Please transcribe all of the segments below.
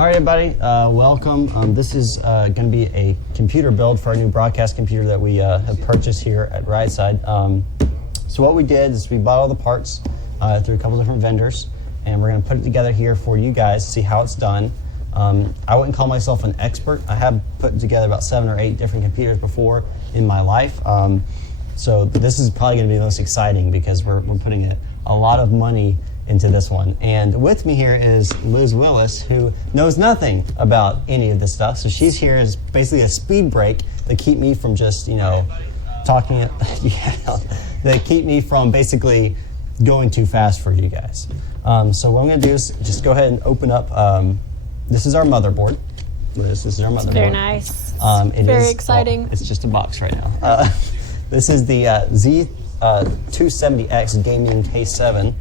All right, everybody, welcome. This is going to be a computer build for our new broadcast computer that we have purchased here at RideSide. So what we did is we bought all the parts through a couple different vendors, and we're going to put it together here for you guys to see how it's done. I wouldn't call myself an expert. I have put together about 7 or 8 different computers before in my life. So this is probably going to be the most exciting because we're putting a lot of money into this one. And with me here is Liz Willis, who knows nothing about any of this stuff. So she's here as basically a speed brake to keep me from just, talking, that keep me from basically going too fast for you guys. So what I'm going to do is just go ahead and open up, this is our motherboard. Liz, this is our motherboard. Very nice. Very exciting. Well, it's just a box right now. This is the Z270X Gaming K7.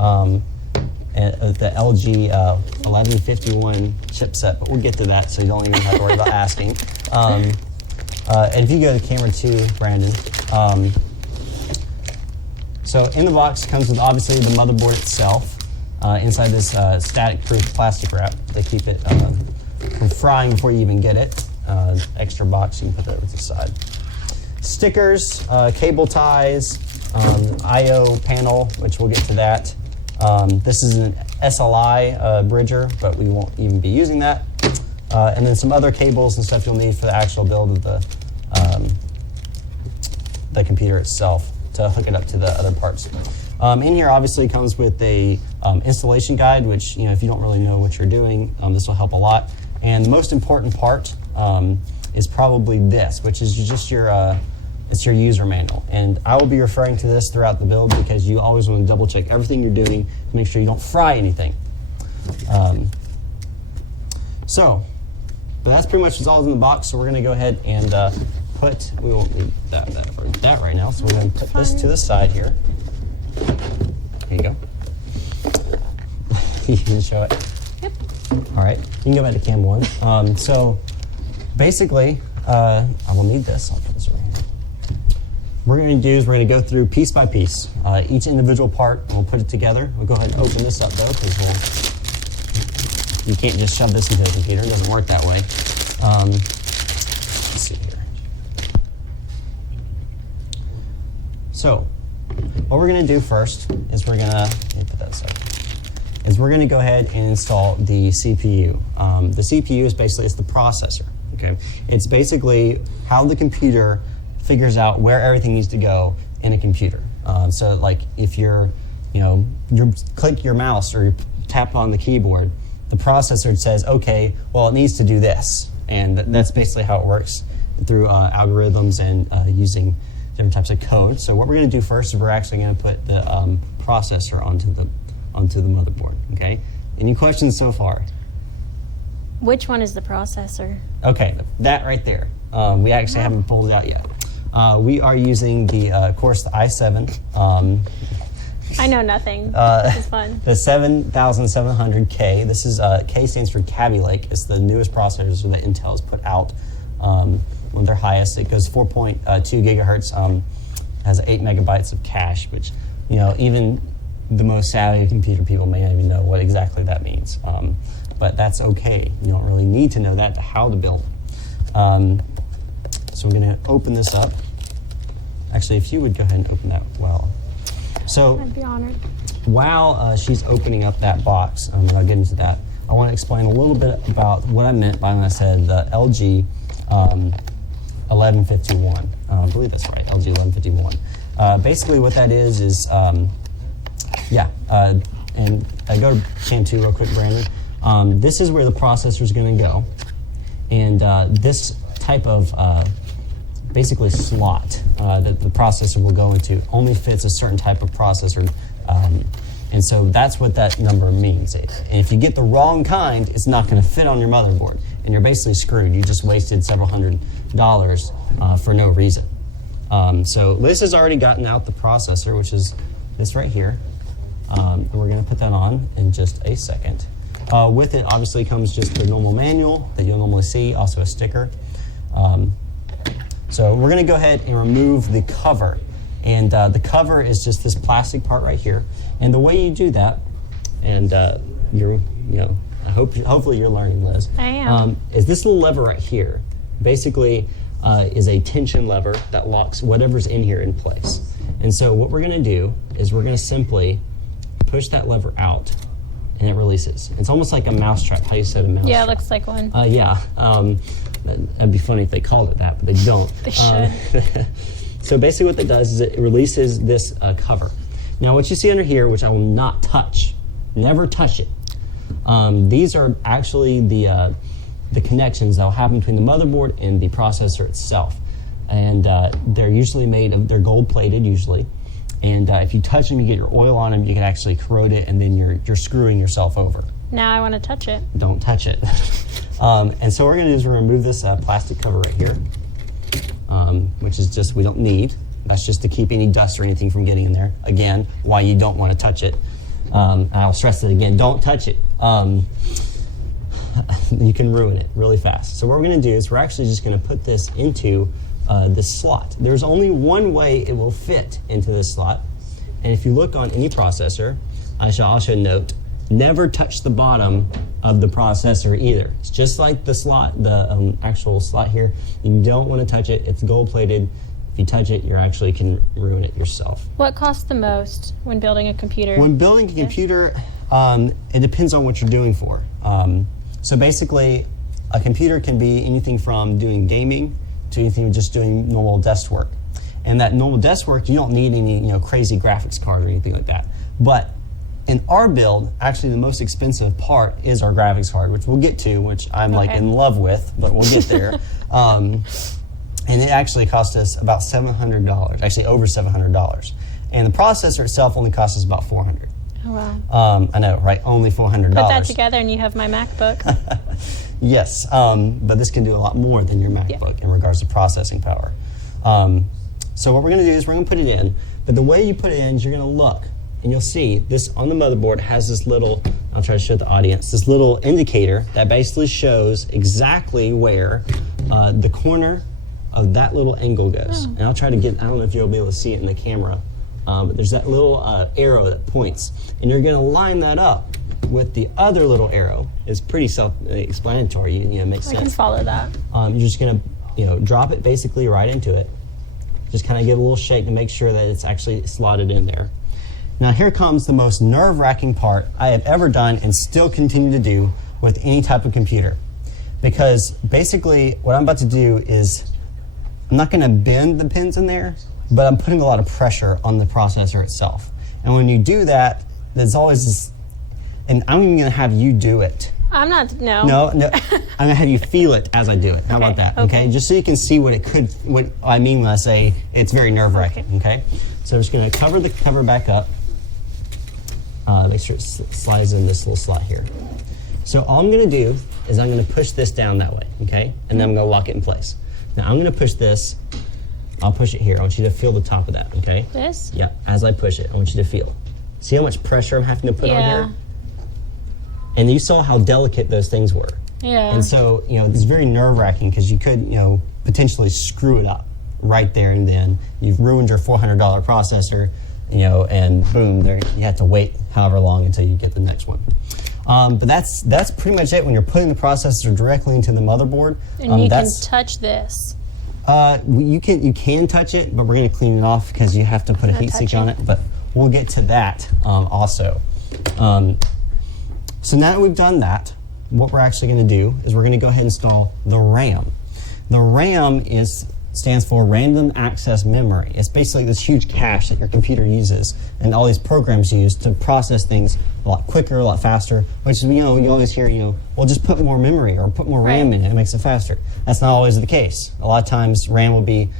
And the LG 1151 chipset, but we'll get to that, so you don't even have to worry about asking. And if you go to camera 2, Brandon. So in the box comes with obviously the motherboard itself. Inside this static-proof plastic wrap to keep it from frying before you even get it. Extra box, you can put that over to the side. Stickers, cable ties, I/O panel, which we'll get to that. This is an SLI bridger, but we won't even be using that. And then some other cables and stuff you'll need for the actual build of the computer itself to hook it up to the other parts. In here obviously comes with a installation guide, which if you don't really know what you're doing, this will help a lot. And the most important part is probably this, which is just it's your user manual. And I will be referring to this throughout the build because you always want to double check everything you're doing to make sure you don't fry anything. But that's pretty much all in the box. So we're going to go ahead and we won't need that right now. So we're going to put this to the side here. Here you go. You can show it. Yep. All right. You can go back to cam 1. So basically, I will need this. I'll put this over here. What we're going to do is we're going to go through piece by piece, each individual part, and we'll put it together. We'll go ahead and open this up though, because you can't just shove this into a computer. It doesn't work that way. Let's see here. So, what we're going to do first is we're going to go ahead and install the CPU. The CPU is basically it's the processor. Okay, it's basically how the computer figures out where everything needs to go in a computer. So like if you click your mouse or you tap on the keyboard, the processor says, okay, well it needs to do this. And that's basically how it works through algorithms and using different types of code. So what we're gonna do first is we're actually gonna put the processor onto the motherboard, okay? Any questions so far? Which one is the processor? Okay, that right there. We actually haven't pulled it out yet. We are using of course, the i7. I know nothing. This is fun. The 7700K. This is K stands for Kaby Lake. It's the newest processor that Intel has put out. One of their highest. It goes 4.2 gigahertz. Has 8 megabytes of cache, which even the most savvy computer people may not even know what exactly that means. But that's okay. You don't really need to know that to how to build. So we're going to open this up. Actually, if you would go ahead and open that well. So I'd be honored. While she's opening up that box, and I'll get into that, I want to explain a little bit about what I meant by when I said the LG 1151. I believe that's right, LG 1151. Basically what that is and go to cam 2 real quick, Brandon. This is where the processor is going to go. And this type of basically slot that the processor will go into only fits a certain type of processor. And so that's what that number means. And if you get the wrong kind, it's not going to fit on your motherboard. And you're basically screwed. You just wasted several $100s for no reason. So Liz has already gotten out the processor, which is this right here. And we're going to put that on in just a second. With it, obviously, comes just the normal manual that you'll normally see, also a sticker. So we're going to go ahead and remove the cover. And the cover is just this plastic part right here. And the way you do that, and I hopefully you're learning, Liz. I am. Is this little lever right here, basically is a tension lever that locks whatever's in here in place. And so what we're gonna do is we're gonna simply push that lever out and it releases. It's almost like a mousetrap, how you said a mousetrap. Yeah, it looks like one. Yeah, that'd be funny if they called it that, but they don't. They should. So basically what that does is it releases this cover. Now what you see under here, which I will not touch, never touch it. These are actually the connections that will happen between the motherboard and the processor itself. And they're usually they're gold plated usually. And if you touch them, you get your oil on them, you can actually corrode it, and then you're screwing yourself over. Now I want to touch it. Don't touch it. And so what we're going to do is we're going to remove this plastic cover right here, which is just, we don't need. That's just to keep any dust or anything from getting in there. Again, why you don't want to touch it. And I'll stress it again, don't touch it. You can ruin it really fast. So what we're going to do is we're actually just going to put this into this slot. There's only one way it will fit into this slot. And if you look on any processor, I shall also note, never touch the bottom of the processor either. It's just like the slot, the actual slot here. You don't want to touch it. It's gold plated. If you touch it, you actually can ruin it yourself. What costs the most when building a computer? When building a computer, it depends on what you're doing for. So basically, a computer can be anything from doing gaming to anything just doing normal desk work. And that normal desk work, you don't need any crazy graphics card or anything like that. But in our build, actually the most expensive part is our graphics card, which we'll get to, which I'm like in love with, but we'll get there. And it actually cost us about $700, actually over $700. And the processor itself only cost us about $400. Oh, wow. I know, right? Only $400. Put that together and you have my MacBook. Yes, but this can do a lot more than your MacBook in regards to processing power. So what we're going to do is we're going to put it in, but the way you put it in is you're going to look, and you'll see this on the motherboard has this little, I'll try to show the audience, this little indicator that basically shows exactly where the corner of that little angle goes. And I'll try to get, I don't know if you'll be able to see it in the camera, but there's that little arrow that points, and you're going to line that up with the other little arrow. It's pretty self-explanatory. It makes sense. I can follow that. You're just going to drop it basically right into it. Just kind of give it a little shake to make sure that it's actually slotted in there. Now here comes the most nerve-wracking part I have ever done and still continue to do with any type of computer. Because basically what I'm about to do is, I'm not going to bend the pins in there, but I'm putting a lot of pressure on the processor itself. And when you do that, there's always this, and I'm even going to have you do it. I'm not, no. No, I'm going to have you feel it as I do it. How about that? Okay. Just so you can see what I mean when I say it's very nerve-wracking, okay? So I'm just going to cover the cover back up. Make sure it slides in this little slot here. So all I'm going to do is I'm going to push this down that way, okay? And then I'm going to lock it in place. Now I'm going to push this. I'll push it here. I want you to feel the top of that, okay? This? Yeah, as I push it, I want you to feel. See how much pressure I'm having to put on here? And you saw how delicate those things were. Yeah. And so, it's very nerve-wracking because you could, potentially screw it up right there and then. You've ruined your $400 processor, and boom, you have to wait however long until you get the next one. But that's pretty much it when you're putting the processor directly into the motherboard. And you can touch this. You can touch it, but we're going to clean it off because you have to put a heat sink on it. But we'll get to that also. So now that we've done that, what we're actually going to do is we're going to go ahead and install the RAM. The RAM stands for Random Access Memory. It's basically this huge cache that your computer uses and all these programs use to process things a lot quicker, a lot faster, which is, you always hear, well, just put more memory or put more RAM in it, it makes it faster. That's not always the case. A lot of times RAM will be,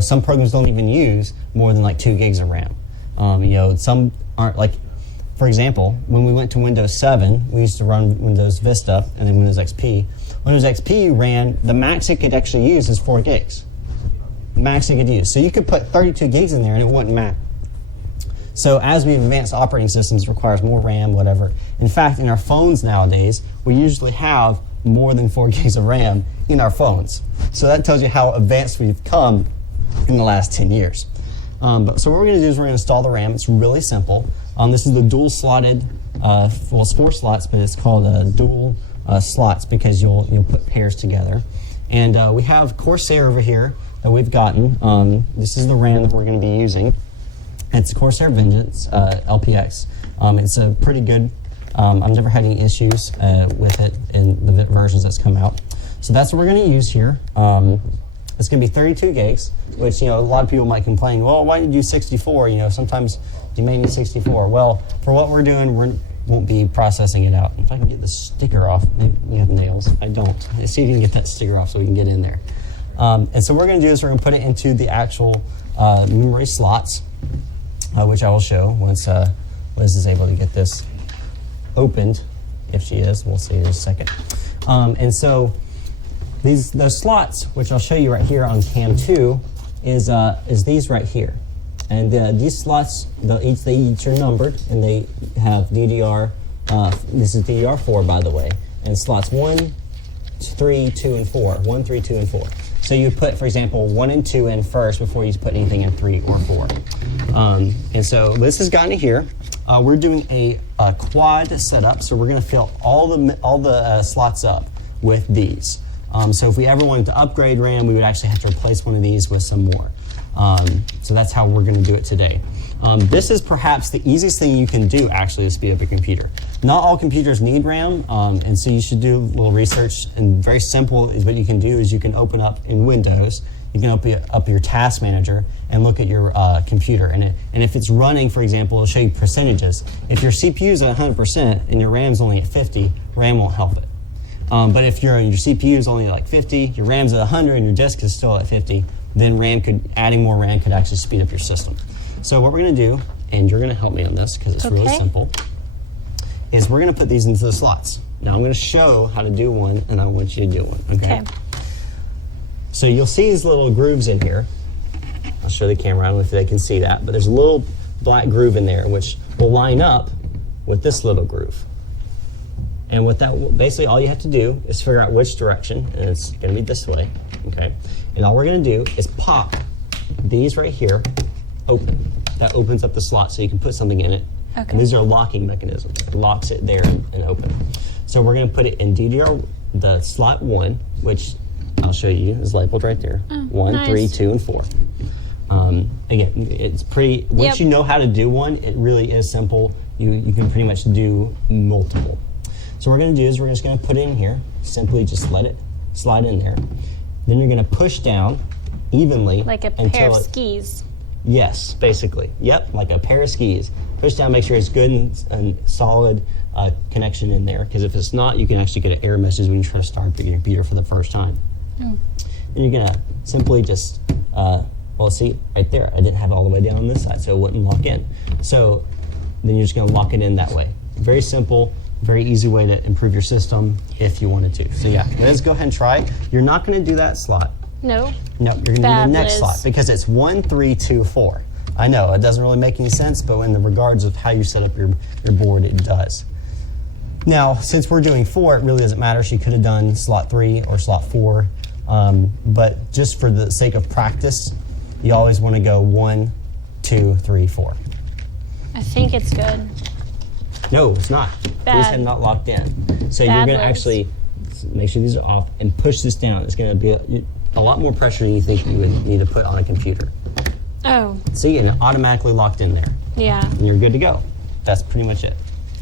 some programs don't even use more than like 2 gigs of RAM. Some aren't like, for example, when we went to Windows 7, we used to run Windows Vista and then Windows XP. Windows XP ran, the max it could actually use is 4 gigs. Max it could use. So you could put 32 gigs in there and it wouldn't matter. So as we advance operating systems, it requires more RAM, whatever. In fact, in our phones nowadays, we usually have more than 4 gigs of RAM in our phones. So that tells you how advanced we've come in the last 10 years. So what we're going to do is we're going to install the RAM. It's really simple. This is the dual slotted well, it's 4 slots, but it's called dual slots because you'll put pairs together. And we have Corsair over here that we've gotten. This is the RAM that we're going to be using. It's Corsair Vengeance LPX. It's a pretty good. I've never had any issues with it in the versions that's come out. So that's what we're going to use here. It's going to be 32 gigs, which, a lot of people might complain, well, why did you do 64? Sometimes you may need 64. Well, for what we're doing, we won't be processing it out. If I can get the sticker off, maybe we have nails. I don't. Let's see if you can get that sticker off so we can get in there. And so what we're going to do is we're going to put it into the actual memory slots, which I will show once Liz is able to get this opened. If she is, we'll see in a second. And so those slots, which I'll show you right here on cam 2, is these right here. And these slots, they each are numbered, and they have DDR. This is DDR4, by the way, and slots 1, 3, 2, and 4. 1, 3, 2, and 4. So you put, for example, 1 and 2 in first before you put anything in 3 or 4. And so Liz has gotten it here. We're doing a quad setup, so we're going to fill all the slots up with these. So if we ever wanted to upgrade RAM, we would actually have to replace one of these with some more. So that's how we're going to do it today. This is perhaps the easiest thing you can do, actually, to speed up your computer. Not all computers need RAM, and so you should do a little research. And very simple is what you can do is you can open up in Windows, you can open up your task manager and look at your computer. And if it's running, for example, it'll show you percentages. If your CPU is at 100% and your RAM's only at 50, RAM won't help it. But if your CPU is only like 50, your RAM's at 100, and your disk is still at 50, then adding more RAM could actually speed up your system. So what we're going to do, and you're going to help me on this because it's really simple, is we're going to put these into the slots. Now I'm going to show how to do one, and I want you to do one. Okay. So you'll see these little grooves in here. I'll show the camera. I don't know if they can see that, but there's a little black groove in there, which will line up with this little groove. And with that, basically all you have to do is figure out which direction, and it's going to be this way, okay? And all we're going to do is pop these right here open. That opens up the slot so you can put something in it. Okay. And these are locking mechanisms. It locks it there and open. So we're going to put it in DDR, the slot 1, which I'll show you is labeled right there. 1, 3, 2, and 4. Again, it's pretty, once you know how to do one, it really is simple. You can pretty much do multiple. So what we're going to do is we're just going to put it in here, simply just let it slide in there. Then you're going to push down evenly. Like a pair of skis. Yes, basically. Yep, like a pair of skis. Push down, make sure it's good and solid connection in there, because if it's not, you can actually get an error message when you try to start your computer for the first time. Then you're going to simply just, well, see, right there, I didn't have it all the way down on this side, so it wouldn't lock in. So then you're just going to lock it in that way. Very simple. Very easy way to improve your system if you wanted to. So yeah, let's go ahead and try. You're not going to do that slot. No. No, you're going to do the next slot because it's 1, 3, 2, 4. I know it doesn't really make any sense, but in the regards of how you set up your board, it does. Now, since we're doing 4, it really doesn't matter. She could have done slot 3 or slot 4, but just for the sake of practice, you always want to go 1, 2, 3, 4. I think it's good. No, it's not. These have not locked in. So you're going to actually make sure these are off and push this down. It's going to be a lot more pressure than you think you would need to put on a computer. Oh. See, and it automatically locked in there. Yeah. And you're good to go. That's pretty much it.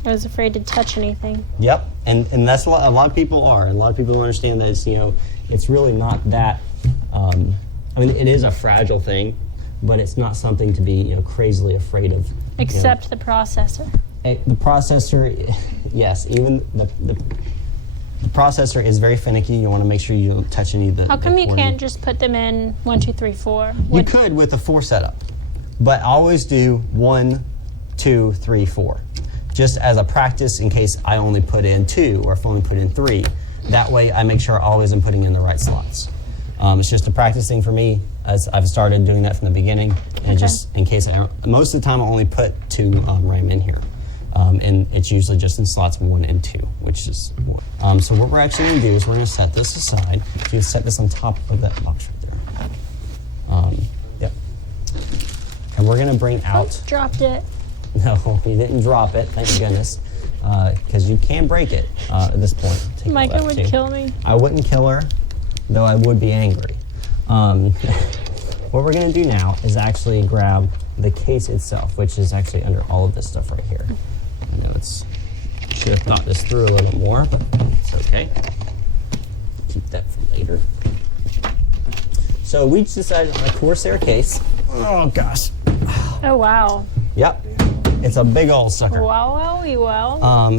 I was afraid to touch anything. Yep, and that's what a lot of people are. A lot of people don't understand that it's really not that. I mean, it is a fragile thing, but it's not something to be crazily afraid of. Except the processor. The processor, yes, even the processor is very finicky. You want to make sure you don't touch any of the. How come you can't just put them in 1, 2, 3, 4? You could with a 4 setup, but I always do 1, 2, 3, 4, just as a practice in case I only put in 2 or if I only put in 3. That way, I make sure I always am putting in the right slots. It's just a practice thing for me. As I've started doing that from the beginning, and just in case most of the time I only put 2 RAM in here. And it's usually just in slots 1 and 2, which is 1. So what we're actually going to do is we're going to set this aside. So you set this on top of that box right there. Yep. And we're going to bring out. Dropped it. No, you didn't drop it. Thank goodness. because you can break it at this point. Take it Micah left, would too. kill me. I wouldn't kill her, though I would be angry. What we're going to do now is actually grab the case itself, which is actually under all of this stuff right here. I know should have thought this through a little more, but it's okay. Keep that for later. So we just decided on a Corsair case. Oh gosh. Oh, wow. Yep. It's a big old sucker. Wow, wowie, wow.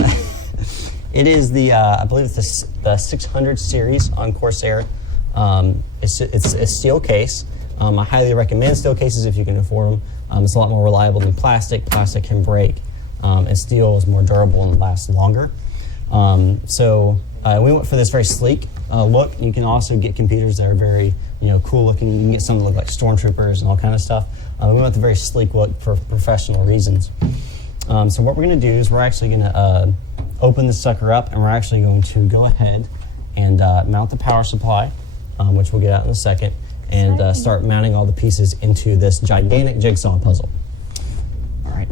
It is the, I believe it's the 600 series on Corsair. It's a steel case. I highly recommend steel cases if you can afford them. It's a lot more reliable than plastic. Plastic can break, and steel is more durable and lasts longer. So we went for this very sleek look. You can also get computers that are very cool looking. You can get some that look like stormtroopers and all kind of stuff. We went with the very sleek look for professional reasons. So what we're going to do is we're actually going to open this sucker up, and we're actually going to go ahead and mount the power supply, which we'll get out in a second, and start mounting all the pieces into this gigantic jigsaw puzzle. All right.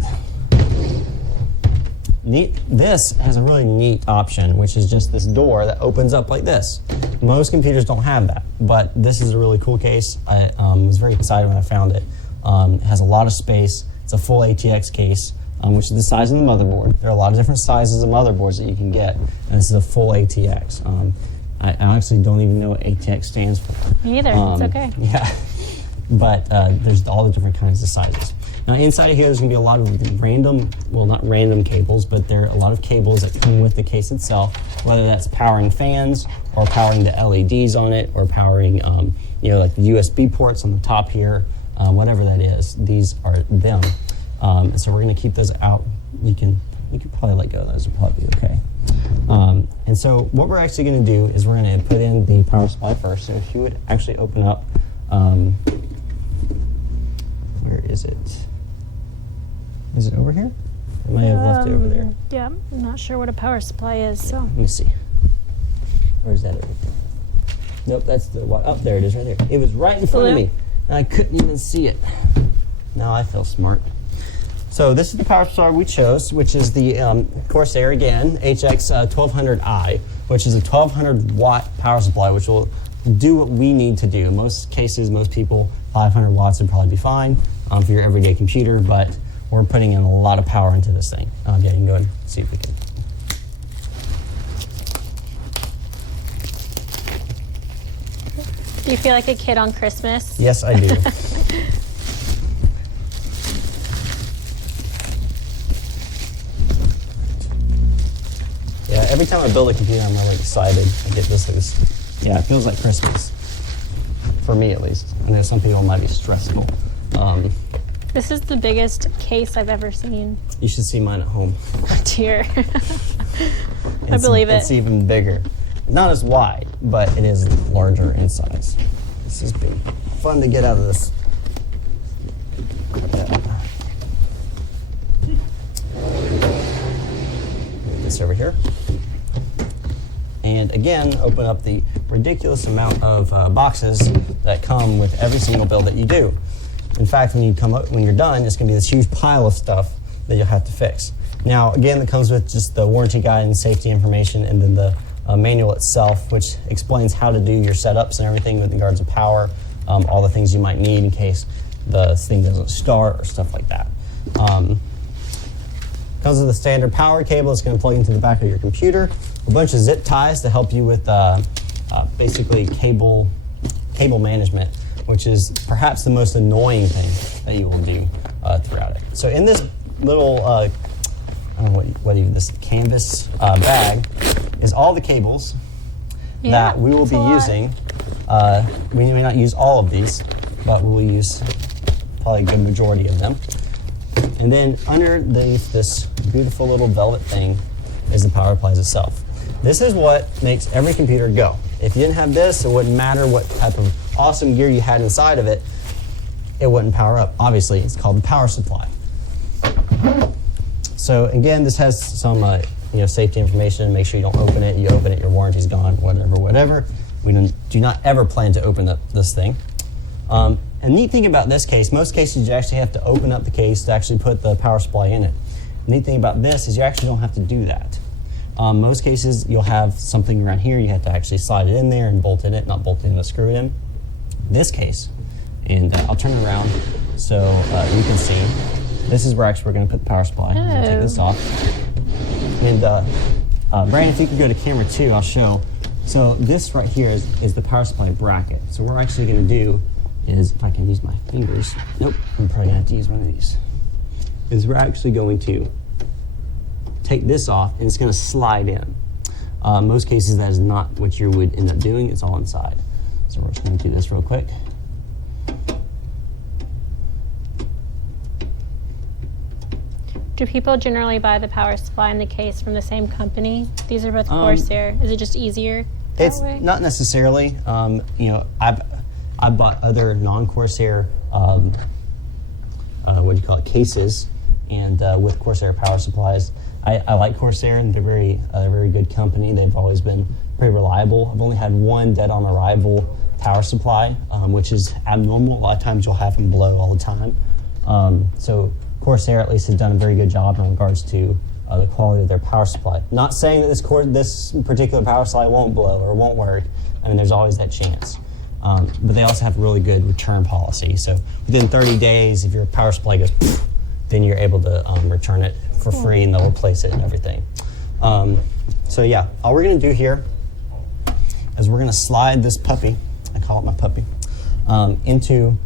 This has a really neat option, which is just this door that opens up like this. Most computers don't have that, but this is a really cool case. I was very excited when I found it. It has a lot of space. It's a full ATX case, which is the size of the motherboard. There are a lot of different sizes of motherboards that you can get, and this is a full ATX. I actually don't even know what ATX stands for. Me either. It's okay. Yeah, but there's all the different kinds of sizes. Now inside of here, there's going to be a lot of random, well, not random cables, but there are a lot of cables that come with the case itself, whether that's powering fans or powering the LEDs on it or powering, like the USB ports on the top here, whatever that is. These are them. And so we're going to keep those out. We can probably let go of those. Will probably be okay. And so what we're actually going to do is we're going to put in the power supply first. So if you would actually open up, where is it? Is it over here? I may have left it over there. Yeah, I'm not sure what a power supply is, so. Let me see. Where's that over there? Nope, that's the one. Oh, there it is right there. It was right in front of me, and I couldn't even see it. Now I feel smart. So this is the power supply we chose, which is the Corsair, again, HX 1200i, which is a 1200 watt power supply, which will do what we need to do. In most cases, most people, 500 watts would probably be fine for your everyday computer, but we're putting in a lot of power into this thing. Yeah, you can go ahead and see if we can. Do you feel like a kid on Christmas? Yes, I do. Yeah, every time I build a computer, I'm really excited. I get this. Yeah, it feels like Christmas. For me, at least. I know some people might be stressful. This is the biggest case I've ever seen. You should see mine at home. Oh, dear. I believe it. It's even bigger. Not as wide, but it is larger in size. This has been fun to get out of this. Put this over here. And again, open up the ridiculous amount of boxes that come with every single build that you do. In fact, when you're done, it's going to be this huge pile of stuff that you'll have to fix. Now, again, that comes with just the warranty guide and safety information, and then the manual itself, which explains how to do your setups and everything with regards to power, all the things you might need in case the thing doesn't start or stuff like that. Because of the standard power cable, it's going to plug into the back of your computer. A bunch of zip ties to help you with basically cable management, which is perhaps the most annoying thing that you will do throughout it. So in this little, I don't know this canvas bag is all the cables that we will be using. We may not use all of these, but we'll use probably a good majority of them. And then underneath this beautiful little velvet thing is the power supplies itself. This is what makes every computer go. If you didn't have this, it wouldn't matter what type of awesome gear you had inside of it, it wouldn't power up. Obviously, it's called the power supply. So again, this has some safety information. Make sure you don't open it. You open it, your warranty's gone, whatever. We do not ever plan to open this thing. And neat thing about this case, most cases you actually have to open up the case to actually put the power supply in it. neat thing about this is you actually don't have to do that. Most cases, you'll have something around here. You have to actually slide it in there and bolt in it, not bolt in the screw it in. This case, and I'll turn it around so you can see. This is where actually we're going to put the power supply. I'm going to take this off. And Brandon, if you could go to camera 2, I'll show. So this right here is the power supply bracket. So what we're actually going to do is, if I can use my fingers, nope, I'm probably going to have to use one of these, is we're actually going to take this off and it's going to slide in. Most cases that is not what you would end up doing. It's all inside. So we're just going to do this real quick. Do people generally buy the power supply and the case from the same company? These are both Corsair. Is it just easier that It's way? not necessarily. You know, I've bought other non-Corsair, what do you call it, cases, and with Corsair power supplies. I like Corsair, and they're very good company. They've always been pretty reliable. I've only had one dead on arrival power supply, which is abnormal. A lot of times you'll have them blow all the time. So Corsair at least has done a very good job in regards to the quality of their power supply. Not saying that this particular power supply won't blow or won't work. I mean, there's always that chance. But they also have a really good return policy. So within 30 days, if your power supply goes, then you're able to return it for free, and they'll replace it and everything. So yeah, all we're going to do here is we're going to slide this puppy, I call it my puppy, into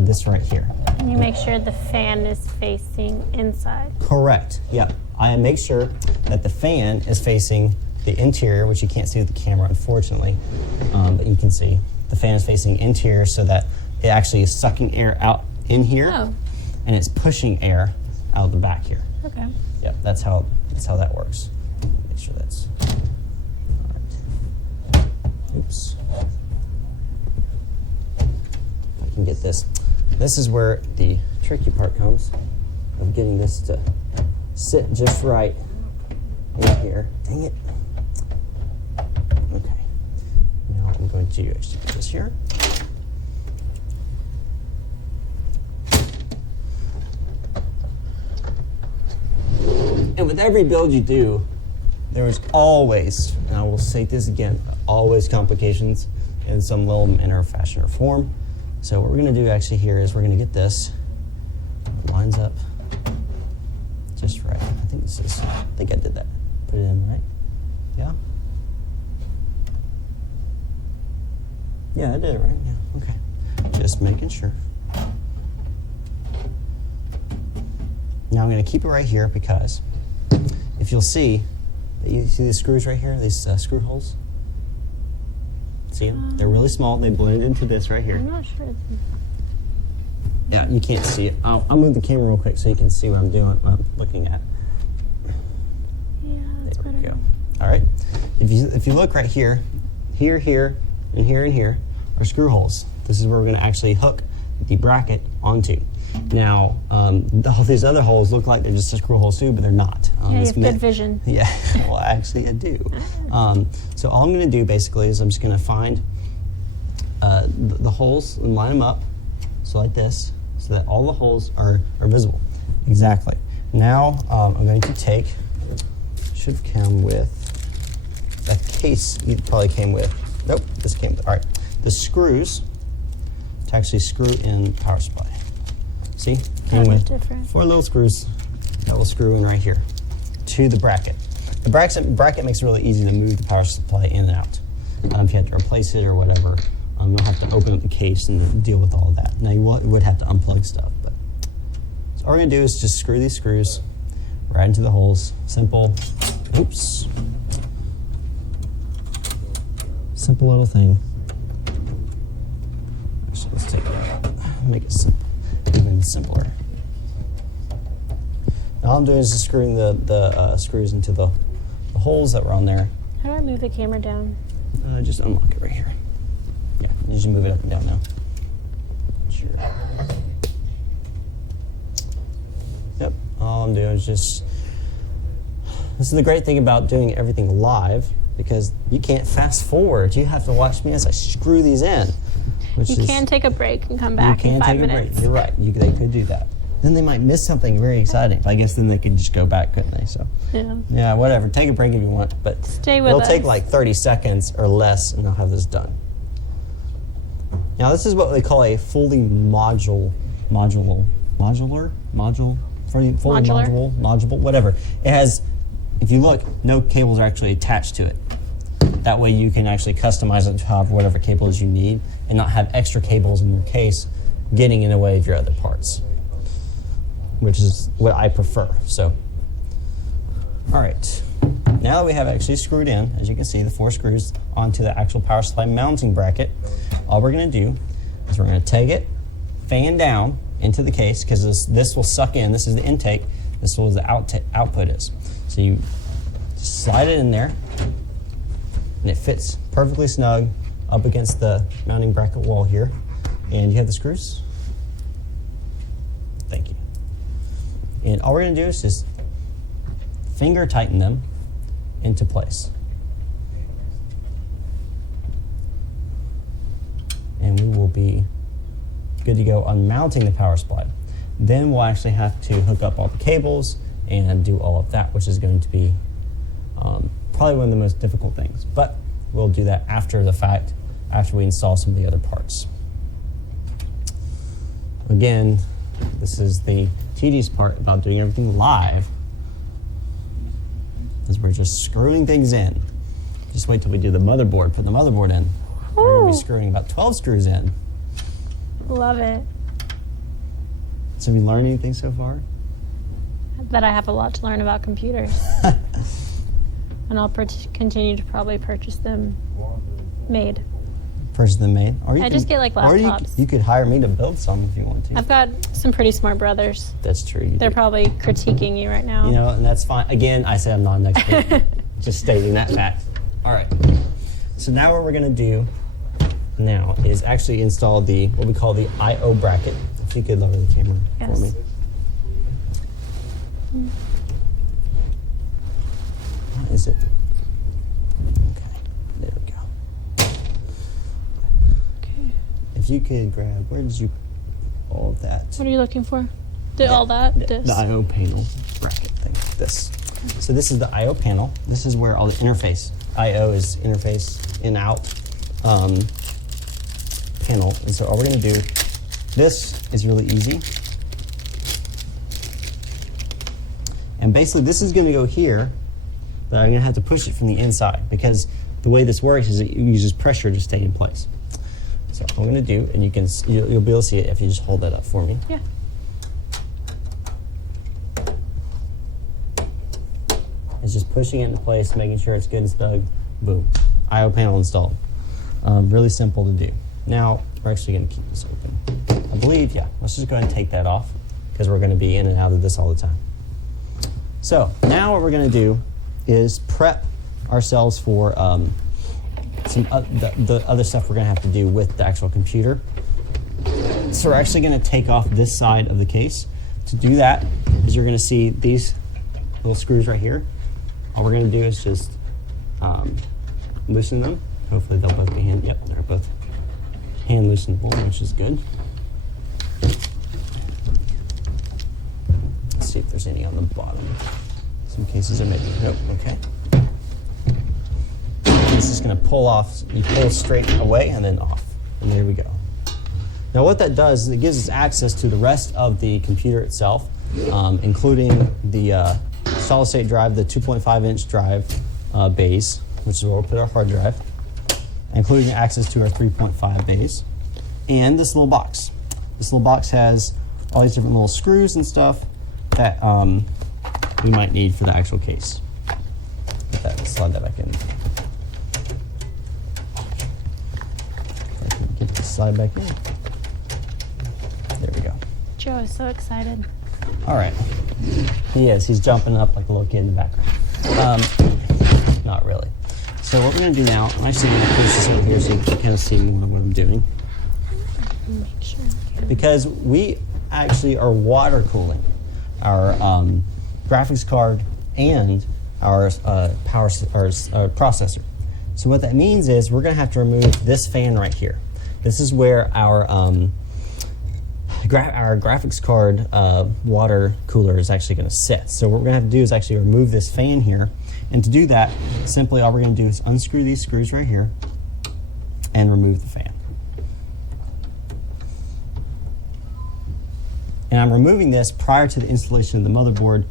this right here. And you make sure the fan is facing inside. Correct. Yeah. I make sure that the fan is facing the interior, which you can't see with the camera, unfortunately, but you can see the fan is facing interior so that it actually is sucking air out in here, and it's pushing air out of the back here. Okay. Yep. That's how that works. Make sure that's all right. Oops. If I can get this. This is where the tricky part comes of getting this to sit just right in here. Dang it. Okay. Now I'm going to actually put this here. And with every build you do, there is always, and I will say this again, always complications in some little manner, fashion, or form. So what we're going to do actually here is we're going to get this lines up just right. I think I did that. Put it in right. Yeah. Yeah, I did it right. Yeah. Okay. Just making sure. Now I'm going to keep it right here because if you'll see, you see these screws right here, these screw holes. See them? They're really small. They blend into this right here. I'm not sure. Yeah, you can't see it. I'll move the camera real quick so you can see what I'm doing, what I'm looking at. Yeah, that's There better. we go. All right. If you look right here, here, and here are screw holes. This is where we're going to actually hook the bracket onto. Now, all these other holes look like they're just screw holes too, but they're not. Yeah, you have good vision. Yeah, well, actually, I do. So all I'm going to do basically is I'm just going to find the holes and line them up, so like this, so that all the holes are visible. Exactly. Now I'm going to take, should have come with a case. It probably came with. Nope, this came with. All right, the screws to actually screw in power supply. See, came with different. 4 little screws that will screw in right here to the bracket. The bracket makes it really easy to move the power supply in and out. If you have to replace it or whatever, you don't have to open up the case and deal with all of that. Now you would have to unplug stuff, but so all we're gonna do is just screw these screws right into the holes. Simple. Oops. Simple little thing. So let's take it, make it simple. Even simpler. Now all I'm doing is just screwing the screws into the holes that were on there. How do I move the camera down? Just unlock it right here. Yeah, you just move it up and down now. Sure. Yep, all I'm doing is just... This is the great thing about doing everything live, because you can't fast forward. You have to watch me as I screw these in. You can take a break and come back in 5 minutes. You're right. They could do that. then they might miss something very exciting. I guess then they can just go back, couldn't they? So yeah, whatever. Take a break if you want, but Stay with it'll us. take like 30 seconds or less, and they'll have this done. Now this is what they call a fully modular, whatever. It has, if you look, no cables are actually attached to it. That way you can actually customize it to have whatever cables you need and not have extra cables in your case getting in the way of your other parts, which is what I prefer. So, all right. Now that we have actually screwed in, as you can see, the 4 screws onto the actual power supply mounting bracket, all we're going to do is we're going to take it, fan down into the case, because this will suck in. This is the intake. This is the output is. So you slide it in there, and it fits perfectly snug up against the mounting bracket wall here. And you have the screws. Thank you. And all we're going to do is just finger tighten them into place. And we will be good to go on mounting the power supply. Then we'll actually have to hook up all the cables and do all of that, which is going to be probably one of the most difficult things. But we'll do that after the fact, after we install some of the other parts. Again, this is the tedious part about doing everything live, is we're just screwing things in. Just wait till we do the motherboard, put the motherboard in. We're going to be screwing about 12 screws in. Love it. So have you learned anything so far? That I have a lot to learn about computers. And I'll continue to probably purchase them made. Purchase them made? Or you I just get like or laptops. you could hire me to build some if you want to. I've got some pretty smart brothers. That's true. You They're do. probably critiquing you right now. You know, and that's fine. Again, I say I'm not an expert. Just stating that fact. All right. So now what we're going to do now is actually install the what we call the I/O bracket. If you could lower the camera for Yes. me. What is it? Okay, there we go. Okay. If you could grab, where did you all of that? What are you looking for? All that? This? The I/O panel bracket thing. This. So this is the I/O panel. This is where all the interface. I/O is interface in out panel. And so all we're going to do. This is really easy. And basically this is going to go here, but I'm going to have to push it from the inside because the way this works is it uses pressure to stay in place. So what I'm going to do, and you'll be able to see it if you just hold that up for me. Yeah. It's just pushing it into place, making sure it's good and snug. Boom. I/O panel installed. Really simple to do. Now, we're actually going to keep this open. I believe, yeah, let's just go ahead and take that off because we're going to be in and out of this all the time. So now what we're going to do is prep ourselves for the other stuff we're going to have to do with the actual computer. So we're actually going to take off this side of the case. To do that, as you're going to see these little screws right here, all we're going to do is just loosen them. Hopefully they'll both be yep, they're both hand loosenable, which is good. Let's see if there's any on the bottom. Some cases are maybe, nope, okay. This is going to pull off, you pull straight away and then off. And there we go. Now what that does is it gives us access to the rest of the computer itself, including the solid state drive, the 2.5-inch drive bays, which is where we'll put our hard drive, including access to our 3.5 bays, and this little box. This little box has all these different little screws and stuff that we might need for the actual case. Put that, slide that back in. If I can get this slide back in. There we go. Joe is so excited. All right. He is. He's jumping up like a little kid in the background. Not really. So what we're going to do now, I'm actually going to push this over here so you can kind of see more of what I'm doing. Make sure I can. Because we actually are water cooling our graphics card and our processor. So what that means is we're going to have to remove this fan right here. This is where our our graphics card water cooler is actually going to sit. So what we're going to have to do is actually remove this fan here. And to do that, simply all we're going to do is unscrew these screws right here and remove the fan. And I'm removing this prior to the installation of the motherboard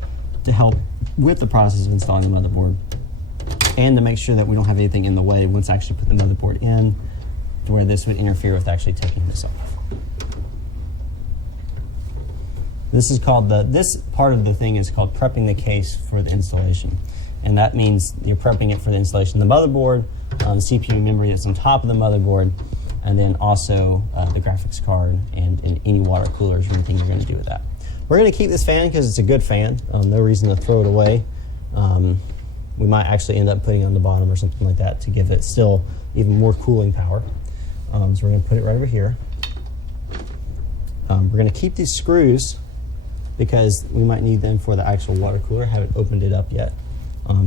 to help with the process of installing the motherboard and to make sure that we don't have anything in the way once I actually put the motherboard in to where this would interfere with actually taking this off. This is called this part of the thing is called prepping the case for the installation. And that means you're prepping it for the installation of the motherboard, the CPU memory that's on top of the motherboard, and then also the graphics card and any water coolers or anything you're going to do with that. We're going to keep this fan because it's a good fan. No reason to throw it away. We might actually end up putting it on the bottom or something like that to give it still even more cooling power. So we're going to put it right over here. We're going to keep these screws because we might need them for the actual water cooler. I haven't opened it up yet.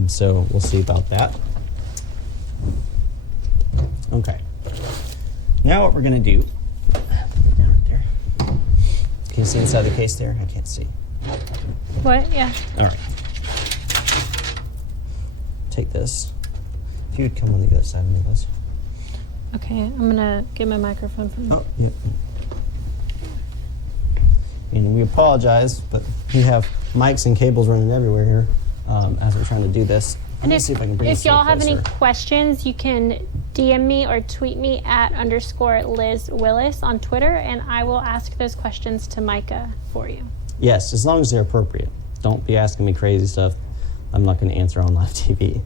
So we'll see about that. Okay. Now what we're going to do, down right there. Can you see inside the case there? I can't see. What? Yeah. All right. Take this. If you would come on the other side of me, Liz. Okay, I'm gonna get my microphone from you. Oh, yeah. And we apologize, but we have mics and cables running everywhere here as we're trying to do this. And Let's see if I can bring if this a little y'all have any closer. questions, you can DM me or tweet me at _Liz Willis on Twitter, and I will ask those questions to Micah for you. Yes, as long as they're appropriate. Don't be asking me crazy stuff I'm not going to answer on live TV,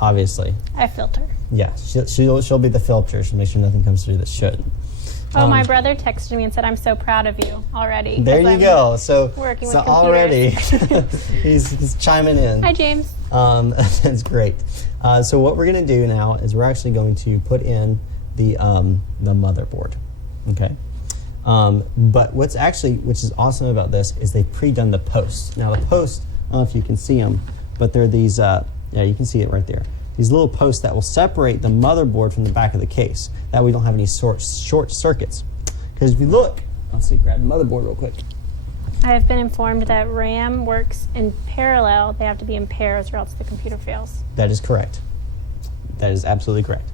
obviously. I filter. Yeah, she'll be the filter. She'll make sure nothing comes through that shouldn't. Oh, my brother texted me and said, "I'm so proud of you already." There 'cause you I'm go. So, working so with already computers. he's chiming in. Hi, James. That's great. So what we're going to do now is we're actually going to put in the motherboard. Okay. But which is awesome about this is they've pre-done the posts. Now the posts, I don't know if you can see them, but they're these. Yeah, you can see it right there. These little posts that will separate the motherboard from the back of the case. That way we don't have any short circuits. Because if you look, I'll see, grab the motherboard real quick. I have been informed that RAM works in parallel. They have to be in pairs or else the computer fails. That is correct. That is absolutely correct.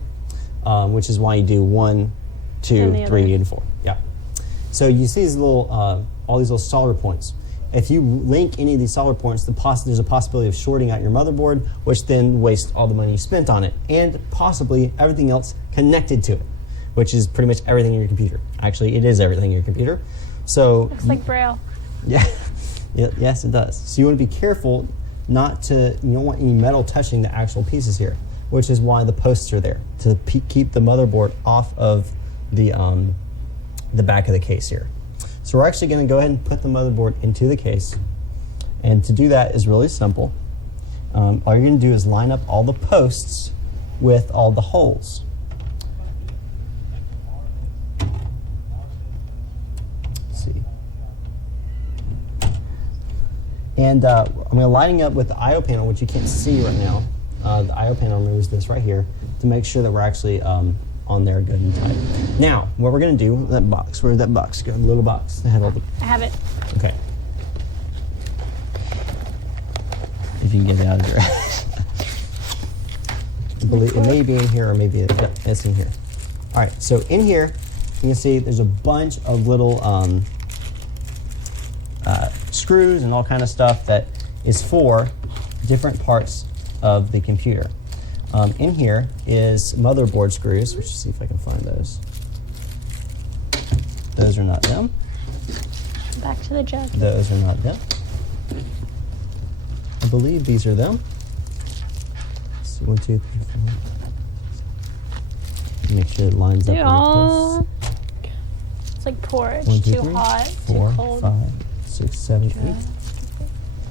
Which is why you do 1, 2, 3, and 4. Yeah. So you see these little, all these little solder points. If you link any of these solder points, there's a possibility of shorting out your motherboard, which then wastes all the money you spent on it, and possibly everything else connected to it, which is pretty much everything in your computer. Actually, it is everything in your computer. So Looks like Braille. yeah, yes, it does. So you want to be careful not to. You don't want any metal touching the actual pieces here, which is why the posts are there to keep the motherboard off of the back of the case here. So we're actually going to go ahead and put the motherboard into the case. And to do that is really simple. All you're going to do is line up all the posts with all the holes. Let's see. And I'm going to lining up with the I/O panel, which you can't see right now. The I/O panel removes this right here to make sure that we're actually on there good and tight. Now, what we're going to do with that box, where did that box go? The little box that had all the... I have it. Okay. If you can get it out of there. I believe it may be in here or maybe it's in here. All right, so in here, you can see there's a bunch of little screws and all kind of stuff that is for different parts of the computer. In here is motherboard screws. Let's see if I can find those. Those are not them. Back to the jug. Those are not them. I believe these are them. So 1, 2, 3, 4. Make sure it lines up. They're all. It's like porridge. 1, 2, Too 3, hot. 4, Too cold. 5, 6, 7, 8.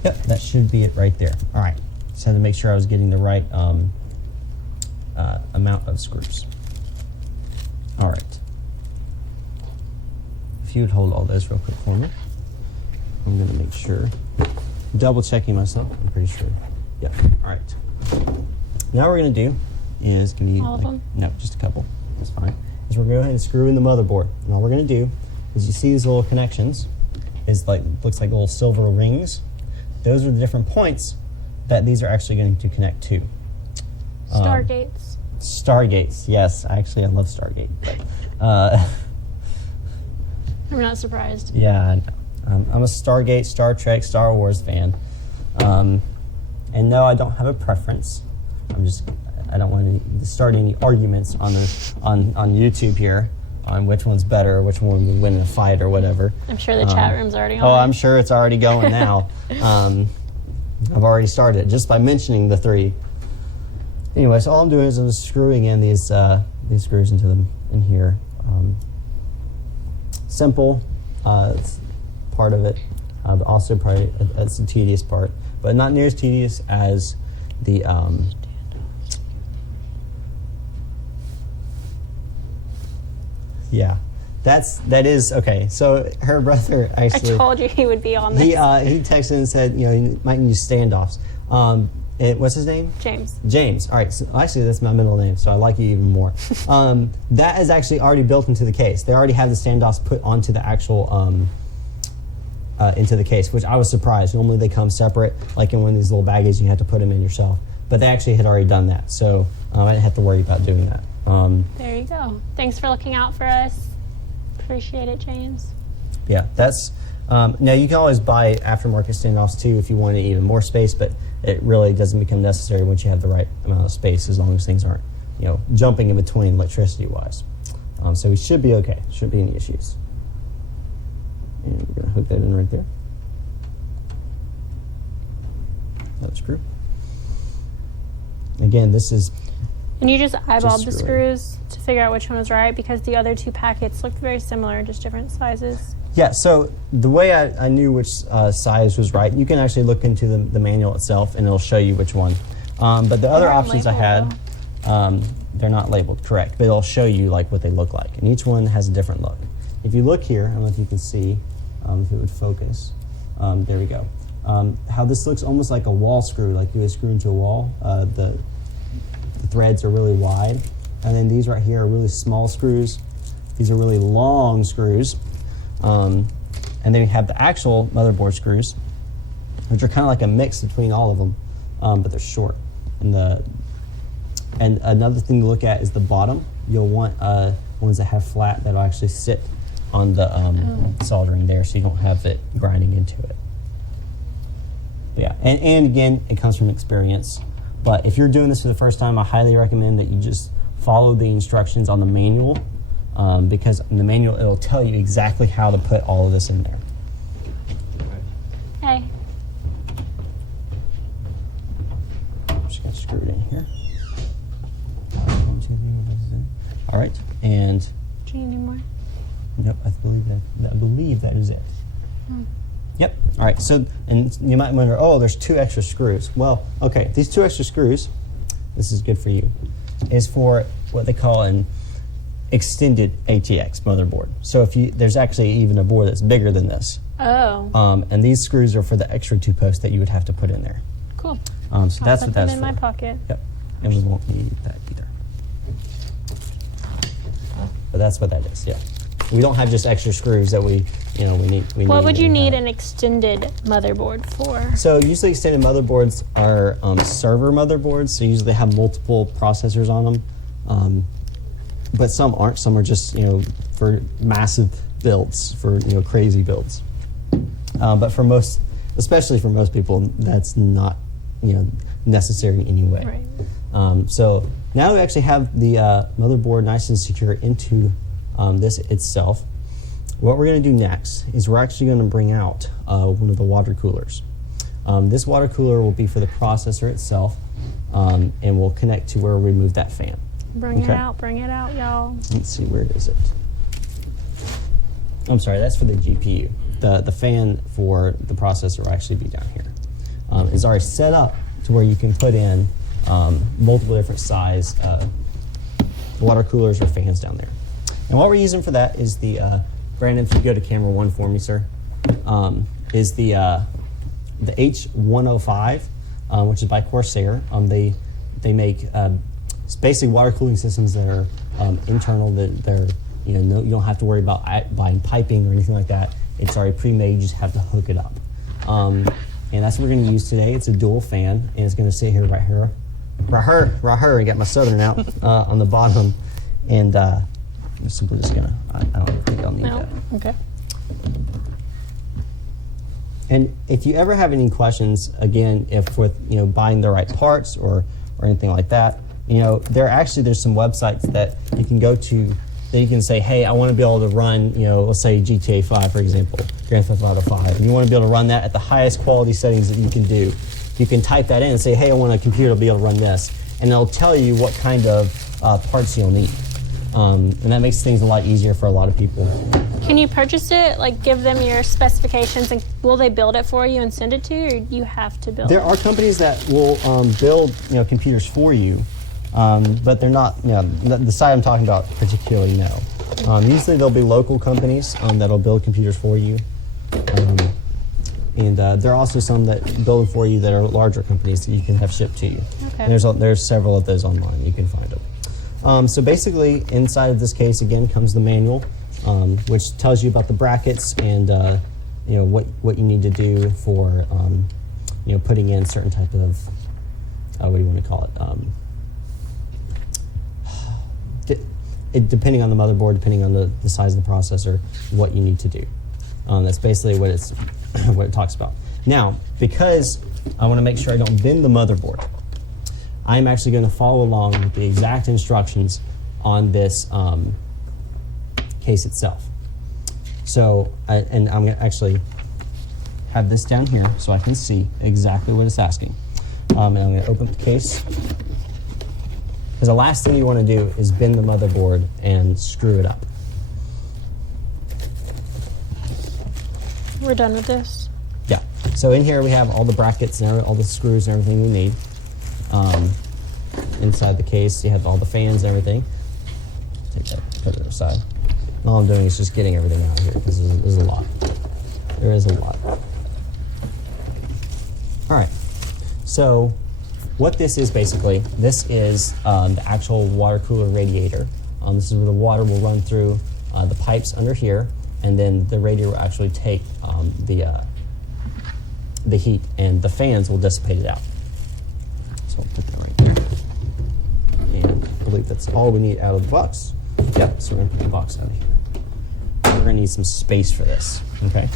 Yep, that should be it right there. All right. Just had to make sure I was getting the right amount of screws. All right. If you would hold all those real quick for me. I'm going to make sure. Double checking myself. I'm pretty sure. Yep. All right. Now what we're going to do is give me all of them? No, just a couple. That's fine. Is we're going to go ahead and screw in the motherboard. And all we're going to do is you see these little connections, looks like little silver rings. Those are the different points that these are actually going to connect to. Stargates. Stargates, yes. Actually, I love Stargate. But, I'm not surprised. yeah, I'm a Stargate, Star Trek, Star Wars fan. And no, I don't have a preference. I don't want to start any arguments on YouTube here on which one's better, or which one would win in a fight or whatever. I'm sure the chat room's already on. Oh, it. I'm sure it's already going now. I've already started just by mentioning the 3. Anyway, so all I'm doing is I'm just screwing in these screws into them in here. Simple, it's part of it, but also probably that's the tedious part, but not near as tedious as the yeah, that is okay. So her brother I actually told you he would be on this. he texted and said, you know, you might use standoffs. What's his name? James. James. All right. So actually, that's my middle name, so I like you even more. That is actually already built into the case. They already have the standoffs put onto the actual into the case, which I was surprised. Normally they come separate, like in one of these little baggies, you have to put them in yourself. But they actually had already done that, so I didn't have to worry about doing that. There you go. Thanks for looking out for us. Appreciate it, James. Yeah, that's now you can always buy aftermarket standoffs too if you wanted even more space, but it really doesn't become necessary once you have the right amount of space, as long as things aren't, you know, jumping in between electricity wise. So we should be okay. Shouldn't be any issues. And we're gonna hook that in right there. Another screw. Again, this is And you just eyeballed the screwing. screws to figure out which one was right, because the other 2 packets looked very similar, just different sizes. yeah. So the way I knew which size was right, you can actually look into the manual itself, and it'll show you which one. But the other aren't options I had, they're not labeled correct, but it'll show you like what they look like, and each one has a different look. If you look here, I don't know if you can see, if it would focus. There we go. How this looks almost like a wall screw, like you would screw into a wall. The threads are really wide, and then these right here are really small screws. These are really long screws, and then you have the actual motherboard screws, which are kind of like a mix between all of them, but they're short. And another thing to look at is the bottom. You'll want ones that have flat that'll actually sit on the soldering there, so you don't have it grinding into it. But yeah, and again, it comes from experience. But if you're doing this for the first time, I highly recommend that you just follow the instructions on the manual, because in the manual it'll tell you exactly how to put all of this in there. Hey. Just gonna screw it in here. All right, and Do you need more? yep, I believe that is it. Yep. All right. So, and you might wonder, oh, there's 2 extra screws. Well, okay, these 2 extra screws, this is good for you, is for what they call an extended ATX motherboard. So there's actually even a board that's bigger than this. Oh. And these screws are for the extra 2 posts that you would have to put in there. Cool. So I'll that's put what them that's in for. my pocket. Yep. And we won't need that either. But that's what that is. Yeah. We don't have just extra screws that we need. What would you need an extended motherboard for? So usually extended motherboards are server motherboards. So usually they have multiple processors on them, but some aren't. Some are just for massive builds, for crazy builds. But for most, especially for most people, that's not necessary in any way. Right. So now we actually have the motherboard nice and secure into this itself. What we're going to do next is we're actually going to bring out one of the water coolers. This water cooler will be for the processor itself, and will connect to where we move that fan. Bring it out, y'all. Let's see, where is it? I'm sorry, that's for the GPU. The fan for the processor will actually be down here. It's already set up to where you can put in multiple different size water coolers or fans down there. And what we're using for that is the Brandon, if you go to camera 1 for me, sir, is the H105, which is by Corsair. They make it's basically water cooling systems that are internal. That they're no, you don't have to worry about buying piping or anything like that. It's already pre-made. You just have to hook it up. And that's what we're going to use today. It's a dual fan, and it's going to sit here, right here. I got my southern out on the bottom. And I'm simply just going to, I don't think I'll need No. that. Okay. And if you ever have any questions, again, if with buying the right parts or anything like that, there's some websites that you can go to that you can say, hey, I want to be able to run, let's say GTA 5, for example, Grand Theft Auto 5, and you want to be able to run that at the highest quality settings that you can do. You can type that in and say, hey, I want a computer to be able to run this, and it'll tell you what kind of parts you'll need. And that makes things a lot easier for a lot of people. Can you purchase it, like give them your specifications, and will they build it for you and send it to you, or do you have to build There it? are companies that will build computers for you, but they're not, the site I'm talking about particularly, no. Usually there'll be local companies that'll build computers for you. And there are also some that build them for you that are larger companies that you can have shipped to you. Okay. And there's several of those online. You can find them. So basically, inside of this case, again, comes the manual, which tells you about the brackets and what you need to do for putting in certain type of what do you want to call it? Depending on the motherboard, depending on the size of the processor, what you need to do. That's basically what what it talks about. Now, because I want to make sure I don't bend the motherboard, I'm actually going to follow along with the exact instructions on this case itself. So, and I'm going to actually have this down here so I can see exactly what it's asking. And I'm going to open up the case. Because the last thing you want to do is bend the motherboard and screw it up. We're done with this. Yeah. So in here we have all the brackets and all the screws and everything we need. Inside the case you have all the fans and everything. Take that, put it aside. All I'm doing is just getting everything out here because there's a lot. There is a lot. All right. So what this is basically, this is the actual water cooler radiator. This is where the water will run through the pipes under here, and then the radiator will actually take the heat, and the fans will dissipate it out. So I'll put that right here. And I believe that's all we need out of the box. Yep, so we're gonna put the box out of here. We're gonna need some space for this, okay?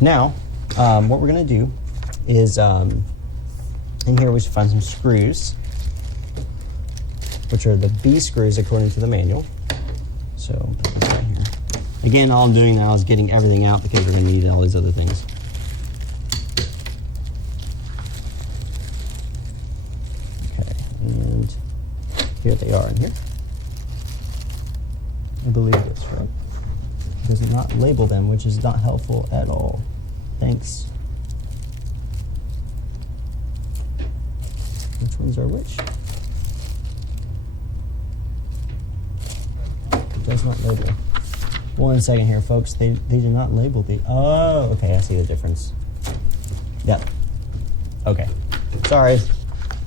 Now, what we're gonna do is, in here we should find some screws, which are the B screws according to the manual. So, put this right here. Again, all I'm doing now is getting everything out because we're going to need all these other things. Okay, and here they are in here. I believe that's right. It does not label them, which is not helpful at all. Thanks. Which ones are which? It does not label. 1 second here, folks. They do not label the. Oh, okay. I see the difference. Yep. Okay. Sorry.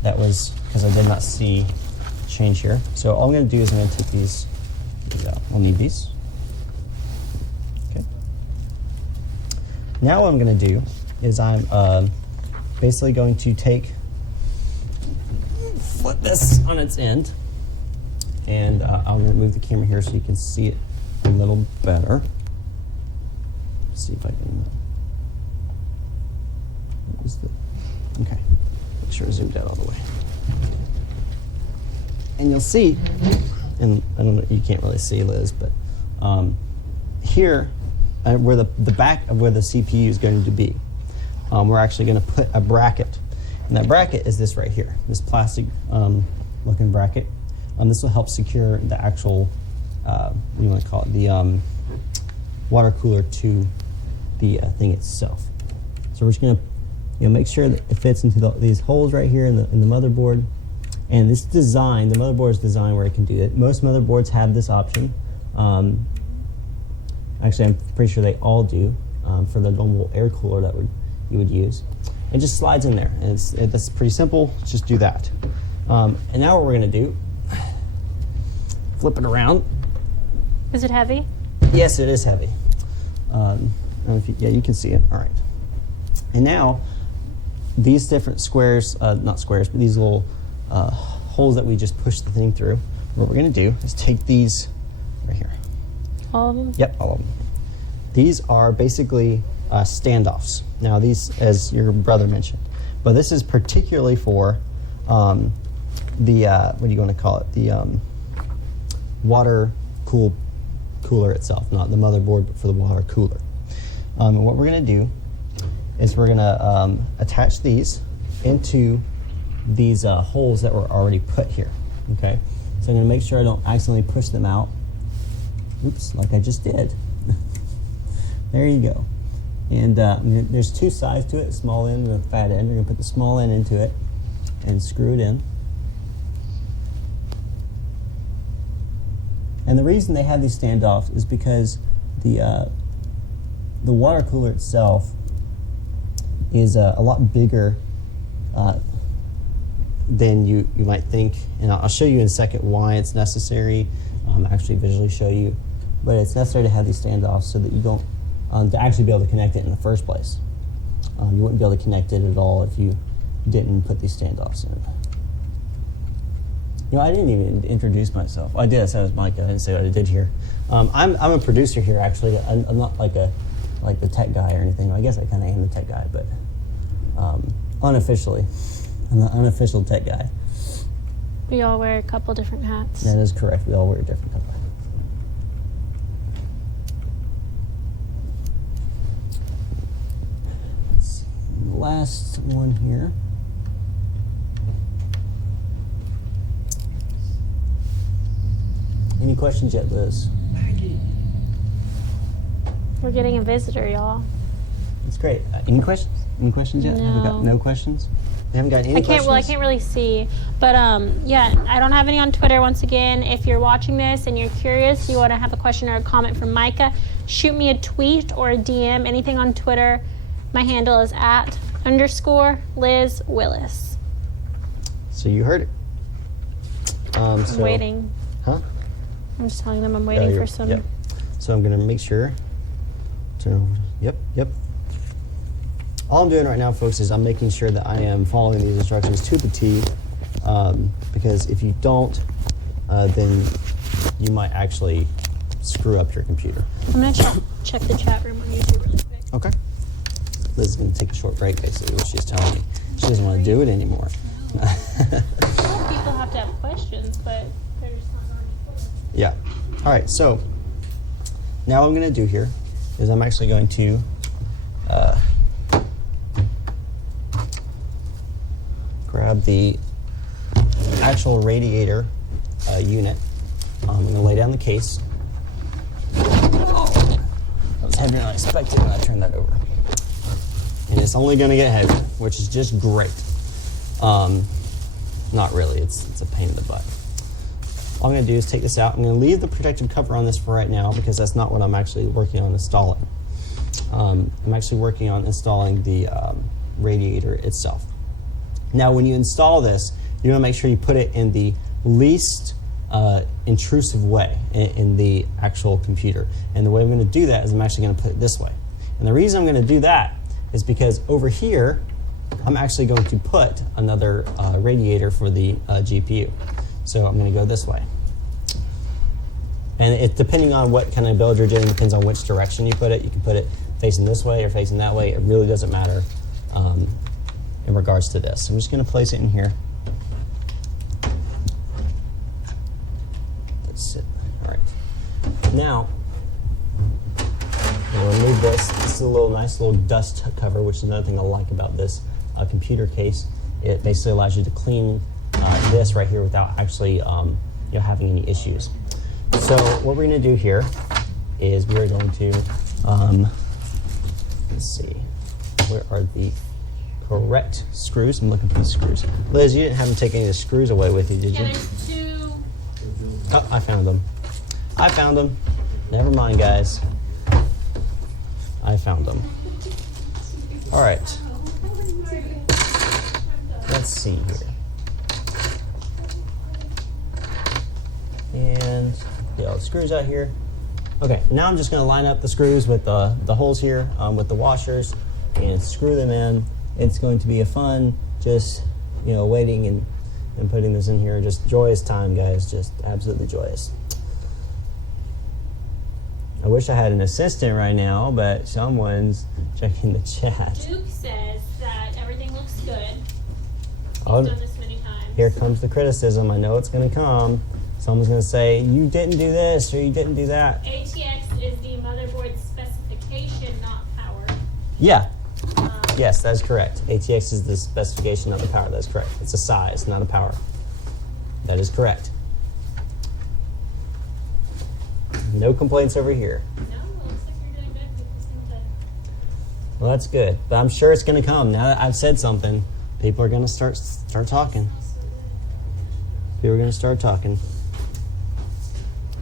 That was because I did not see change here. So all I'm going to do is I'm going to take these out. I'll need these. Okay. Now what I'm going to do is I'm basically going to flip this on its end, and I'll move the camera here so you can see it a little better. Let's see if I can. Okay, make sure I zoomed out all the way. And you'll see, and I don't know, you can't really see, Liz, but here, where the back of where the CPU is going to be, we're actually going to put a bracket. And that bracket is this right here, this plastic looking bracket. This will help secure the actual, what do you want to call it, the water cooler to the thing itself. So we're just going to make sure that it fits into these holes right here in the motherboard. And this design, the motherboard is designed where it can do it. Most motherboards have this option. Actually, I'm pretty sure they all do for the normal air cooler that you would use. It just slides in there, and that's pretty simple. Just do that. And now what we're going to do flip it around. Is it heavy? Yes, it is heavy. I don't know if yeah, you can see it. All right. And now, these different squares, not squares, but these little holes that we just pushed the thing through, what we're going to do is take these right here. All of them? Yep, all of them. These are basically standoffs. Now, these, as your brother mentioned, but this is particularly for the, what do you want to call it? The water cooler itself, not the motherboard, but for the water cooler. And what we're going to do is we're going to attach these into these holes that were already put here. Okay, so I'm going to make sure I don't accidentally push them out. Oops, like I just did. There you go. And there's two sides to it, a small end and a fat end. We're going to put the small end into it and screw it in. And the reason they have these standoffs is because the water cooler itself is a lot bigger than you might think. And I'll show you in a second why it's necessary, actually visually show you. But it's necessary to have these standoffs so that you don't, to actually be able to connect it in the first place. You wouldn't be able to connect it at all if you didn't put these standoffs in. You know, I didn't even introduce myself. I did. I said I was Micah. I didn't say what I did here. I'm a producer here, actually. I'm not like the tech guy or anything. I guess I kind of am the tech guy, but unofficially, I'm the unofficial tech guy. We all wear a couple different hats. That is correct. We all wear a different color. Let's see. Last one here. Any questions yet, Liz? We're getting a visitor, y'all. That's great. Any questions? Any questions yet? Have we got No. no questions? We haven't got any questions? Well, I can't really see. But yeah, I don't have any on Twitter. Once again, if you're watching this and you're curious, you want to have a question or a comment from Micah, shoot me a tweet or a DM, anything on Twitter. My handle is @_Liz Willis. So you heard it. I'm waiting. Huh? I'm just telling them I'm waiting for some. Yep. So I'm going to make sure. Turn over. Yep. All I'm doing right now, folks, is I'm making sure that I am following these instructions to the T, because if you don't, then you might actually screw up your computer. I'm going to check the chat room on YouTube really quick. Okay. Liz is going to take a short break, basically, what she's telling me. She doesn't want to do it anymore. Some people have to have questions, but they're just not on Twitter. Yeah. All right, so now what I'm going to do here is I'm actually going to grab the actual radiator unit. I'm going to lay down the case. That was heavier than I expected when I turned that over. And it's only going to get heavier, which is just great. Not really, it's a pain in the butt. All I'm going to do is take this out. I'm going to leave the protective cover on this for right now because that's not what I'm actually working on installing. I'm actually working on installing the radiator itself. Now, when you install this, you want to make sure you put it in the least intrusive way in the actual computer. And the way I'm going to do that is I'm actually going to put it this way. And the reason I'm going to do that is because over here, I'm actually going to put another radiator for the GPU. So I'm going to go this way. And it, depending on what kind of build you're doing, depends on which direction you put it. You can put it facing this way or facing that way. It really doesn't matter in regards to this. I'm just going to place it in here. Let's sit. All right. Now, I'm going to remove this. This is a nice little dust cover, which is another thing I like about this computer case. It basically allows you to clean this right here without actually having any issues. So what we're going to do here is we're going to, let's see, where are the correct screws? I'm looking for the screws. Liz, you didn't have to take any of the screws away with you, did you? Yeah, there's two. Oh, I found them. I found them. Never mind, guys. I found them. All right. Let's see here. And all the screws out here. Okay, now I'm just going to line up the screws with the holes here with the washers and screw them in. It's going to be a fun, just, you know, waiting and putting this in here. Just joyous time, guys. Just absolutely joyous. I wish I had an assistant right now, but someone's checking the chat. Duke says that everything looks good. He's Oh, done this many times. here comes the criticism. I know it's going to come. Someone's going to say, you didn't do this or you didn't do that. ATX is the motherboard specification, not power. Yeah. Yes, that's correct. ATX is the specification, not the power. That's correct. It's a size, not a power. That is correct. No complaints over here. No, it looks like you're doing good with this new bed. Well, that's good. But I'm sure it's going to come. Now that I've said something, people are going to start talking. People are going to start talking.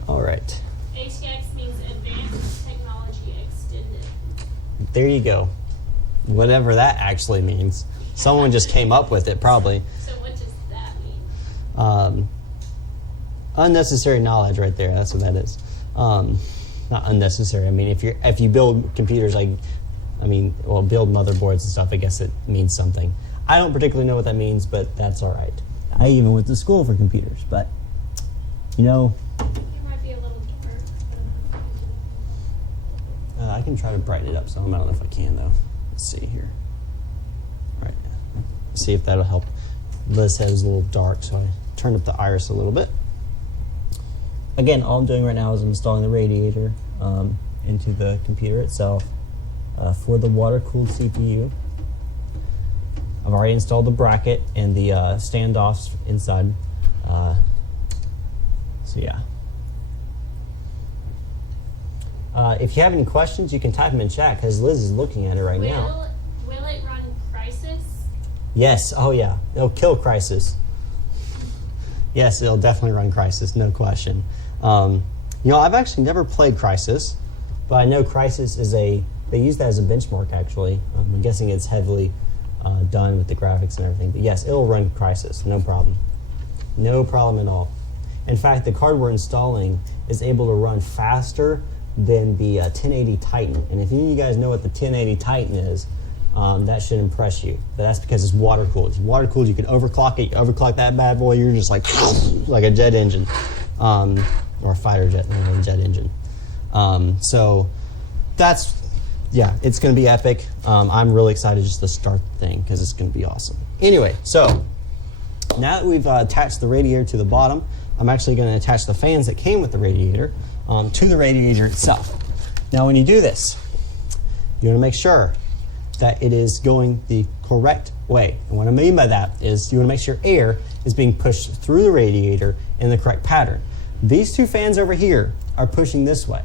All right. ATX means Advanced Technology Extended. There you go. Whatever that actually means. Someone just came up with it, probably. So what does that mean? Unnecessary knowledge right there. That's what that is. Not unnecessary. I mean, if you build computers, build motherboards and stuff, I guess it means something. I don't particularly know what that means, but that's all right. I even went to school for computers, but, you know. You might be a little dark. I can try to brighten it up some. I don't know if I can, though. Let's see here. All right. See if that'll help. Liz's head is a little dark, so I turned up the iris a little bit. Again, all I'm doing right now is I'm installing the radiator into the computer itself for the water-cooled CPU. I've already installed the bracket and the standoffs inside. So yeah. If you have any questions, you can type them in chat because Liz is looking at it right now. Will it run Crysis? Yes. Oh yeah. It'll kill Crysis. Yes, it'll definitely run Crysis, no question. I've actually never played Crysis, but I know Crysis is they use that as a benchmark actually. I'm guessing it's heavily done with the graphics and everything. But yes, it'll run Crysis, no problem. No problem at all. In fact, the card we're installing is able to run faster than the 1080 Titan. And if any of you guys know what the 1080 Titan is, that should impress you. But that's because it's water cooled. If water cooled, you can overclock it. You overclock that bad boy, you're just like a jet engine, or a fighter jet, jet engine. So that's, yeah, it's going to be epic. I'm really excited just to start the thing because it's going to be awesome. Anyway, so now that we've attached the radiator to the bottom, I'm actually going to attach the fans that came with the radiator to the radiator itself. Now, when you do this, you want to make sure that it is going the correct way. And what I mean by that is you want to make sure air is being pushed through the radiator in the correct pattern. These two fans over here are pushing this way.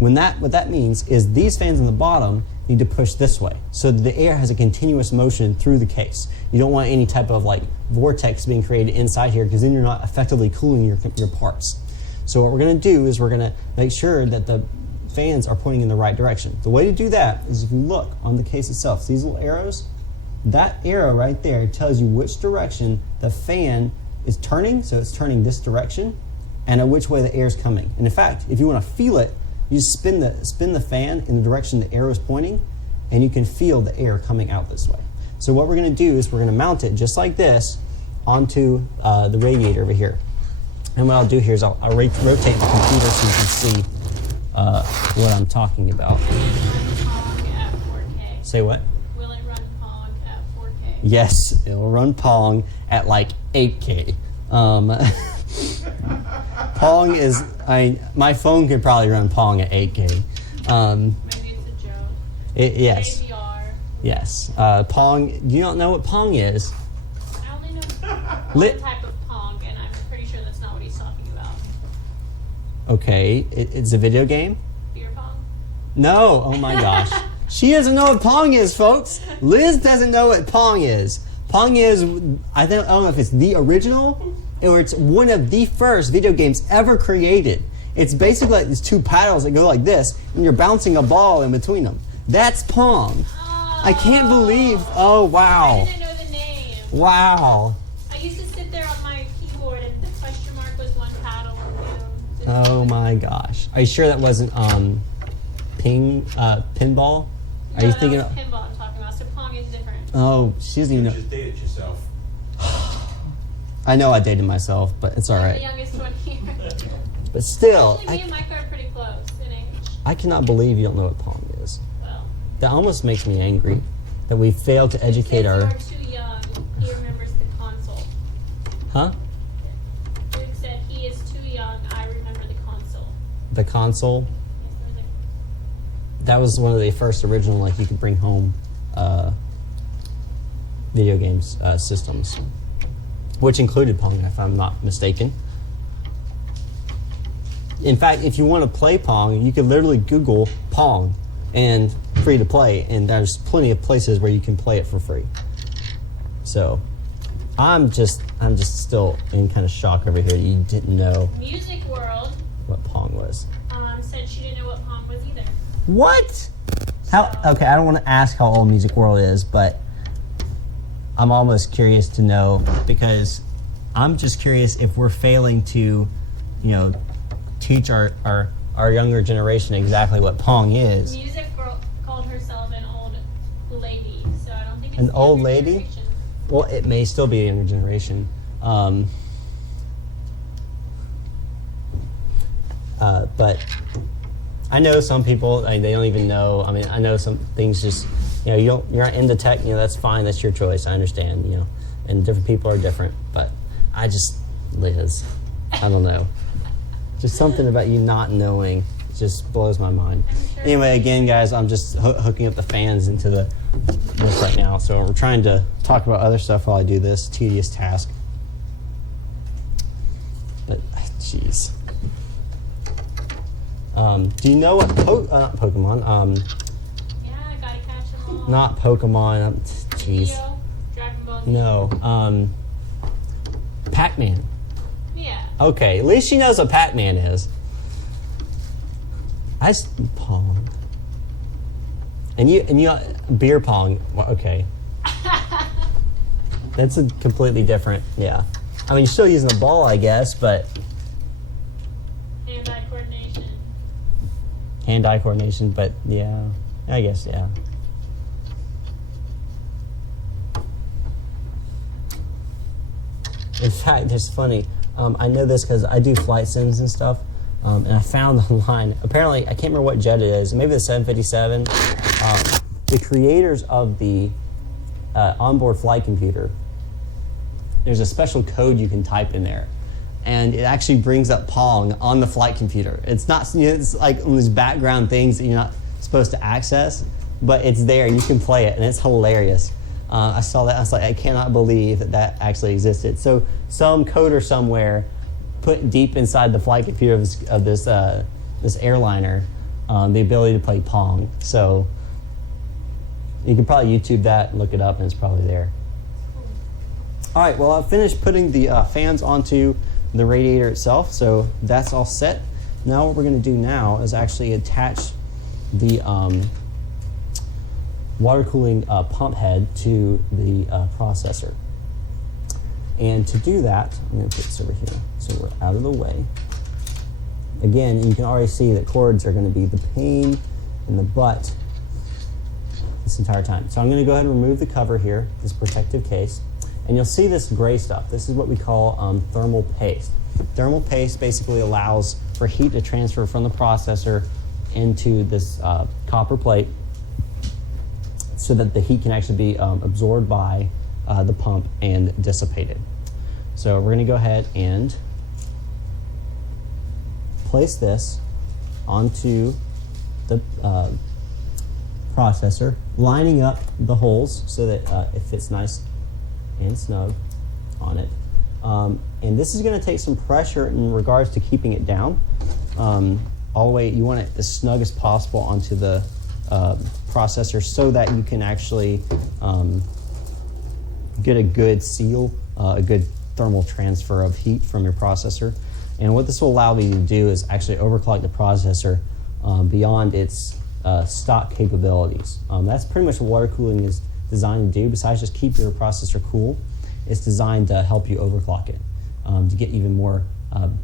What that means is these fans on the bottom need to push this way so that the air has a continuous motion through the case. You don't want any type of like vortex being created inside here because then you're not effectively cooling your parts. So what we're going to do is we're going to make sure that the fans are pointing in the right direction. The way to do that is if you look on the case itself, these little arrows, that arrow right there tells you which direction the fan is turning, so it's turning this direction, and which way the air is coming. And in fact, if you want to feel it, you just spin the fan in the direction the arrow is pointing, and you can feel the air coming out this way. So what we're going to do is we're going to mount it just like this onto the radiator over here. And what I'll do here is I'll rotate the computer so you can see what I'm talking about. Will it run Pong at 4K? Say what? Will it run Pong at 4K? Yes, it'll run Pong at like 8K. Pong is, my phone could probably run Pong at 8K. Maybe it's a joke. Yes. AVR. Yes. Pong, you don't know what Pong is? I only know one type of Pong, and I'm pretty sure that's not what he's talking about. Okay, it's a video game? Beer Pong? No, oh my gosh. She doesn't know what Pong is, folks. Liz doesn't know what Pong is. Pong is, I don't know if it's the original or it's one of the first video games ever created. It's basically like these two paddles that go like this, and you're bouncing a ball in between them. That's Pong. Oh, I can't believe, oh wow. I didn't know the name. Wow. I used to sit there on my keyboard, and the question mark was one paddle, and Oh my gosh. Are you sure that wasn't pinball? Are you thinking? That was pinball I'm talking about. So Pong is different. Oh, she doesn't even You know. just dated yourself. I know I dated myself, but it's all I'm the right. youngest one here. But still, Actually, me and Micah are pretty close in age. I cannot believe you don't know what Pong is. Well, That almost makes me angry that we failed to educate our. Since you're too young, he remembers the console. Huh? Luke said he is too young. I remember the console. The console. Yes, there was a That was one of the first original, like, you could bring home video games systems, which included Pong, if I'm not mistaken. In fact, if you want to play Pong, you could literally Google Pong and free to play, and there's plenty of places where you can play it for free. So, I'm just still in kind of shock over here that you didn't know Music World what Pong was. said she didn't know what Pong was either. What? How? Okay, I don't want to ask how old Music World is, but I'm almost curious to know, because I'm just curious if we're failing to, teach our younger generation exactly what Pong is. Music World called herself an old lady, so I don't think it's An the old younger lady? generation. Well, it may still be a younger generation. But I know some people, they don't even know. I mean, I know some things just, you're not into tech, that's fine. That's your choice. I understand, and different people are different. But I just, Liz, I don't know. Just something about you not knowing just blows my mind. Sure. Anyway, again, guys, I'm just hooking up the fans into this right now. So we're trying to talk about other stuff while I do this tedious task. But, jeez. Do you know what not Pokemon? Yeah, I gotta catch them all. Not Pokemon. Jeez. Yu-Gi-Oh, Dragon Ball Z. No. Pac-Man. Yeah. Okay, at least she knows what Pac-Man is. Pong. And you beer pong. Well, okay. That's a completely different. Yeah. I mean, you're still using the ball, I guess, but Hand-eye coordination. hand-eye coordination. But yeah, I guess yeah. In fact, it's funny. I know this because I do flight sims and stuff, and I found online. Apparently, I can't remember what jet it is. Maybe the 757. The creators of the onboard flight computer. There's a special code you can type in there, and it actually brings up Pong on the flight computer. It's not. It's like one of these background things that you're not supposed to access, but it's there. You can play it, and it's hilarious. I saw that. I was like, I cannot believe that actually existed. So some coder somewhere put deep inside the flight computer of this airliner the ability to play Pong. So you can probably YouTube that and look it up, and it's probably there. All right. Well, I've finished putting the fans onto the radiator itself, so that's all set. Now what we're going to do now is actually attach the water cooling pump head to the processor. And to do that, I'm going to put this over here so we're out of the way. Again, you can already see that cords are going to be the pain in the butt this entire time. So I'm going to go ahead and remove the cover here, this protective case, and you'll see this gray stuff. This is what we call thermal paste. Thermal paste basically allows for heat to transfer from the processor into this copper plate, so that the heat can actually be absorbed by the pump and dissipated. So we're going to go ahead and place this onto the processor, lining up the holes so that it fits nice and snug on it. And this is going to take some pressure in regards to keeping it down. All the way, you want it as snug as possible onto the processor so that you can actually get a good seal, a good thermal transfer of heat from your processor. And what this will allow me to do is actually overclock the processor beyond its stock capabilities. That's pretty much what water cooling is designed to do. Besides just keep your processor cool, it's designed to help you overclock it, to get even more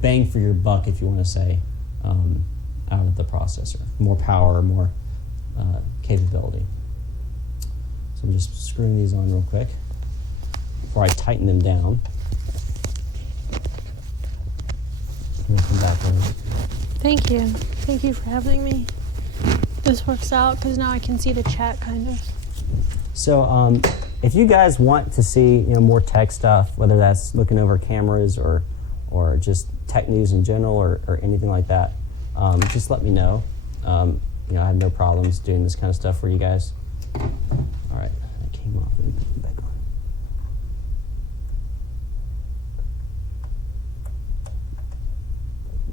bang for your buck, if you want to say, out of the processor. More power, more capability. So I'm just screwing these on real quick before I tighten them down. And come back on. Thank you. Thank you for having me. This works out because now I can see the chat kind of. So if you guys want to see more tech stuff, whether that's looking over cameras or just tech news in general or anything like that, just let me know. I have no problems doing this kind of stuff for you guys. All right, that came off and put it back on.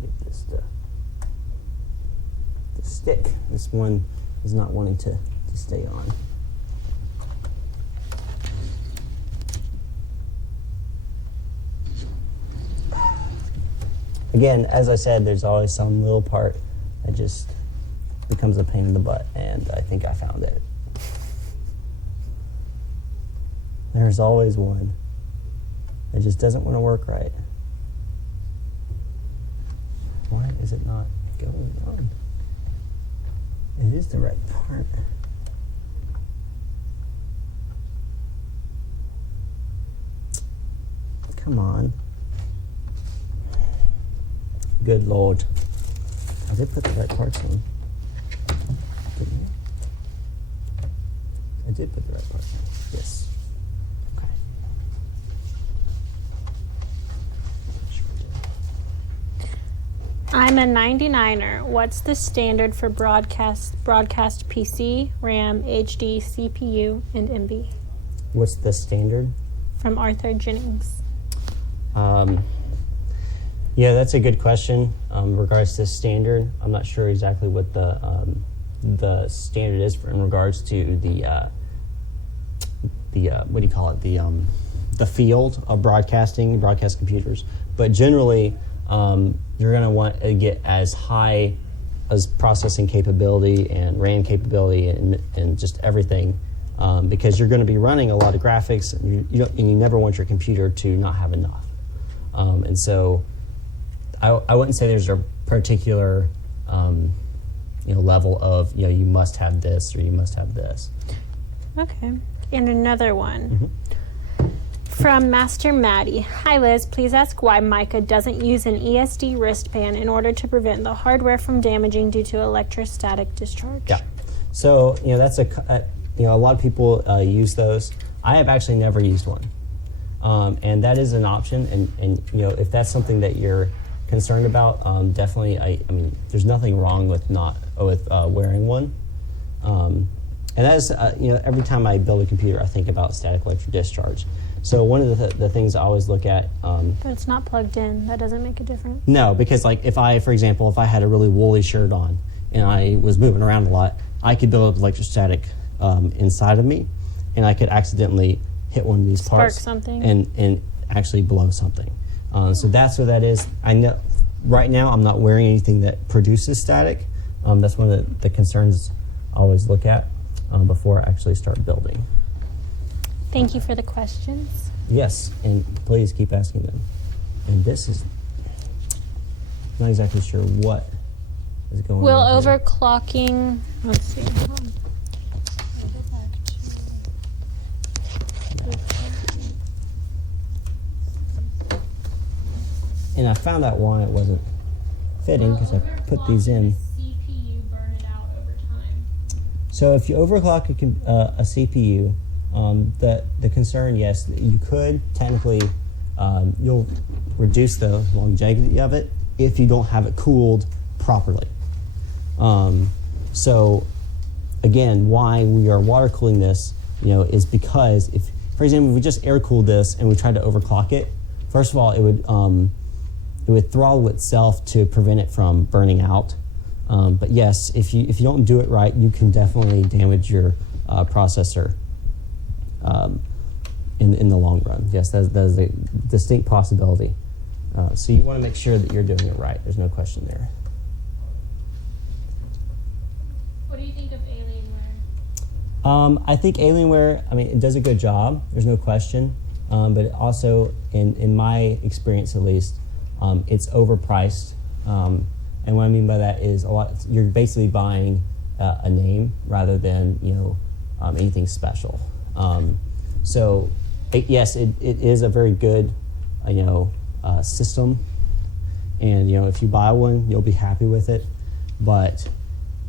Get this to stick. This one is not wanting to stay on. Again, as I said, there's always some little part that just becomes a pain in the butt, and I think I found it. There's always one that just doesn't want to work right. Why is it not going on? It is the right part. Come on. Good Lord. I did put the right parts on. Didn't I? I did put the right parts on. Yes. Okay. Sure did. I'm a 99er. What's the standard for broadcast PC, RAM, HD, CPU, and MB? What's the standard? From Arthur Jennings. Yeah, that's a good question. In regards to standard, I'm not sure exactly what the standard is in regards to the what do you call it? The field of broadcast computers. But generally, you're going to want to get as high as processing capability and RAM capability and just everything, because you're going to be running a lot of graphics, and you never want your computer to not have enough. And so I wouldn't say there's a particular level of you must have this or you must have this. Okay. And another one. From Master Maddie. Hi Liz, please ask why Micah doesn't use an ESD wristband in order to prevent the hardware from damaging due to electrostatic discharge. Yeah. So that's a lot of people use those. I have actually never used one, and that is an option. And if that's something that you're concerned about, definitely. I mean, there's nothing wrong with wearing one. And that is, every time I build a computer, I think about static electric discharge. So one of the things I always look at. But it's not plugged in. That doesn't make a difference. No, because for example, if I had a really woolly shirt on and I was moving around a lot, I could build up electrostatic inside of me, and I could accidentally hit one of these parts. Spark something. And actually blow something. So that's what that is. I know right now I'm not wearing anything that produces static. That's one of the concerns I always look at before I actually start building. Thank you for the questions. Yes, and please keep asking them. And this is not exactly sure what is going Will on here. overclocking, let's see. Hold on. And I found out why it wasn't fitting, because I put these in. CPU burn it out over time. So if you overclock a CPU, the concern, yes, you could technically, you'll reduce the longevity of it if you don't have it cooled properly. So again, why we are water cooling this, is because if, for example, if we just air cooled this and we tried to overclock it, first of all, it would throttle itself to prevent it from burning out. But yes, if you don't do it right, you can definitely damage your processor in the long run. Yes, that is a distinct possibility. So you want to make sure that you're doing it right. There's no question there. What do you think of Alienware? I think Alienware, it does a good job. There's no question. But also, in my experience at least, it's overpriced. And what I mean by that is you're basically buying a name rather than anything special. So yes, it is a very good system, and if you buy one, you'll be happy with it. But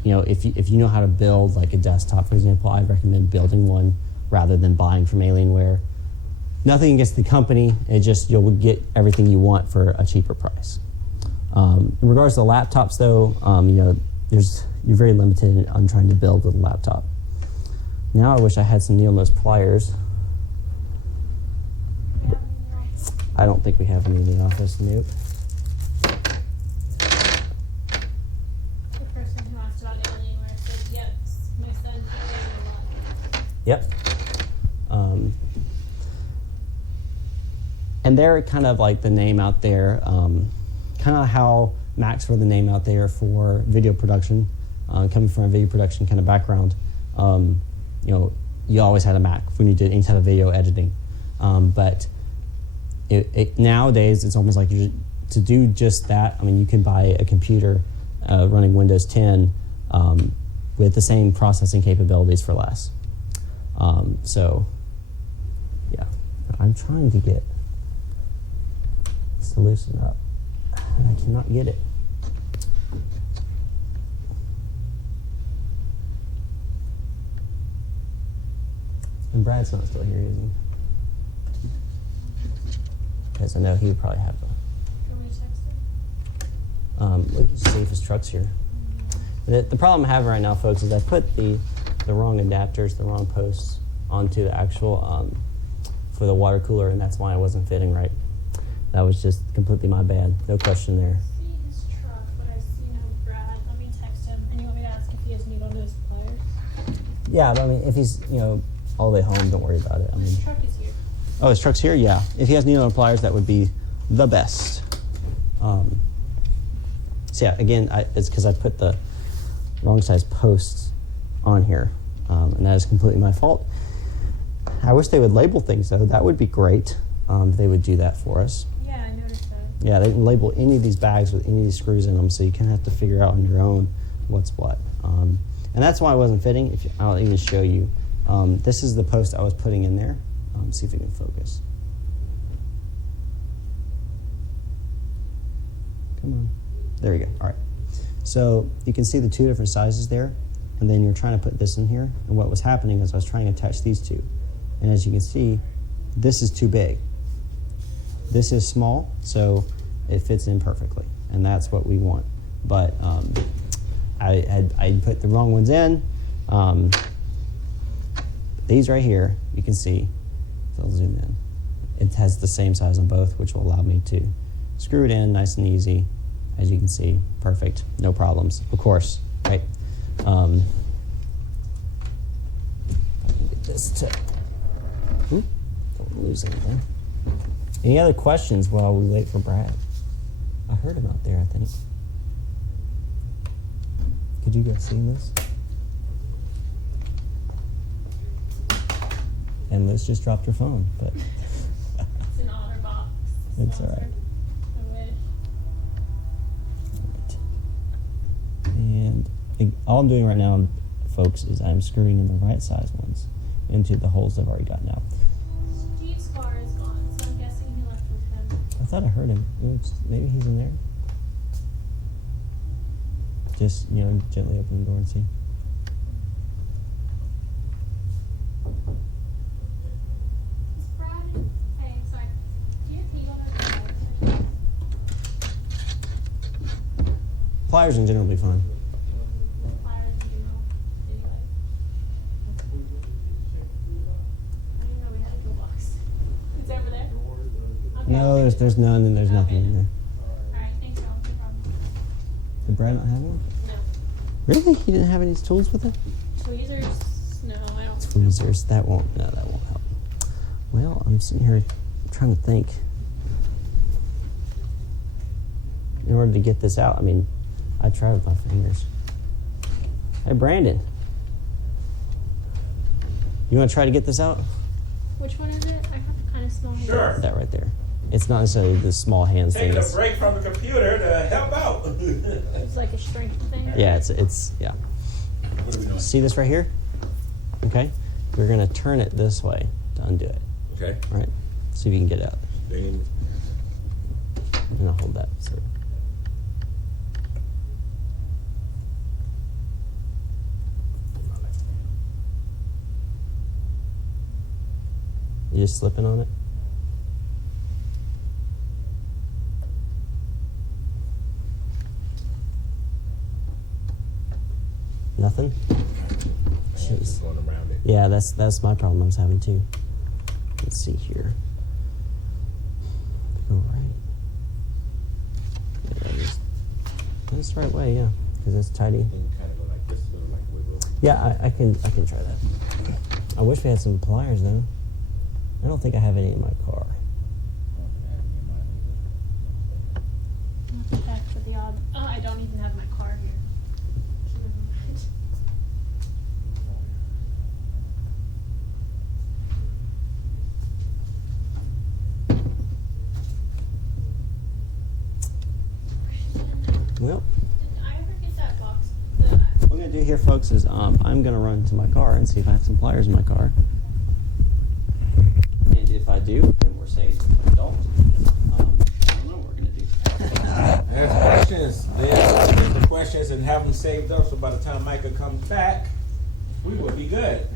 if you know how to build like a desktop, for example, I'd recommend building one rather than buying from Alienware. Nothing against the company, you'll get everything you want for a cheaper price. In regards to the laptops, though, you're very limited on trying to build with a laptop. Now I wish I had some needle nose pliers. I don't think we have any in the office. Nope. The person who asked about Alienware said, "Yep, my son's a lot." Yep. And they're kind of like the name out there, kind of how Macs were the name out there for video production. Coming from a video production kind of background, you always had a Mac when you did any type of video editing. But nowadays, it's almost like to do just that. I mean, you can buy a computer running Windows 10 with the same processing capabilities for less. So, yeah, I'm trying to get this to loosen up, and I cannot get it. And Brad's not still here, is he? Because I know he would probably have Can we text him? we can see if his truck's here. The problem I have right now, folks, is I put the wrong adapters, the wrong posts onto the actual for the water cooler, and that's why it wasn't fitting right. That was just completely my bad. No question there. I see his truck, but I see no Brad. Let me text him. And you want me to ask if he has needle nose pliers? Yeah, but I mean, if he's all the way home, don't worry about it. I mean, His truck is here. Oh, his truck's here? Yeah. If he has needle nose pliers, that would be the best. So yeah, again, it's because I put the wrong size posts on here, and that is completely my fault. I wish they would label things, though. That would be great if they would do that for us. Yeah, I noticed that. Yeah, they didn't label any of these bags with any of these screws in them, so you kind of have to figure out on your own what's what. And that's why it wasn't fitting. I'll even show you. This is the post I was putting in there. See if we can focus. Come on. There we go. All right. So you can see the two different sizes there, and then you're trying to put this in here. And what was happening is I was trying to attach these two. And as you can see, this is too big. This is small, so it fits in perfectly. And that's what we want. But I put the wrong ones in. These right here, you can see, so I'll zoom in. It has the same size on both, which will allow me to screw it in nice and easy. As you can see, perfect, no problems, of course, right? If I can get this to, don't lose anything. Any other questions while we wait for Brad? I heard him out there, I think. Could you guys see this? And Liz just dropped her phone, but It's an otter box. It's all right. I wish. And all I'm doing right now, folks, is I'm screwing in the right size ones into the holes I've already gotten out. Steve's car is gone, so I'm guessing he left with him. I thought I heard him. Oops, maybe he's in there. Just, gently open the door and see. Is Brad? Hey, sorry. Do you have needle nose pliers? Pliers in general will be fine. Pliers, you know, anyway. I didn't know we had a toolbox. It's over there? Okay. No, there's none, and there's nothing in there. Alright, thanks, y'all. No problem. Did Brad not have one? No. Really? He didn't have any tools with it? Tweezers? No, I don't. Tweezers. That won't help. Well, I'm sitting here trying to think. In order to get this out, I mean, I tried with my fingers. Hey, Brandon. You want to try to get this out? Which one is it? I have a kind of small hand. Sure. That right there. It's not necessarily the small hands thing. Taking a It's- break from the computer to help out. It's like a strength thing. Yeah, it's yeah. What are we doing? See this right here? Okay, we're gonna turn it this way to undo it. Okay. All right, see if you can get it out. Then And I'll hold that. So. You just slipping on it? Nothing? Jeez. going around it. Yeah, that's my problem I was having too. Let's see here. Go right. Yeah, that's the right way, yeah. Because it's tidy. And you kind of go like this, little like wiggle. Yeah, I can try that. I wish we had some pliers though. I don't think I have any in my car. I'll check for the odd. Oh, I don't even have my car here. Never mind. Well, Did I ever get that box? what I'm gonna do here, folks, is I'm gonna run to my car and see if I have some pliers in my car. And if I do, then we're safe. If I don't, I don't know what we're gonna do. Ask questions. There's the questions and have them saved up so by the time Micah comes back, we will be good.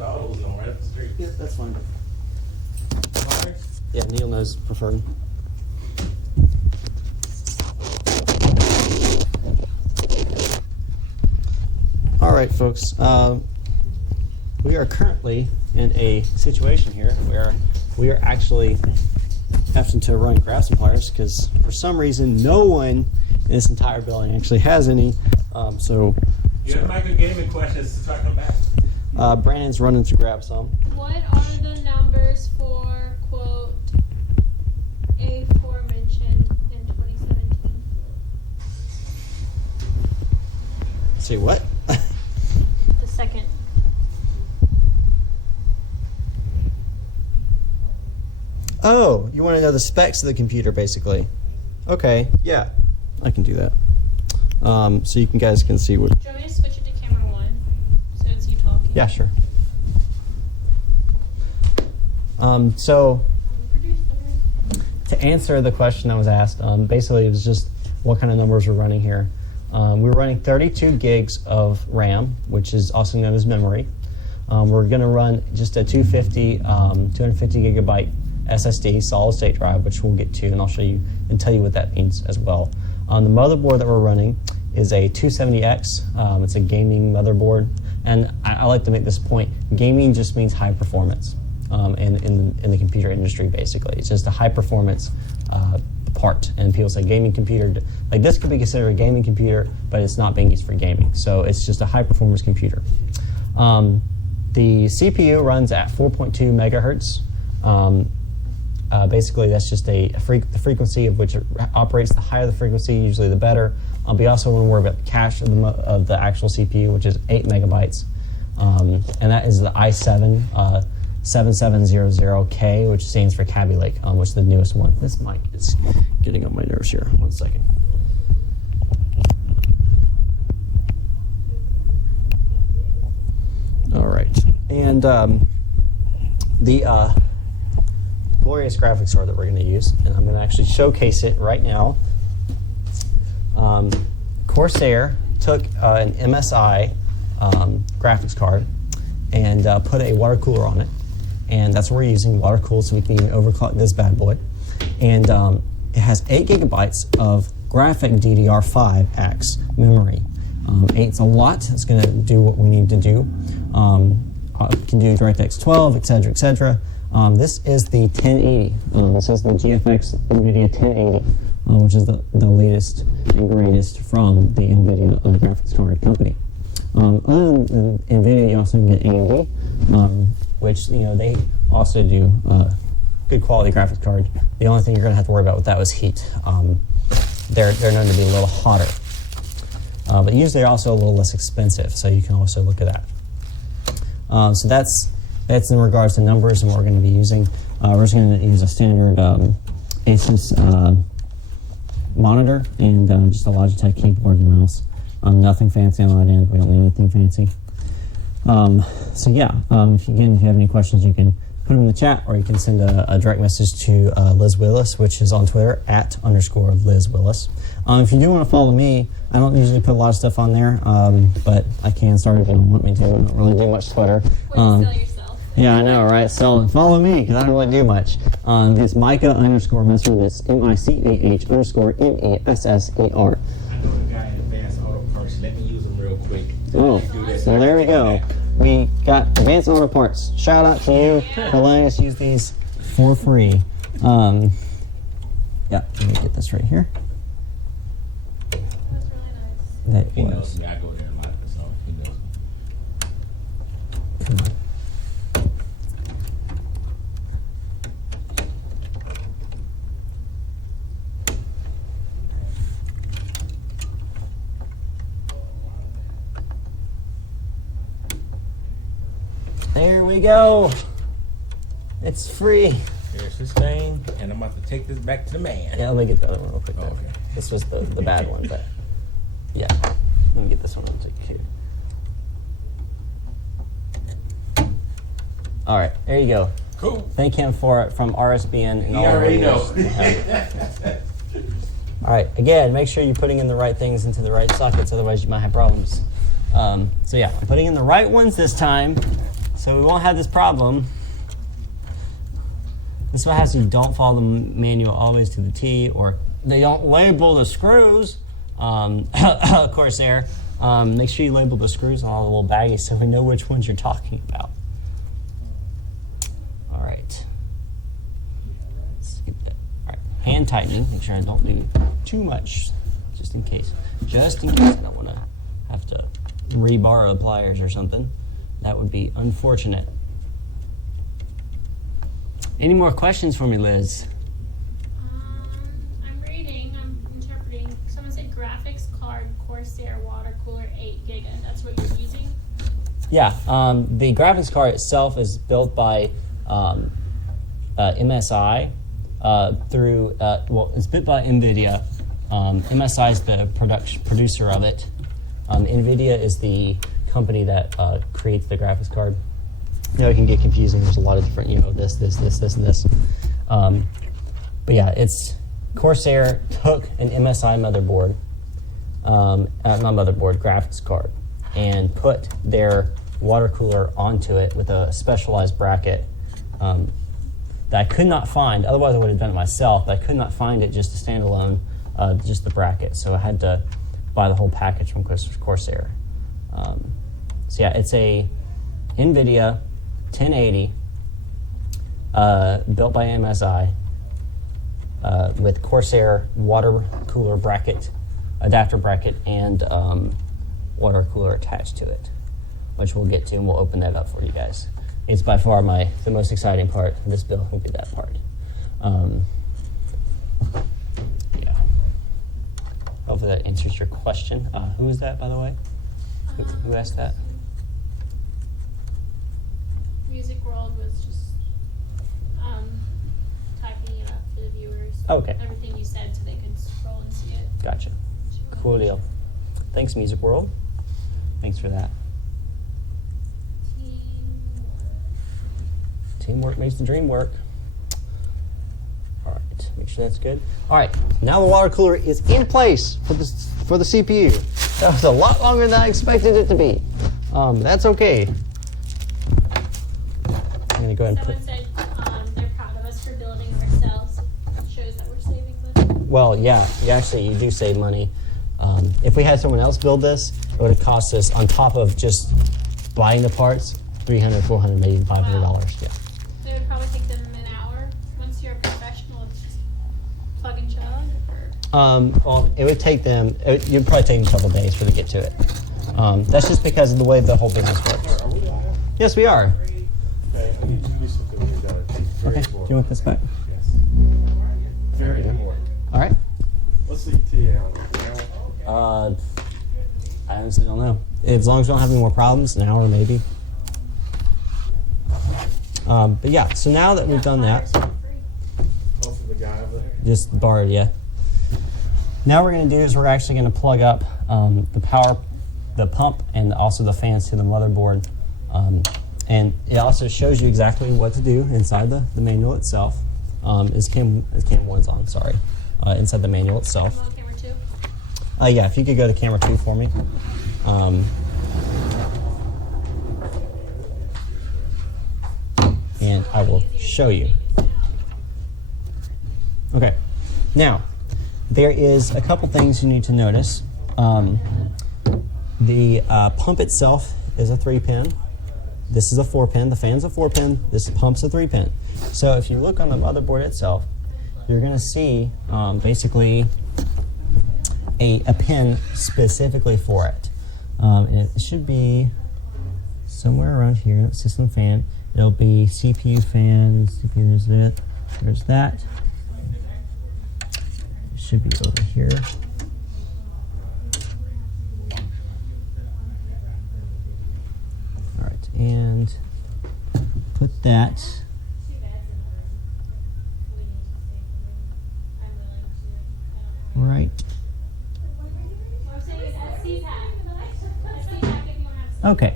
All those going right up the street. Yep, that's fine. Pliers? Yeah, Neil knows preferred. All right, folks. We are currently in a situation here where we are actually having to run and grab some pliers because for some reason no one in this entire building actually has any. So You have Micah gaming questions to talk about. Brandon's running to grab some. What are the numbers for quote aforementioned in 2017? See what? The second. Oh, you want to know the specs of the computer, basically? Okay, yeah, I can do that. So you guys can see what. Do you want me to switch it to camera one so it's you talking? Yeah, sure. So to answer the question that was asked, basically it was just what kind of numbers we're running here. We were running 32 gigs of RAM, which is also known as memory. We're going to run just a 250 gigabyte SSD, solid state drive, which we'll get to, and I'll show you and tell you what that means as well. The motherboard that we're running is a 270X. It's a gaming motherboard, and I like to make this point. Gaming just means high performance in the computer industry, basically. It's just a high performance part, and people say gaming computer, like this could be considered a gaming computer, but it's not being used for gaming, so it's just a high performance computer. The CPU runs at 4.2 megahertz. Basically, that's just the frequency of which it operates. The higher the frequency, usually the better. We also want to worry about the cache of the actual CPU, which is 8 megabytes, and that is the i7 7700K, which stands for Kaby Lake, which is the newest one. This mic is getting on my nerves here. 1 second. All right, and the glorious graphics card that we're going to use, and I'm going to actually showcase it right now. Corsair took an MSI graphics card and put a water cooler on it, and that's what we're using, water cooled, so we can even overclock this bad boy. And it has 8 gigabytes of graphic DDR5X memory. 8's a lot. It's going to do what we need to do. Can do DirectX 12, etc., etc. This is the 1080. This is the GFX NVIDIA 1080, which is the latest and greatest from the NVIDIA graphics card company. Other than NVIDIA, you also get AMD, which they also do good quality graphics card. The only thing you're going to have to worry about with that was heat. They're known to be a little hotter, but usually they're also a little less expensive. So you can also look at that. So that's in regards to numbers and what we're going to be using. We're just going to use a standard Asus monitor and just a Logitech keyboard and mouse. Nothing fancy on that end. We don't need anything fancy. So yeah, if you have any questions, you can put them in the chat, or you can send a direct message to Liz Willis, which is on Twitter @_Liz Willis. If you do want to follow me, I don't usually put a lot of stuff on there, but I can start if you don't want me to. I don't really do much Twitter. Sell yourself. Yeah, I know, right? So follow me, because I don't really do much. It's Micah_Messer. That's MICAH_MESSER. I know the guy in Advanced Auto Parts. Let me use them real quick. Oh, well, there we go. We got Advanced Auto Parts. Shout out to you for letting us use these for free. Yeah, let me get this right here. That's really nice. That He was. knows me. I go there a lot, so he knows me. Come on. There we go. It's free. Here's this thing, and I'm about to take this back to the man. Yeah, let me get the other one real quick. Okay. This was the bad one, but yeah. Let me get this one real quick too. All right, there you go. Cool. Thank him for it from RSBN and He all the already radios. knows. All right, again, make sure you're putting in the right things into the right sockets, otherwise you might have problems. So yeah, I'm putting in the right ones this time, so we won't have this problem. This is what happens if you don't follow the manual always to the T, or they don't label the screws. Of course, there. Make sure you label the screws on all the little baggies so we know which ones you're talking about. All right. Let's get that. All right. Hand tightening. Make sure I don't do too much, just in case. Just in case I don't want to have to rebar the pliers or something. That would be unfortunate. Any more questions for me, Liz? I'm reading, I'm interpreting. Someone said graphics card Corsair water cooler 8 GB. That's what you're using? Yeah, the graphics card itself is built by MSI through, well, it's built by NVIDIA. MSI is the producer of it. NVIDIA is the company that creates the graphics card. You know, it can get confusing. There's a lot of different, you know, this, and this. But yeah, it's Corsair took an MSI motherboard, not motherboard, graphics card, and put their water cooler onto it with a specialized bracket that I could not find. Otherwise, I would have done it myself. But I could not find it just a standalone, just the bracket. So I had to buy the whole package from Corsair. So yeah, it's a NVIDIA 1080 built by MSI with Corsair water cooler bracket, adapter bracket, and water cooler attached to it, which we'll get to, and we'll open that up for you guys. It's by far the most exciting part of this build will be that part. Yeah. Hopefully that answers your question. Who is that, by the way? Who asked that? Music World was just typing it up for the viewers. Okay. Everything you said so they could scroll and see it. Gotcha. Cool deal. Thanks, Music World. Thanks for that. Teamwork makes the dream work. All right, make sure that's good. All right, now the water cooler is in place for the CPU. That was a lot longer than I expected it to be. That's okay. I'm gonna go ahead and Someone said they're proud of us for building ourselves. Shows that we're saving money. Well, yeah, you do save money. If we had someone else build this, it would have cost us, on top of just buying the parts, $300, $400, maybe $500. Wow. Yeah. It would probably take them an hour. Once you're a professional, it's just plug and chug. Well, it would take them. You'd probably take them a couple days for to get to it. That's just because of the way the whole business works. Are we live? Yes, we are. Okay, I need to do something when you're done. Very Okay. Do important. you want this back? Yes. Very important. All right. What's the TA on it? I honestly don't know. As long as we don't have any more problems, an hour maybe. But yeah, so now that we've done that, Oh, from the guy over there? just borrowed, yeah. Now what we're going to do is we're actually going to plug up the pump, and also the fans to the motherboard. And it also shows you exactly what to do inside the manual itself. Is cam 1's on, sorry. Inside the manual itself. On camera 2. Yeah, if you could go to camera 2 for me. And I will show you. Okay, now there is a couple things you need to notice. The pump itself is a 3-pin. This is a 4-pin. The fan's a 4-pin. This pump's a 3-pin. So if you look on the motherboard itself, you're going to see basically a pin specifically for it. And it should be somewhere around here. System fan. It'll be CPU fan. CPU, there's that. It should be over here. All right, and put that. Right. Okay.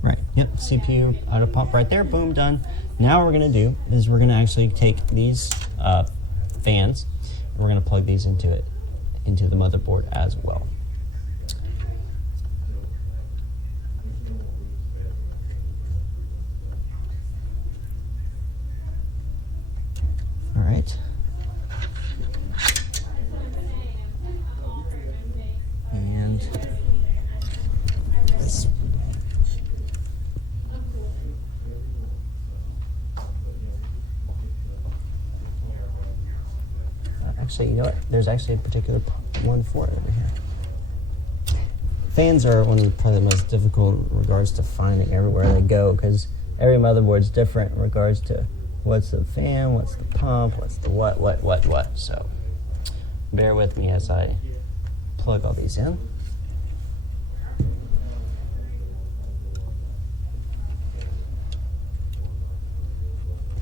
Right. Yep. CPU auto pump right there. Boom. Done. Now what we're gonna do is we're gonna actually take these fans. And we're gonna plug these into the motherboard as well. All right. And this. Actually, you know what? There's actually a particular one for it over here. Fans are one of probably the most difficult in regards to finding everywhere they go, because every motherboard's different in regards to what's the fan, what's the pump, what's the what. So bear with me as I plug all these in.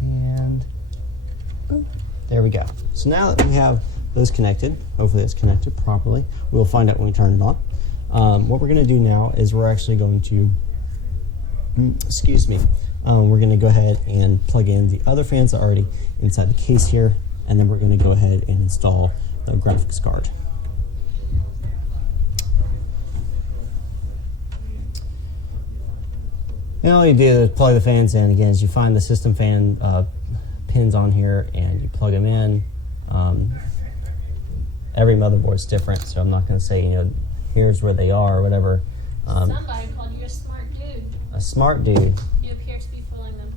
And boom, there we go. So now that we have those connected. Hopefully it's connected properly. We'll find out when we turn it on. What we're going to do now is we're actually going to, we're going to go ahead and plug in the other fans that are already inside the case here, and then we're going to go ahead and install the graphics card. And all you do is plug the fans in. Again, is you find the system fan pins on here and you plug them in. Every motherboard's different, so I'm not going to say, here's where they are or whatever. Somebody called you a smart dude. A smart dude. You appear to be fooling them.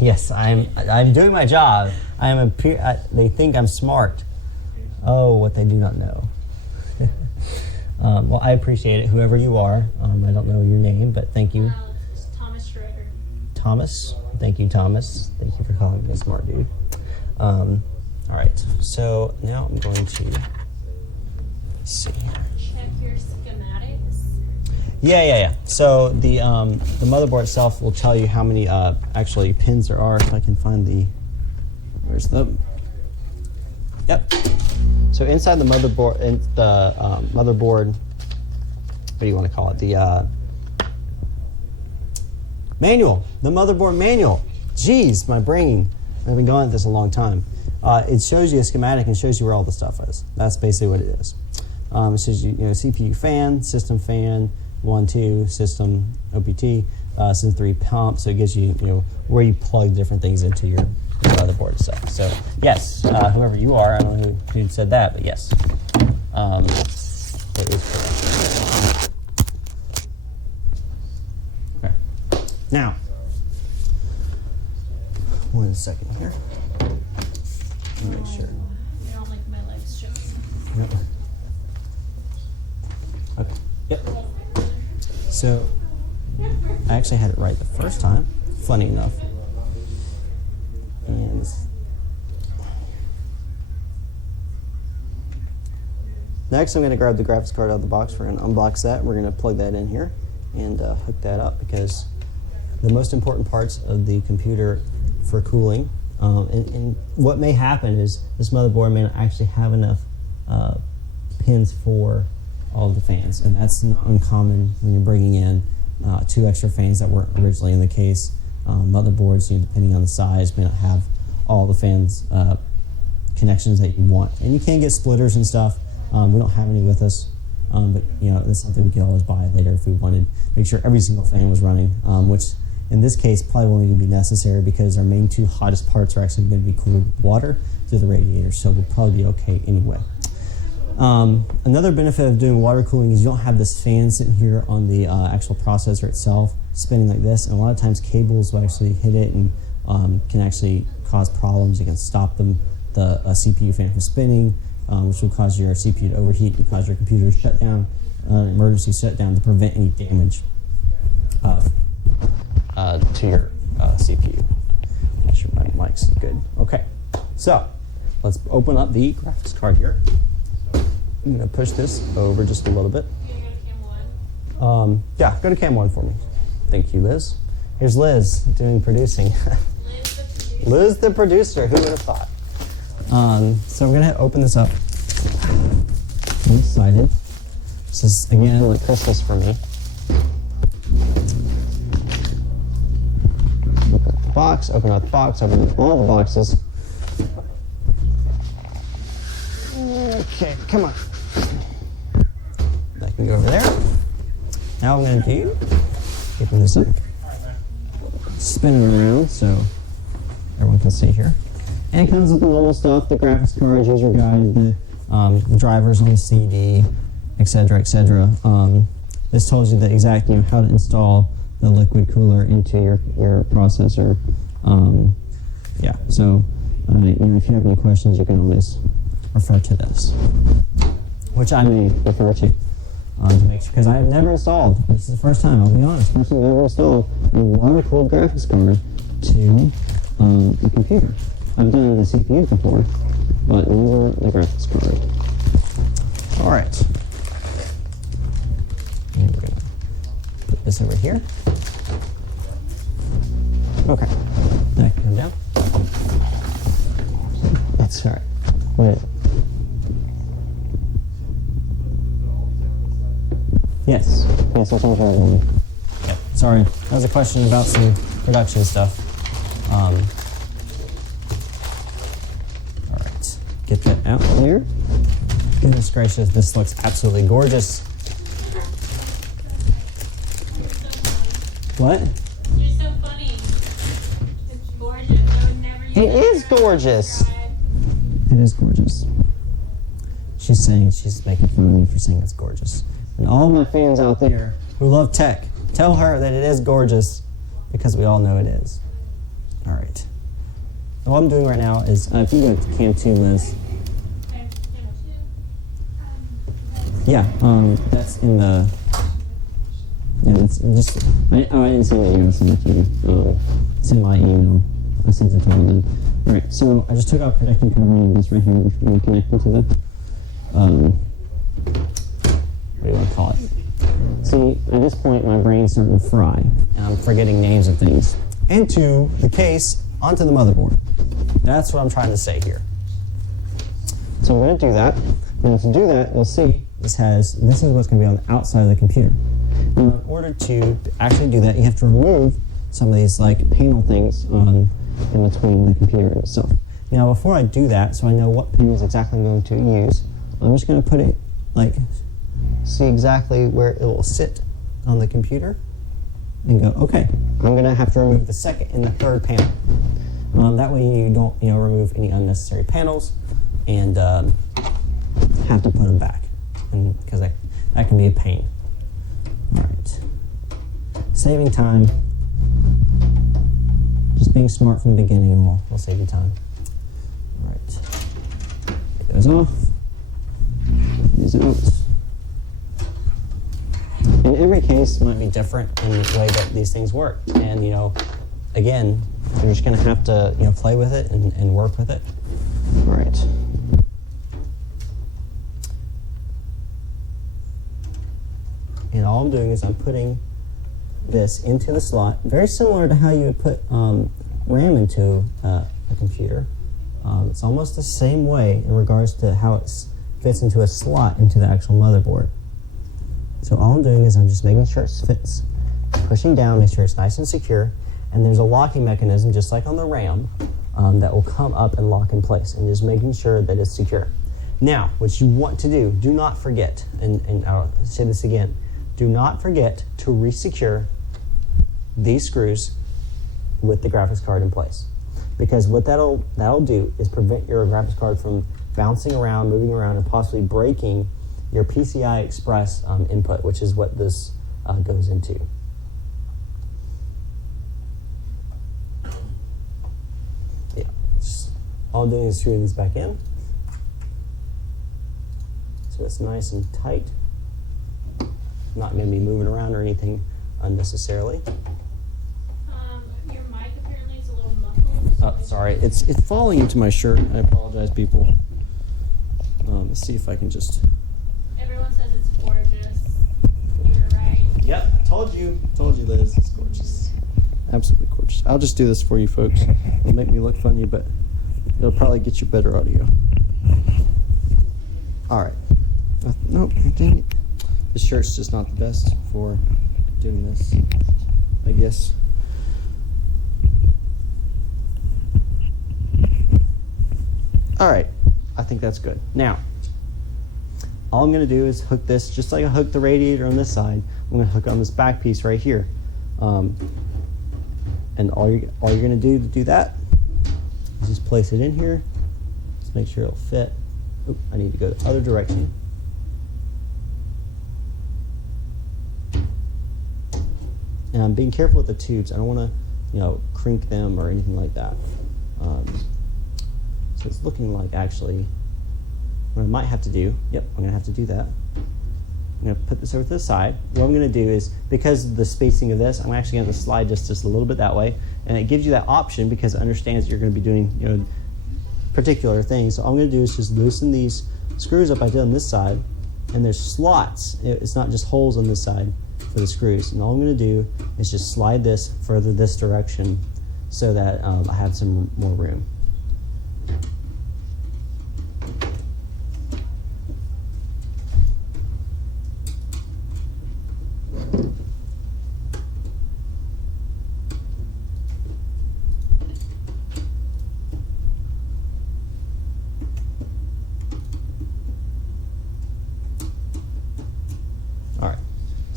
Yes, I'm doing my job. They think I'm smart. Oh, what they do not know. Well, I appreciate it, whoever you are. I don't know your name, but thank you. It's Thomas Schroeder. Thomas. Thank you, Thomas. Thank you for calling me a smart dude. All right, so now I'm going to see. Check your schematics. Yeah. So the motherboard itself will tell you how many actually pins there are. If I can find where's the? Yep. So inside the motherboard, motherboard, what do you want to call it? The manual, the motherboard manual. Jeez, my brain. I've been going at this a long time. It shows you a schematic and shows you where all the stuff is. That's basically what it is. It shows you, CPU fan, system fan, 1, 2, system OPT, system 3 pump. So it gives you, where you plug different things into your motherboard itself. So yes, whoever you are, I don't know who said that, but yes, it is correct. Okay. Now, 1 second here. Let me make sure. I don't like my legs showing. Yep. Okay. Yep. So I actually had it right the first time. Funny enough. And next, I'm going to grab the graphics card out of the box. We're going to unbox that. We're going to plug that in here and hook that up, because the most important parts of the computer for cooling. And what may happen is this motherboard may not actually have enough pins for all of the fans, and that's not uncommon when you're bringing in 2 extra fans that weren't originally in the case. Motherboards, depending on the size, may not have all the fans connections that you want, and you can get splitters and stuff. We don't have any with us, but that's something we can always buy later if we wanted. Make sure every single fan was running, which in this case probably won't even be necessary, because our main 2 hottest parts are actually going to be cooled with water through the radiator, so we'll probably be okay anyway. Another benefit of doing water cooling is you don't have this fan sitting here on the actual processor itself spinning like this, and a lot of times cables will actually hit it and can actually cause problems. It can stop the CPU fan from spinning, which will cause your CPU to overheat and cause your computer to shut down, emergency shutdown, to prevent any damage to your CPU. Make sure my mic's good. Okay, so let's open up the graphics card here. I'm going to push this over just a little bit. You gonna go to cam 1? Yeah, go to cam 1 for me. Thank you, Liz. Here's Liz doing producing. Liz the producer, who would have thought? So we're going to open this up. I'm excited. This is, again, like Christmas for me. Open up the box, open up the box, open up all the boxes. Okay, come on. That can go over there. Now what I'm going to do, open this up, spin it around so everyone can see here. And it comes with the normal stuff, the graphics card, user guide, the drivers on the CD, etc., etc. This tells you the exact, how to install the liquid cooler into your processor. Yeah, so if you have any questions, you can always refer to this, which I may refer to make sure, because I have never installed, this is the first time, I'll be honest, first time I've ever installed a water-cooled graphics card to a computer. I've done it with the CPU before, but never the graphics card. All right. And we're going to put this over here. Okay. That can come down. That's all right. Wait. Yes. Yes, that's what I'm Yep. Sorry. That was a question about some production stuff. All right. Get that out there. Goodness gracious, this looks absolutely gorgeous. What? You're so funny. It's gorgeous. I would never use It is gorgeous. It is gorgeous. She's saying she's making fun of me for saying it's gorgeous. And all my fans out there who love tech, tell her that it is gorgeous because we all know it is. All right. So what I'm doing right now is, if you go to Cam 2, Liz. Yeah, that's in the. Yeah, that's just. I didn't see what you guys sent it to me. It's in my email. I sent it to them then. All right, so I just took out protecting covering this right here, which we're going to connect into the. What do you want to call it? See, at this point, my brain's starting to fry, and I'm forgetting names of things. Into the case, onto the motherboard. That's what I'm trying to say here. So I'm going to do that. And to do that, you'll see this is what's going to be on the outside of the computer. Now, in order to actually do that, you have to remove some of these like panel things in between the computer and itself. Now, before I do that, so I know what panels exactly I'm going to use, I'm just going to put it see exactly where it will sit on the computer, and go, okay, I'm going to have to remove the second and the third panel. That way you don't, remove any unnecessary panels and have to put them back, because that can be a pain. All right, saving time. Just being smart from the beginning will save you time. All right, get those off. These out. In every case, might be different in the way that these things work, and again, you're just going to have to play with it and work with it. All right. And all I'm doing is I'm putting this into the slot, very similar to how you would put RAM into a computer. It's almost the same way in regards to how it fits into a slot into the actual motherboard. So all I'm doing is I'm just making sure it fits, pushing down, make sure it's nice and secure, and there's a locking mechanism just like on the RAM that will come up and lock in place, and just making sure that it's secure. Now, what you want to do, do not forget, and I'll say this again, do not forget to re-secure these screws with the graphics card in place. Because what that'll do is prevent your graphics card from bouncing around, moving around, and possibly breaking your PCI Express input, which is what this goes into. Yeah, all I'm doing is screwing these back in. So it's nice and tight. Not going to be moving around or anything unnecessarily. Your mic apparently is a little muffled. Oh, sorry. It's falling into my shirt. I apologize, people. Let's see if I can just... Everyone says it's gorgeous. You're right. Yep, told you, Liz. It's gorgeous. Absolutely gorgeous. I'll just do this for you, folks. It'll make me look funny, but it'll probably get you better audio. All right. Nope, dang it. The shirt's just not the best for doing this, I guess. All right, I think that's good. Now, all I'm going to do is hook this, just like I hooked the radiator on this side, I'm going to hook on this back piece right here. And all you're going to do that is just place it in here. Just make sure it'll fit. Oop, I need to go the other direction. And I'm being careful with the tubes. I don't want to, crink them or anything like that. So it's looking like actually what I might have to do, I'm going to have to do that. I'm going to put this over to the side. What I'm going to do is, because of the spacing of this, I'm actually going to slide just a little bit that way. And it gives you that option because it understands you're going to be doing, particular things. So all I'm going to do is just loosen these screws up I did on this side. And there's slots. It's not just holes on this side for the screws. And all I'm going to do is just slide this further this direction so that I have some more room.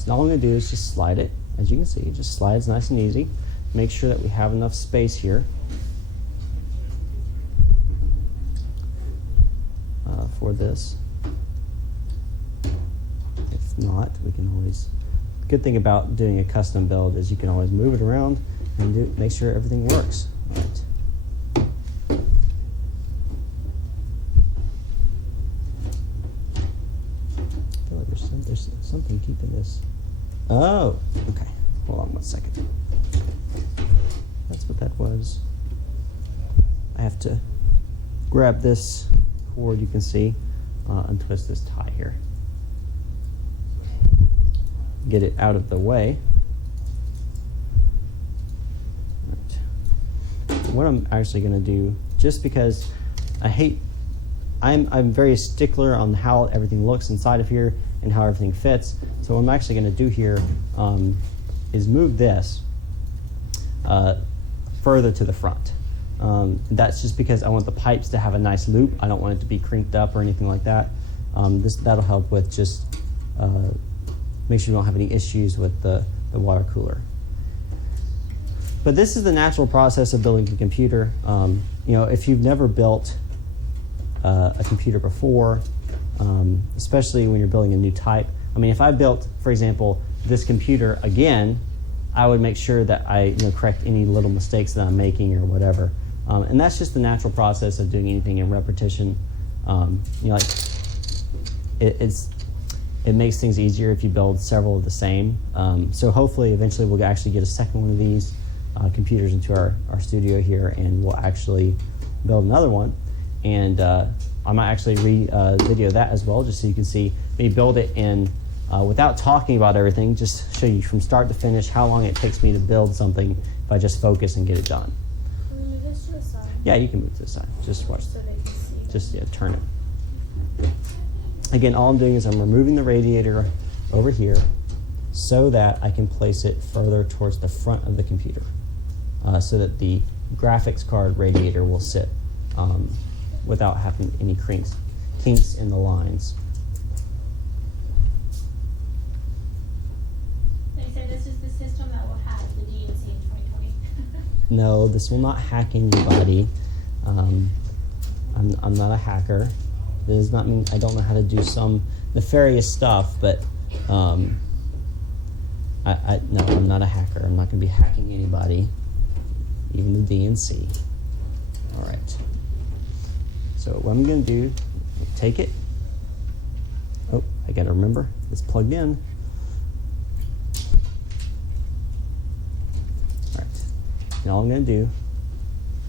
And all I'm going to do is just slide it. As you can see, it just slides nice and easy. Make sure that we have enough space here for this. If not, we can always. The good thing about doing a custom build is you can always move it around and make sure everything works. All right. I feel like there's something keeping this. Oh, okay. Hold on 1 second. That's what that was. I have to grab this cord, you can see, untwist this tie here. Get it out of the way. Right. What I'm actually going to do, just because I'm very stickler on how everything looks inside of here and how everything fits. So what I'm actually going to do here is move this further to the front. That's just because I want the pipes to have a nice loop. I don't want it to be crinked up or anything like that. That'll help with just make sure we don't have any issues with the water cooler. But this is the natural process of building a computer. If you've never built a computer before, especially when you're building a new type. I mean, if I built, for example, this computer again, I would make sure that I correct any little mistakes that I'm making or whatever. And that's just the natural process of doing anything in repetition. It makes things easier if you build several of the same. So hopefully, eventually, we'll actually get a second one of these computers into our studio here, and we'll actually build another one. And I might actually video that as well, just so you can see me build it in without talking about everything, just show you from start to finish how long it takes me to build something if I just focus and get it done. Can we move this to the side? Yeah, you can move to the side. Just watch. So they can see. Just turn it. Again, all I'm doing is I'm removing the radiator over here so that I can place it further towards the front of the computer, so that the graphics card radiator will sit without having any kinks in the lines. They say this is the system that will hack the DNC in 2020. No, this will not hack anybody. I'm not a hacker. It does not mean I don't know how to do some nefarious stuff, but no, I'm not a hacker. I'm not going to be hacking anybody, even the DNC. All right. So what I'm going to do, take it. Oh, I got to remember it's plugged in. All right. And all I'm going to do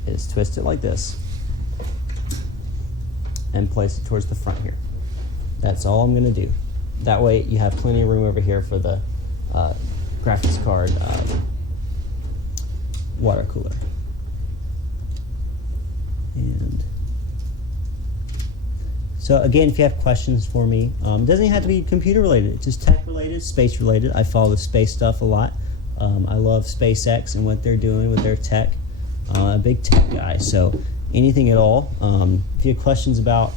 is twist it like this and place it towards the front here. That's all I'm going to do. That way you have plenty of room over here for the graphics card water cooler. And so again, if you have questions for me, it doesn't even have to be computer related. It's just tech related, space related. I follow the space stuff a lot. I love SpaceX and what they're doing with their tech. A big tech guy, so anything at all. If you have questions about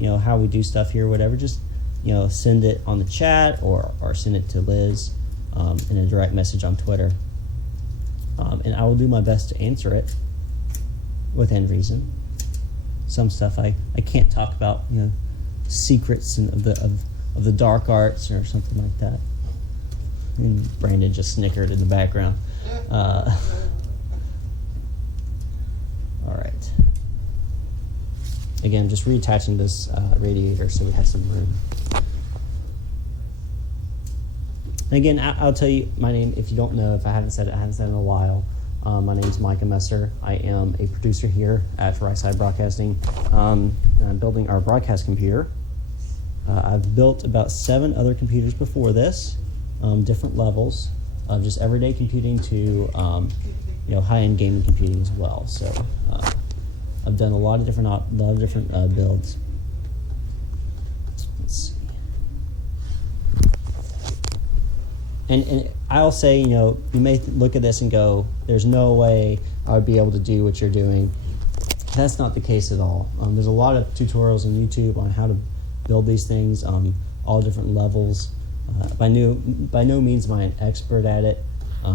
how we do stuff here, whatever, just send it on the chat or send it to Liz in a direct message on Twitter, and I will do my best to answer it within reason. Some stuff I can't talk about, secrets of the dark arts or something like that. And Brandon just snickered in the background. All right. Again, just reattaching this radiator so we have some room. And again, I'll tell you my name if you don't know. If I haven't said it, I haven't said it in a while. My name is Micah Messer. I am a producer here at Right Side Broadcasting. And I'm building our broadcast computer. I've built about 7 other computers before this, different levels of just everyday computing to high-end gaming computing as well. So I've done a lot of different builds. Let's see. And I'll say, you may look at this and go, there's no way I would be able to do what you're doing. That's not the case at all. There's a lot of tutorials on YouTube on how to build these things, all different levels. by no means am I an expert at it. I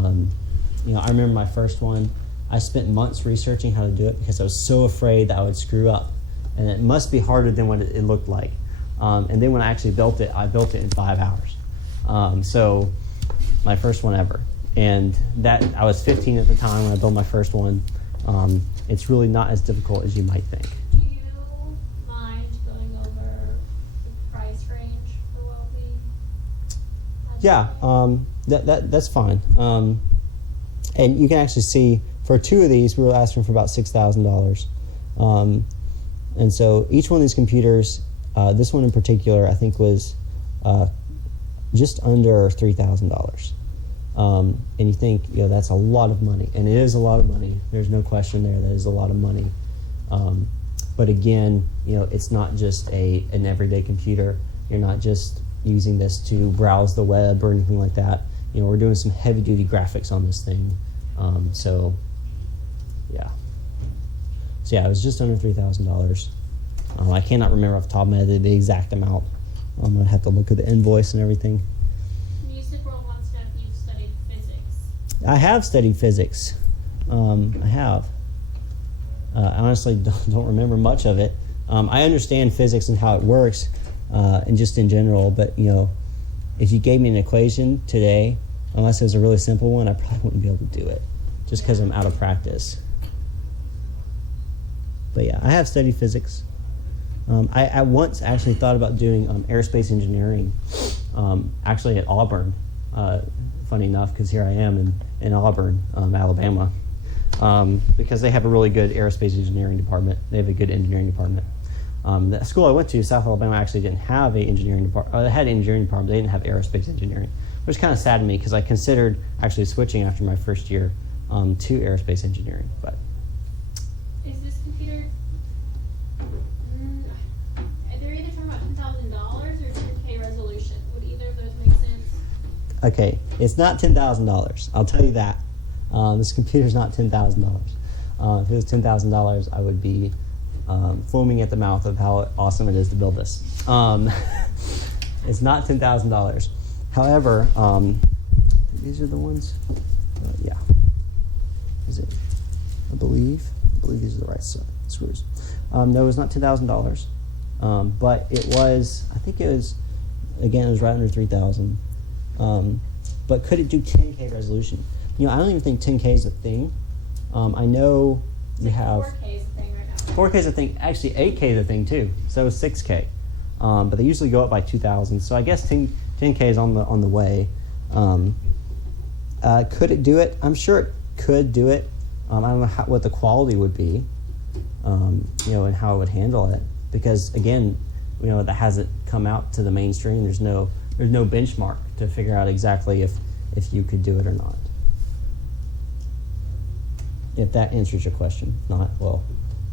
remember my first one. I spent months researching how to do it because I was so afraid that I would screw up, and it must be harder than what it looked like. And then when I actually built it, I built it in 5 hours. So my first one ever, and that I was 15 at the time when I built my first one. It's really not as difficult as you might think. Do you mind going over the price range for what we? Yeah, that's fine. And you can actually see for 2 of these, we were asking for about $6,000. And so each one of these computers, this one in particular, I think was just under $3,000. And you think, that's a lot of money, and it is a lot of money. There's no question there. That is a lot of money. But again, it's not just an everyday computer. You're not just using this to browse the web or anything like that. We're doing some heavy-duty graphics on this thing. So yeah, it was just under $3,000. I cannot remember off the top of my head the exact amount. I'm gonna have to look at the invoice and everything. Music World wants to know if you've studied physics. I have studied physics. I have. I honestly don't remember much of it. I understand physics and how it works, and just in general. But if you gave me an equation today, unless it was a really simple one, I probably wouldn't be able to do it, just because I'm out of practice. But yeah, I have studied physics. I once actually thought about doing aerospace engineering, actually at Auburn. Funny enough, because here I am in Auburn, Alabama, because they have a really good aerospace engineering department. They have a good engineering department. The school I went to, South Alabama, actually didn't have an engineering department. They had an engineering department. They didn't have aerospace engineering, which kind of sad to me because I considered actually switching after my first year to aerospace engineering. But Is this computer? They're either talking about $10,000 or 10K resolution. Would either of those make sense? okay, it's not $10,000. I'll tell you that. This computer's not $10,000. If it was $10,000, I would be foaming at the mouth of how awesome it is to build this. It's not $10,000. However, these are the ones. Yeah. Is it? I believe these are the right screws. No, it's not $10,000. But it was. I think it was. Again, it was right under 3,000. But could it do 10K resolution? I don't even think 10K is a thing. I know you have 4K is the thing right now. 4K is a thing. Actually, 8K is a thing too. So is 6K. But they usually go up by 2,000. So I guess 10K is on the way. Could it do it? I'm sure it could do it. I don't know what the quality would be, and how it would handle it. Because again, that hasn't come out to the mainstream. There's no benchmark to figure out exactly if you could do it or not. If that answers your question. If not, well,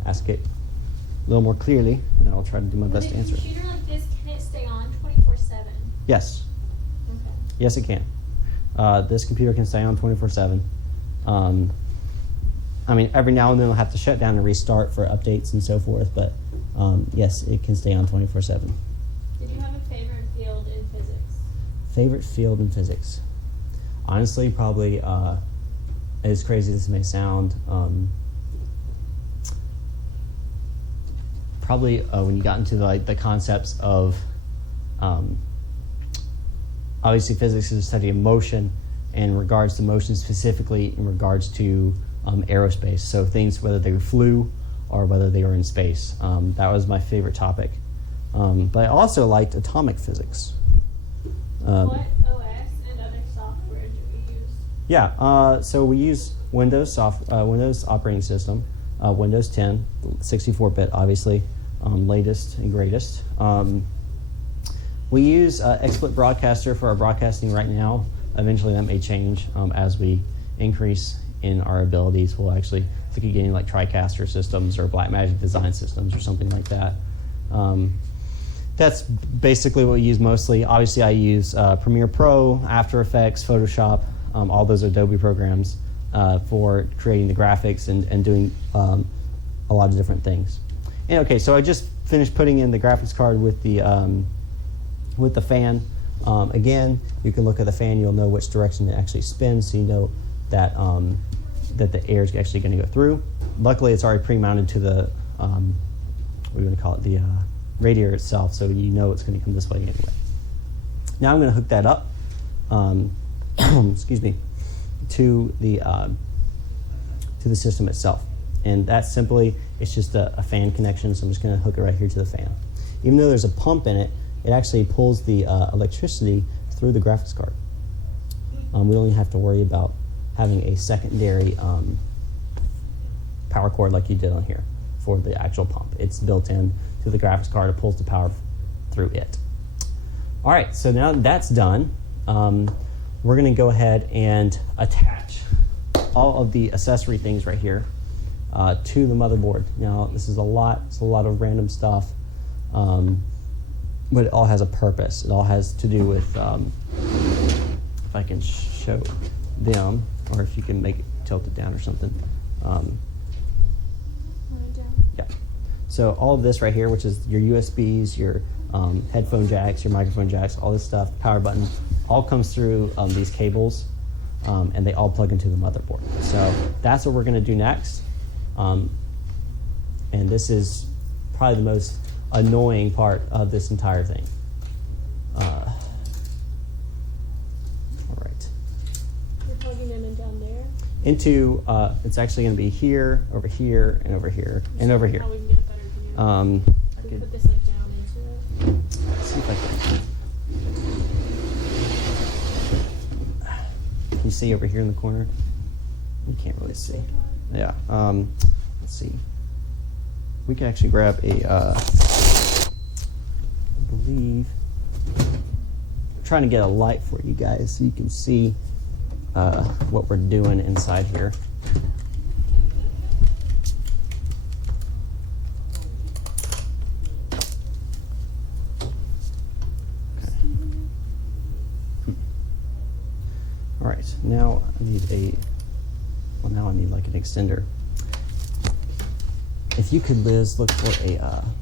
ask it a little more clearly, and I'll try to do my best to answer it. With a computer like this, can it stay on 24/7? Yes. Okay. Yes, it can. This computer can stay on 24/7. Every now and then it'll have to shut down and restart for updates and so forth, but yes, it can stay on 24/7. Did you have a favorite field in physics? Favorite field in physics? Honestly, probably, as crazy as this may sound, probably when you got into the concepts of, obviously physics is a study of motion, and in regards to motion specifically in regards to aerospace. So things, whether they flew or whether they were in space. That was my favorite topic. But I also liked atomic physics. What OS and other software do we use? Yeah, so we use Windows operating system, Windows 10, 64-bit, obviously, latest and greatest. We use XSplit Broadcaster for our broadcasting right now. Eventually that may change as we increase in our abilities. We'll actually look at getting like TriCaster systems or Blackmagic Design systems or something like that. That's basically what we use mostly. Obviously I use Premiere Pro, After Effects, Photoshop, all those Adobe programs for creating the graphics and doing a lot of different things. And okay, so I just finished putting in the graphics card with the fan. Again, you can look at the fan. You'll know which direction it actually spins, so you know that that the air is actually going to go through. Luckily, it's already pre-mounted to the what are we going to call it, the radiator itself, so you know it's going to come this way anyway. Now I'm going to hook that up, excuse me, to the system itself, and that's simply, it's just a fan connection. So I'm just going to hook it right here to the fan. Even though there's a pump in it, it actually pulls the electricity through the graphics card. We don't even have to worry about having a secondary power cord like you did on here for the actual pump. It's built in to the graphics card. It pulls the power through it. All right, so now that that's done, we're going to go ahead and attach all of the accessory things right here to the motherboard. Now, this is a lot. It's a lot of random stuff, but it all has a purpose. It all has to do with, if I can show them, or if you can make it tilted down or something. Yeah. So all of this right here, which is your USBs, your headphone jacks, your microphone jacks, all this stuff, power button, all comes through these cables, and they all plug into the motherboard. So that's what we're going to do next. And this is probably the most annoying part of this entire thing. All right. You're plugging them in down there. Into, it's actually going to be here, over here, and over here, and over here. How we can get a better view. I We could put this like down into it. see if I can. You see over here in the corner? You can't really see. Yeah. Let's see. We can actually grab a, I believe, I'm trying to get a light for you guys so you can see what we're doing inside here. Okay. All right, now I need now I need like an extender. If you could, Liz, look for a Yeah, an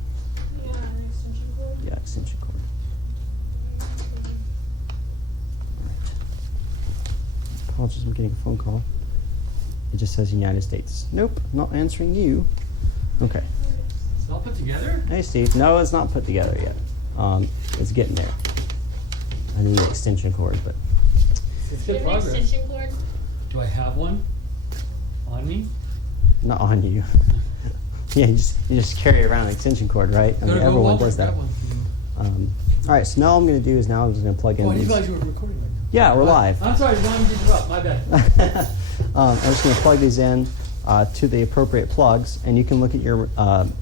extension cord. extension cord. All right. Apologies, I'm getting a phone call. It just says United States. Nope, not answering you. Okay. It's all put together? Hey, Steve. No, it's not put together yet. It's getting there. I need an extension cord, but It's Do you good have an progress. extension cord? Do I have one on me? not on you. Yeah, you just carry around an extension cord, right? I mean, Gotta go everyone Walmart, does that. grab one. All right, so now all I'm going to do is now I'm just going to plug in Oh, you these. guys were recording right now. Yeah, we're live. I'm sorry, Ron, did you up? My bad. I'm just going to plug these in to the appropriate plugs, and you can look at your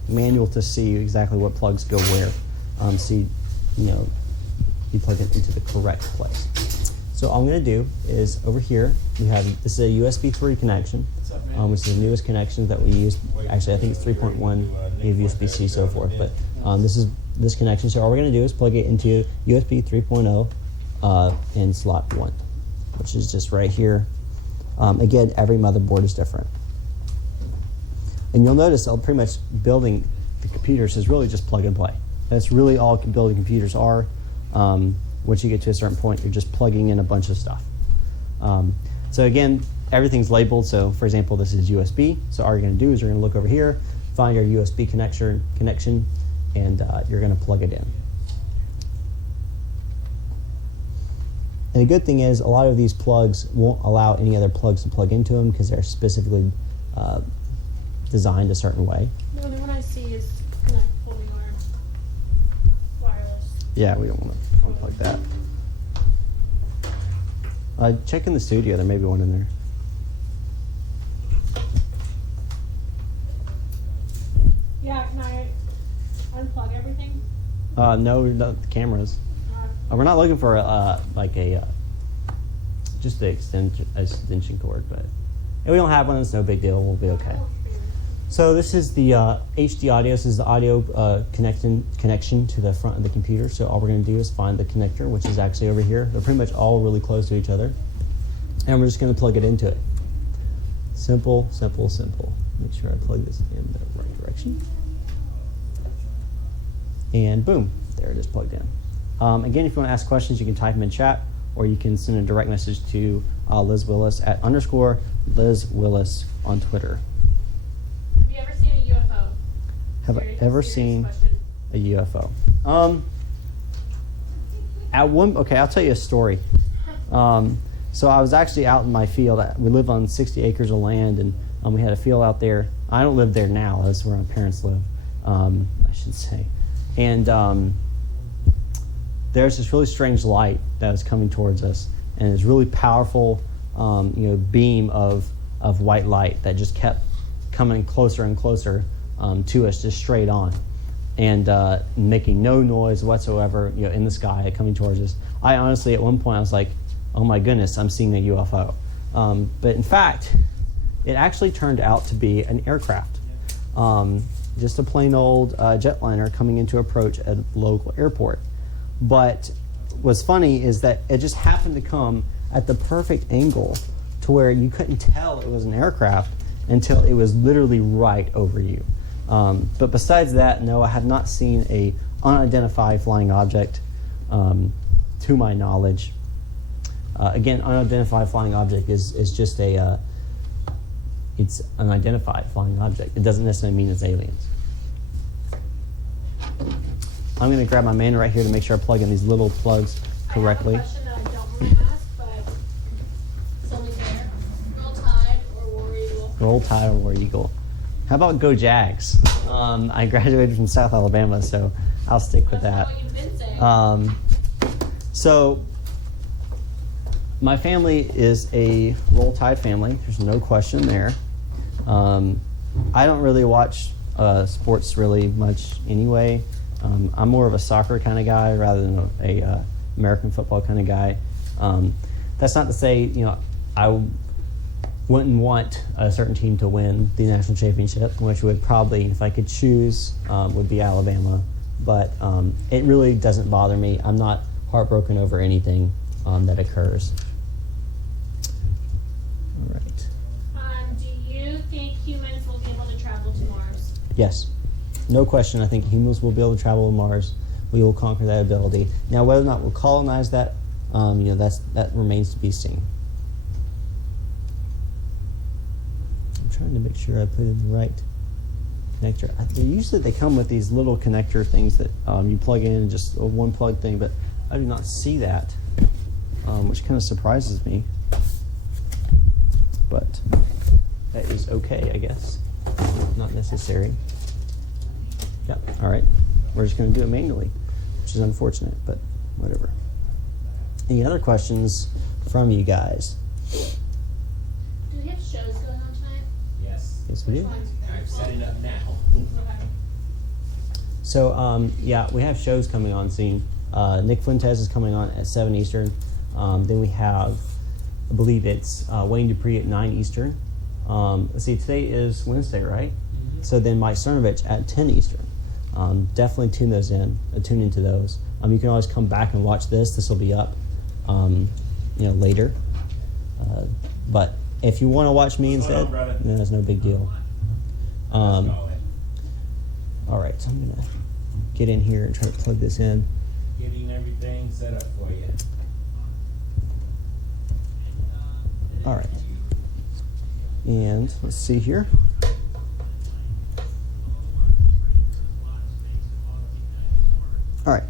manual to see exactly what plugs go where. So you plug it into the correct place. So all I'm going to do is over here, this is a USB 3 connection, which is the newest connection that we use. Actually, I think it's 3.1, we have USB-C, so forth, but this is this connection. So all we're going to do is plug it into USB 3.0 in slot 1, which is just right here. Again, every motherboard is different. And you'll notice pretty much building the computers is really just plug and play. That's really all building computers are. Once you get to a certain point, you're just plugging in a bunch of stuff. So again, everything's labeled. So for example, this is USB. So all you're going to do is you're going to look over here, find your USB connection, and you're going to plug it in. And the good thing is a lot of these plugs won't allow any other plugs to plug into them because they're specifically designed a certain way. The only one I see is connect fully armed wireless. Yeah, we don't want to unplug that. Check in the studio. There may be one in there. Yeah, can I unplug everything? No, not the cameras. We're not looking for just the extension cord, but if we don't have one, it's no big deal. We'll be okay. So this is the HD audio. This is the audio connection to the front of the computer. So all we're going to do is find the connector, which is actually over here. They're pretty much all really close to each other. And we're just going to plug it into it. Simple, simple, simple. Make sure I plug this in the right direction. And boom, there it is plugged in. Again, if you want to ask questions, you can type them in chat, or you can send a direct message to Liz Willis at _Liz Willis on Twitter. Have you ever seen a UFO? Have I ever seen a UFO? Okay, I'll tell you a story. So I was actually out in my field. We live on 60 acres of land, and we had a field out there. I don't live there now. That's where my parents live, I should say. And there's this really strange light that was coming towards us, and it's really powerful, beam of white light that just kept coming closer and closer to us, just straight on, and making no noise whatsoever, in the sky, coming towards us. I honestly, at one point, I was like, "Oh my goodness, I'm seeing a UFO." But in fact, it actually turned out to be an aircraft, just a plain old jetliner coming into approach at a local airport. But what's funny is that it just happened to come at the perfect angle to where you couldn't tell it was an aircraft until it was literally right over you. But besides that, no, I have not seen a unidentified flying object to my knowledge. Again, unidentified flying object is just it's an identified flying object. It doesn't necessarily mean it's aliens. I'm going to grab my manual right here to make sure I plug in these little plugs correctly. I have a question that I don't want to ask, but it's only fair. Roll Tide or War Eagle? Roll Tide or War Eagle. How about Go Jags? I graduated from South Alabama, so I'll stick with that. That's not what you've been saying. So my family is a Roll Tide family. There's no question there. I don't really watch sports really much anyway. I'm more of a soccer kind of guy rather than a American football kind of guy. That's not to say, I wouldn't want a certain team to win the national championship, which would probably, if I could choose, would be Alabama. But it really doesn't bother me. I'm not heartbroken over anything that occurs. All right. Do you think humans will be able to travel to Mars? Yes. No question. I think humans will be able to travel to Mars. We will conquer that ability. Now, whether or not we'll colonize that, that remains to be seen. I'm trying to make sure I put in the right connector. Usually they come with these little connector things that you plug in and just a one plug thing, but I do not see that, which kind of surprises me. But that is okay, I guess. Not necessary. Yeah, all right. We're just going to do it manually, which is unfortunate, but whatever. Any other questions from you guys? Do we have shows going on tonight? Yes. Yes, we do. Which ones? I'm setting up now. Okay. So, yeah, we have shows coming on soon. Nick Fuentes is coming on at 7 Eastern. Then we have, I believe it's Wayne Dupree at 9 Eastern. Let's see, today is Wednesday, right? Mm-hmm. So then Mike Cernovich at 10 Eastern. Definitely tune into those. You can always come back and watch this. This will be up, later. But if you want to watch me What's going instead, on, brother? then that's no big deal. Let's go. All right, so I'm gonna get in here and try to plug this in. Getting everything set up for you. All right, and let's see here. All right,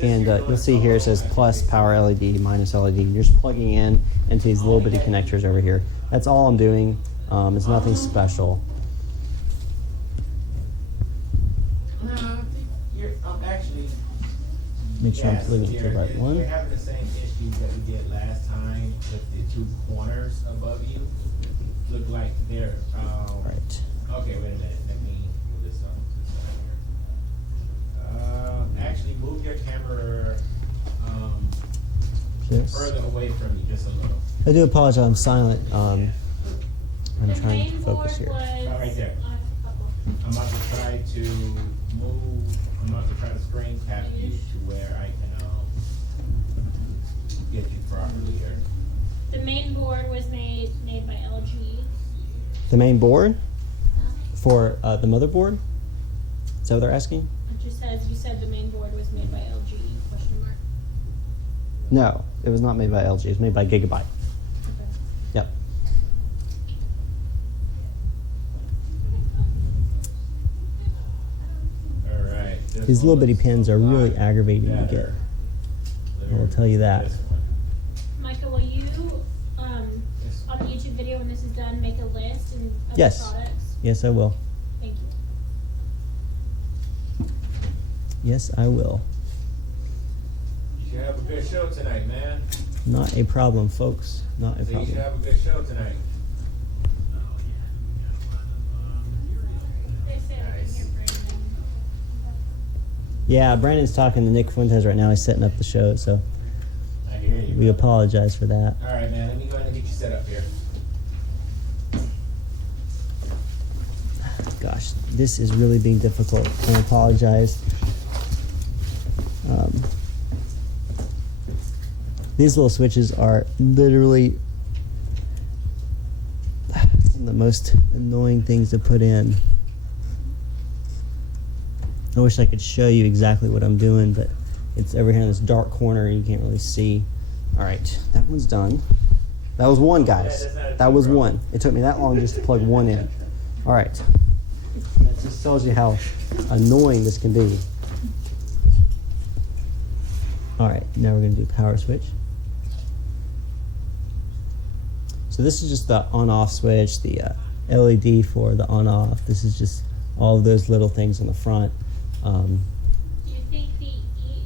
and you'll see here it says plus power LED, minus LED. You're just plugging in into these little bitty connectors over here. That's all I'm doing. It's nothing special. No, I think you're actually. Make sure Yes, I'm plugging into the right You're one. having the same issue that we did last time with the two corners above you. Look like they're. All right. Okay, wait a minute. Let me move this up. Actually, move your camera This. further away from you just a little. I do apologize. I'm silent. I'm The trying main to focus board here. was Right there. on a couple. I'm about to try to move. I'm about to try to screen cap you to where I can get you properly here. The main board was made by LG. The main board for the motherboard. Is that what they're asking? It just says you said the main board was made by LG? Question mark. No, it was not made by LG. It was made by Gigabyte. Yep. All right. this These one little bitty looks pins a are really lot aggravating to get. better. I will tell you that. This one. Micah, will you, on the YouTube video when this is done, make a list of Yes. the products? Yes, I will. Thank you. Yes, I will. You should have a good show tonight, man. Not a problem, folks. Not a So you should problem. have a good show tonight. They said I can Nice. hear Brandon. Yeah, Brandon's talking to Nick Fuentes right now. He's setting up the show, so I hear you. we brother. apologize for that. All right, man. Let me go ahead and get you set up here. Gosh, this is really being difficult. I apologize. These little switches are literally some of the most annoying things to put in. I wish I could show you exactly what I'm doing, but it's over here in this dark corner and you can't really see. All right, that one's done. That was one, guys. That was one. It took me that long just to plug one in. All right. That just tells you how annoying this can be. All right, now we're going to do power switch. So this is just the on-off switch, the LED for the on-off. This is just all of those little things on the front. Do you think the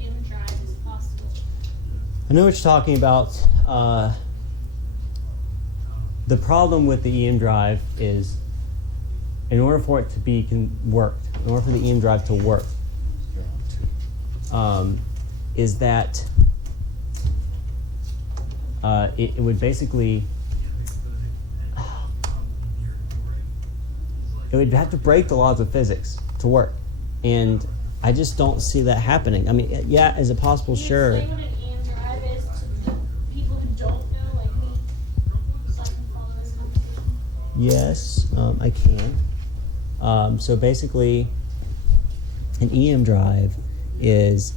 EM drive is possible? I know what you're talking about. The problem with the EM drive is, in order for it to be worked, in order for the EM drive to work, is that it would basically, it would have to break the laws of physics to work, and I just don't see that happening. I mean, yeah, is it possible? Can you Sure. explain what an EM drive is to the people who don't know, like me, so I can follow this conversation? Yes, I can. So basically, an EM drive is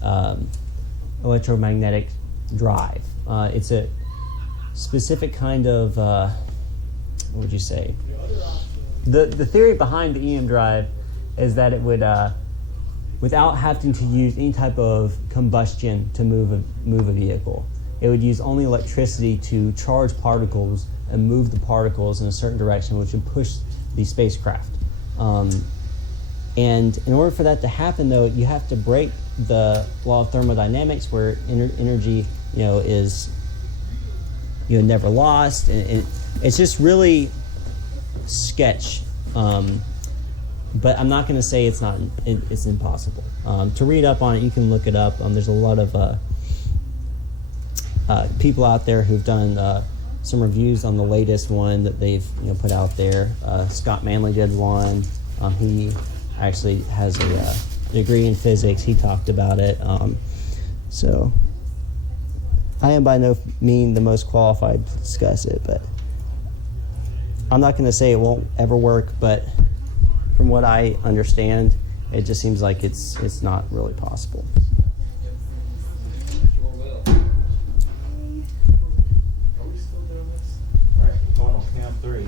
electromagnetic drive. It's a specific kind of, what would you say? The theory behind the EM drive is that it would, without having to use any type of combustion to move a vehicle, it would use only electricity to charge particles and move the particles in a certain direction, which would push the spacecraft. And in order for that to happen, though, you have to break the law of thermodynamics, where energy, is never lost, and it's just really sketch. But I'm not going to say it's not. It's impossible. To read up on it, you can look it up. There's a lot of people out there who've done some reviews on the latest one that they've put out there. Scott Manley did one. He actually has a degree in physics. He talked about it. So I am by no means the most qualified to discuss it, but I'm not going to say it won't ever work, but from what I understand, it just seems like it's not really possible. Are we still doing this? All right, we're going on cam 3.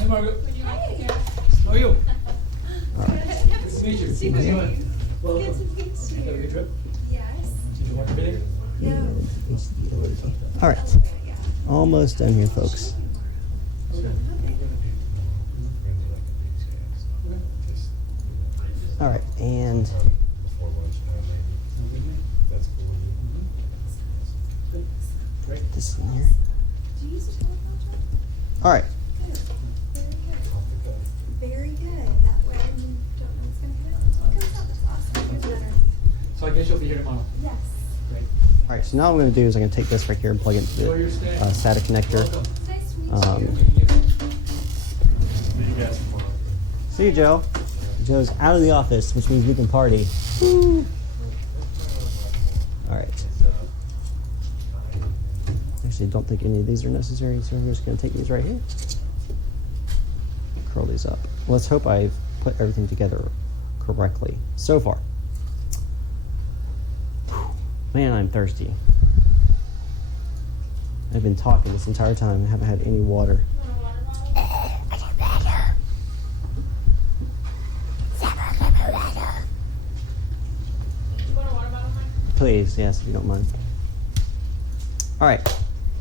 Hey, Margaret. Hey. How are you? Good to meet you. See How you you. doing? Well, Good to meet have a good you. trip. Yes. Did you watch the video? Yeah. All right, Yeah. almost done here, folks. All right, and Great. this in here. Do you use a telephone check? All right, Good. Very good. Very good. That way you don't know what's going to happen. Comes out. That's awesome. Even better. So I guess you'll be here tomorrow. Yes. Great. all right. So now what I'm going to do is I'm going to take this right here and plug it into Enjoy your the stay. SATA connector. Welcome. Nice to meet Um, you. See you, Joe. Joe's out of the office, which means we can party. Woo. All right. Actually, don't think any of these are necessary, so I'm just going to take these right here. Curl these up. Let's hope I've put everything together correctly so far. Whew. Man, I'm thirsty. I've been talking this entire time. I haven't had any water. Please, yes, if you don't mind. All right.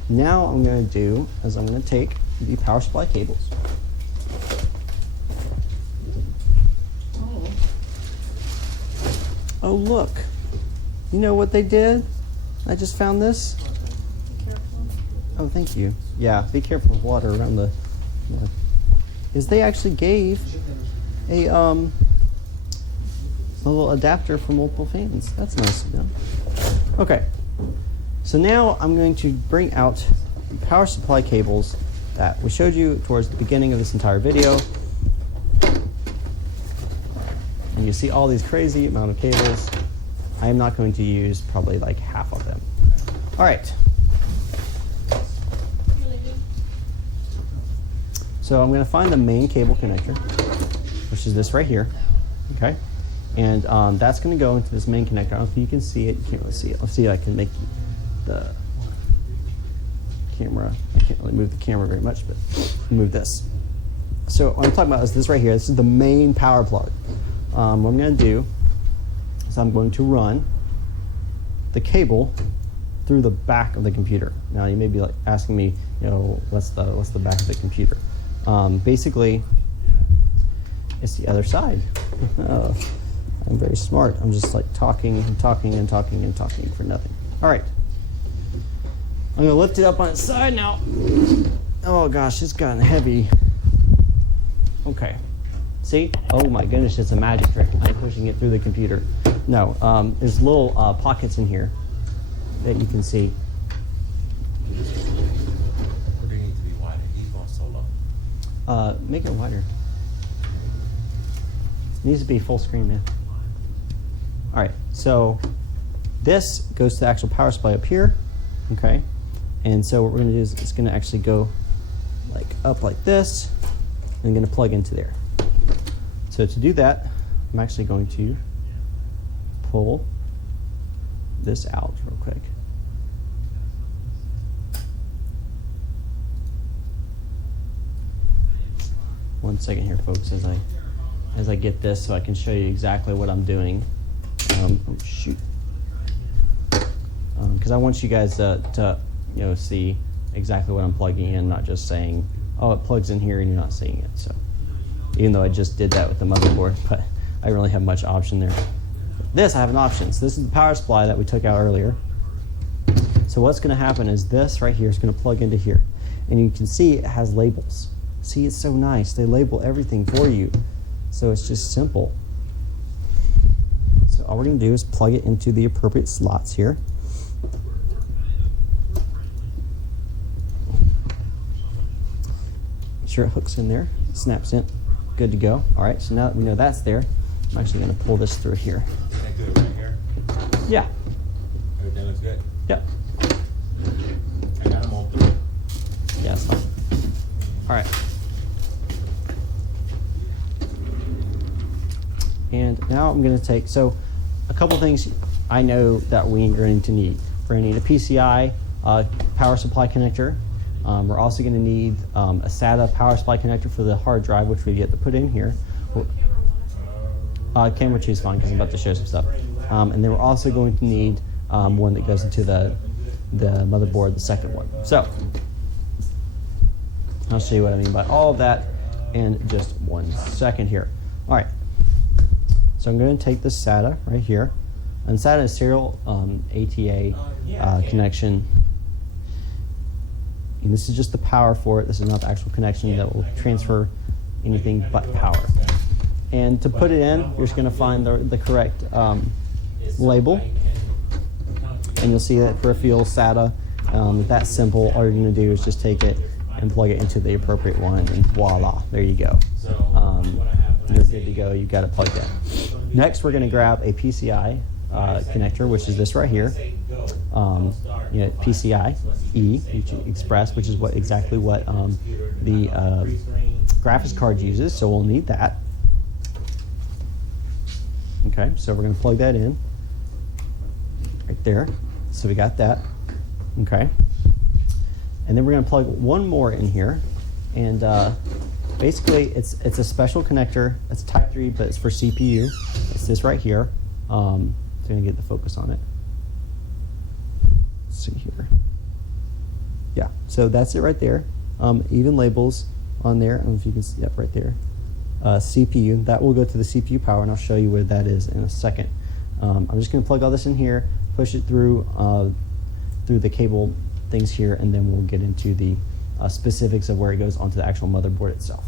Now I'm going to do is I'm going to take the power supply cables. Oh, look. You know what they did? I just found this. Oh, thank you. Yeah, be careful with water around the. Is they actually gave a little adapter for multiple fans. That's nice. Yeah. Okay. So now I'm going to bring out the power supply cables that we showed you towards the beginning of this entire video. And you see all these crazy amount of cables. I am not going to use probably like half of them. All right. So I'm going to find the main cable connector, which is this right here. Okay. And that's going to go into this main connector. I don't know if you can see it. You can't really see it. Let's see if I can make the camera. I can't really move the camera very much, but move this. So what I'm talking about is this right here. This is the main power plug. What I'm going to do is I'm going to run the cable through the back of the computer. Now you may be like asking me, you know, what's the back of the computer? Basically, it's the other side. Oh, I'm very smart. I'm just like talking and talking and talking and talking for nothing. All right. I'm gonna lift it up on its side now. Oh gosh, it's gotten heavy. Okay. See? Oh my goodness, it's a magic trick. I'm pushing it through the computer. No, there's little pockets in here that you can see. Or they need to be wider. He's going so low. Make it wider. It needs to be full screen, man. All right, so this goes to the actual power supply up here, okay? And so what we're gonna do is it's gonna actually go like up like this, and I'm gonna plug into there. So to do that, I'm actually going to pull this out real quick. One second here, folks, as I get this so I can show you exactly what I'm doing. Oh shoot. Because I want you guys to see exactly what I'm plugging in, not just saying, oh, it plugs in here and you're not seeing it. So even though I just did that with the motherboard, but I don't really have much option there. This, I have an option. So this is the power supply that we took out earlier. So what's going to happen is this right here is going to plug into here. And you can see it has labels. See, it's so nice. They label everything for you. So it's just simple. So all we're going to do is plug it into the appropriate slots here. Make sure it hooks in there, snaps in. Good to go. All right, so now that we know that's there, I'm actually going to pull this through here. Is that good right here? Yeah. Everything looks good? Yep. I got them all through. Yeah, that's fine. All right. And now I'm going to take, so a couple things I know that we are going to need. We're going to need a PCI power supply connector. We're also going to need a SATA power supply connector for the hard drive, which we get to put in here. Camera 2 is fine because I'm about to show some stuff. And then we're also going to need one that goes into the motherboard, the second one. So I'll show you what I mean by all of that in just 1 second here. All right. So I'm going to take this SATA right here. And SATA is serial ATA connection. And this is just the power for it. This is not the actual connection that will transfer anything but power. And to put it in, you're just going to find the correct label. And you'll see that peripheral SATA. That's simple. All you're going to do is just take it and plug it into the appropriate one, and voila, there you go. You're good to go. You've got it plugged in. Next, we're going to grab a PCI connector, which is this right here. PCI E Express, which is exactly what the graphics card uses. So we'll need that. Okay, so we're going to plug that in right there. So we got that. Okay. And then we're going to plug one more in here. And basically, it's a special connector. It's Type 3, but it's for CPU. It's this right here. So I'm going to get the focus on it. Let's see here. Yeah, so that's it right there. Even labels on there. I don't know if you can see, yep, right there. CPU, that will go to the CPU power, and I'll show you where that is in a second. I'm just going to plug all this in here, push it through the cable things here, and then we'll get into the specifics of where it goes onto the actual motherboard itself.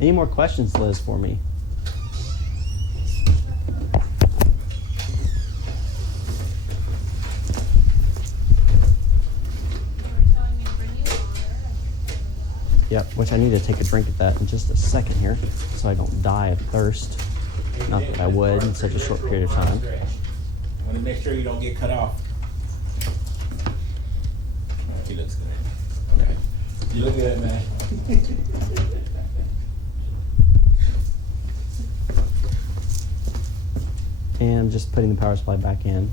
Any more questions, Liz, for me? Yep, which I need to take a drink at that in just a second here, so I don't die of thirst. Not that I would in such a short period of time. I want to make sure you don't get cut off. He looks good. Okay. You look good, man. And I'm just putting the power supply back in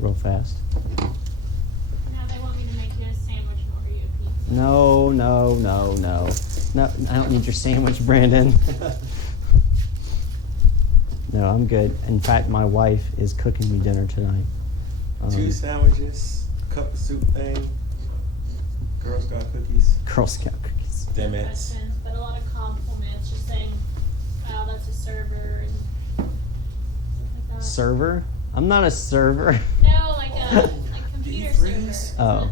real fast. Now they want me to make you a sandwich and order you a pizza. No, no, no, no. No, I don't need your sandwich, Brandon. No, I'm good. In fact, my wife is cooking me dinner tonight. 2 sandwiches, cup of soup thing, Girl Scout cookies. Girl Scout cookies. Damn it. Questions, but a lot of compliments, just saying, wow, that's a server and stuff like that. Server? I'm not a server. No, like a computer server. Oh.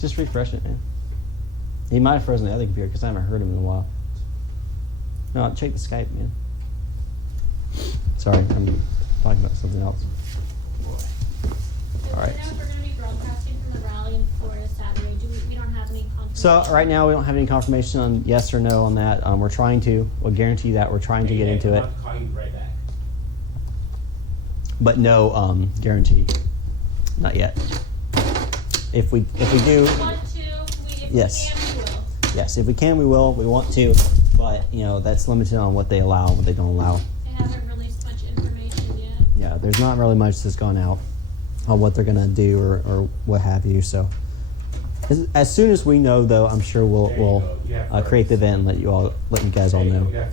Just refresh it, man. He might have frozen the other computer because I haven't heard him in a while. No, check the Skype, man. Sorry, I'm talking about something else. All right. Do you know if we're going to be broadcasting from the rally in Florida Saturday? We don't have any confirmation. So right now we don't have any confirmation on yes or no on that. We're trying to. We'll guarantee that we're trying to get into it, I'll call you right back. but no guarantee. Not yet. If we do, Want to, if Yes. we can, we will. yes, if we can, we will. We want to, but that's limited on what they allow and what they don't allow. They haven't released much information yet. Yeah, there's not really much that's gone out on what they're gonna do or what have you. So as soon as we know, though, I'm sure we'll create the event and let you guys all know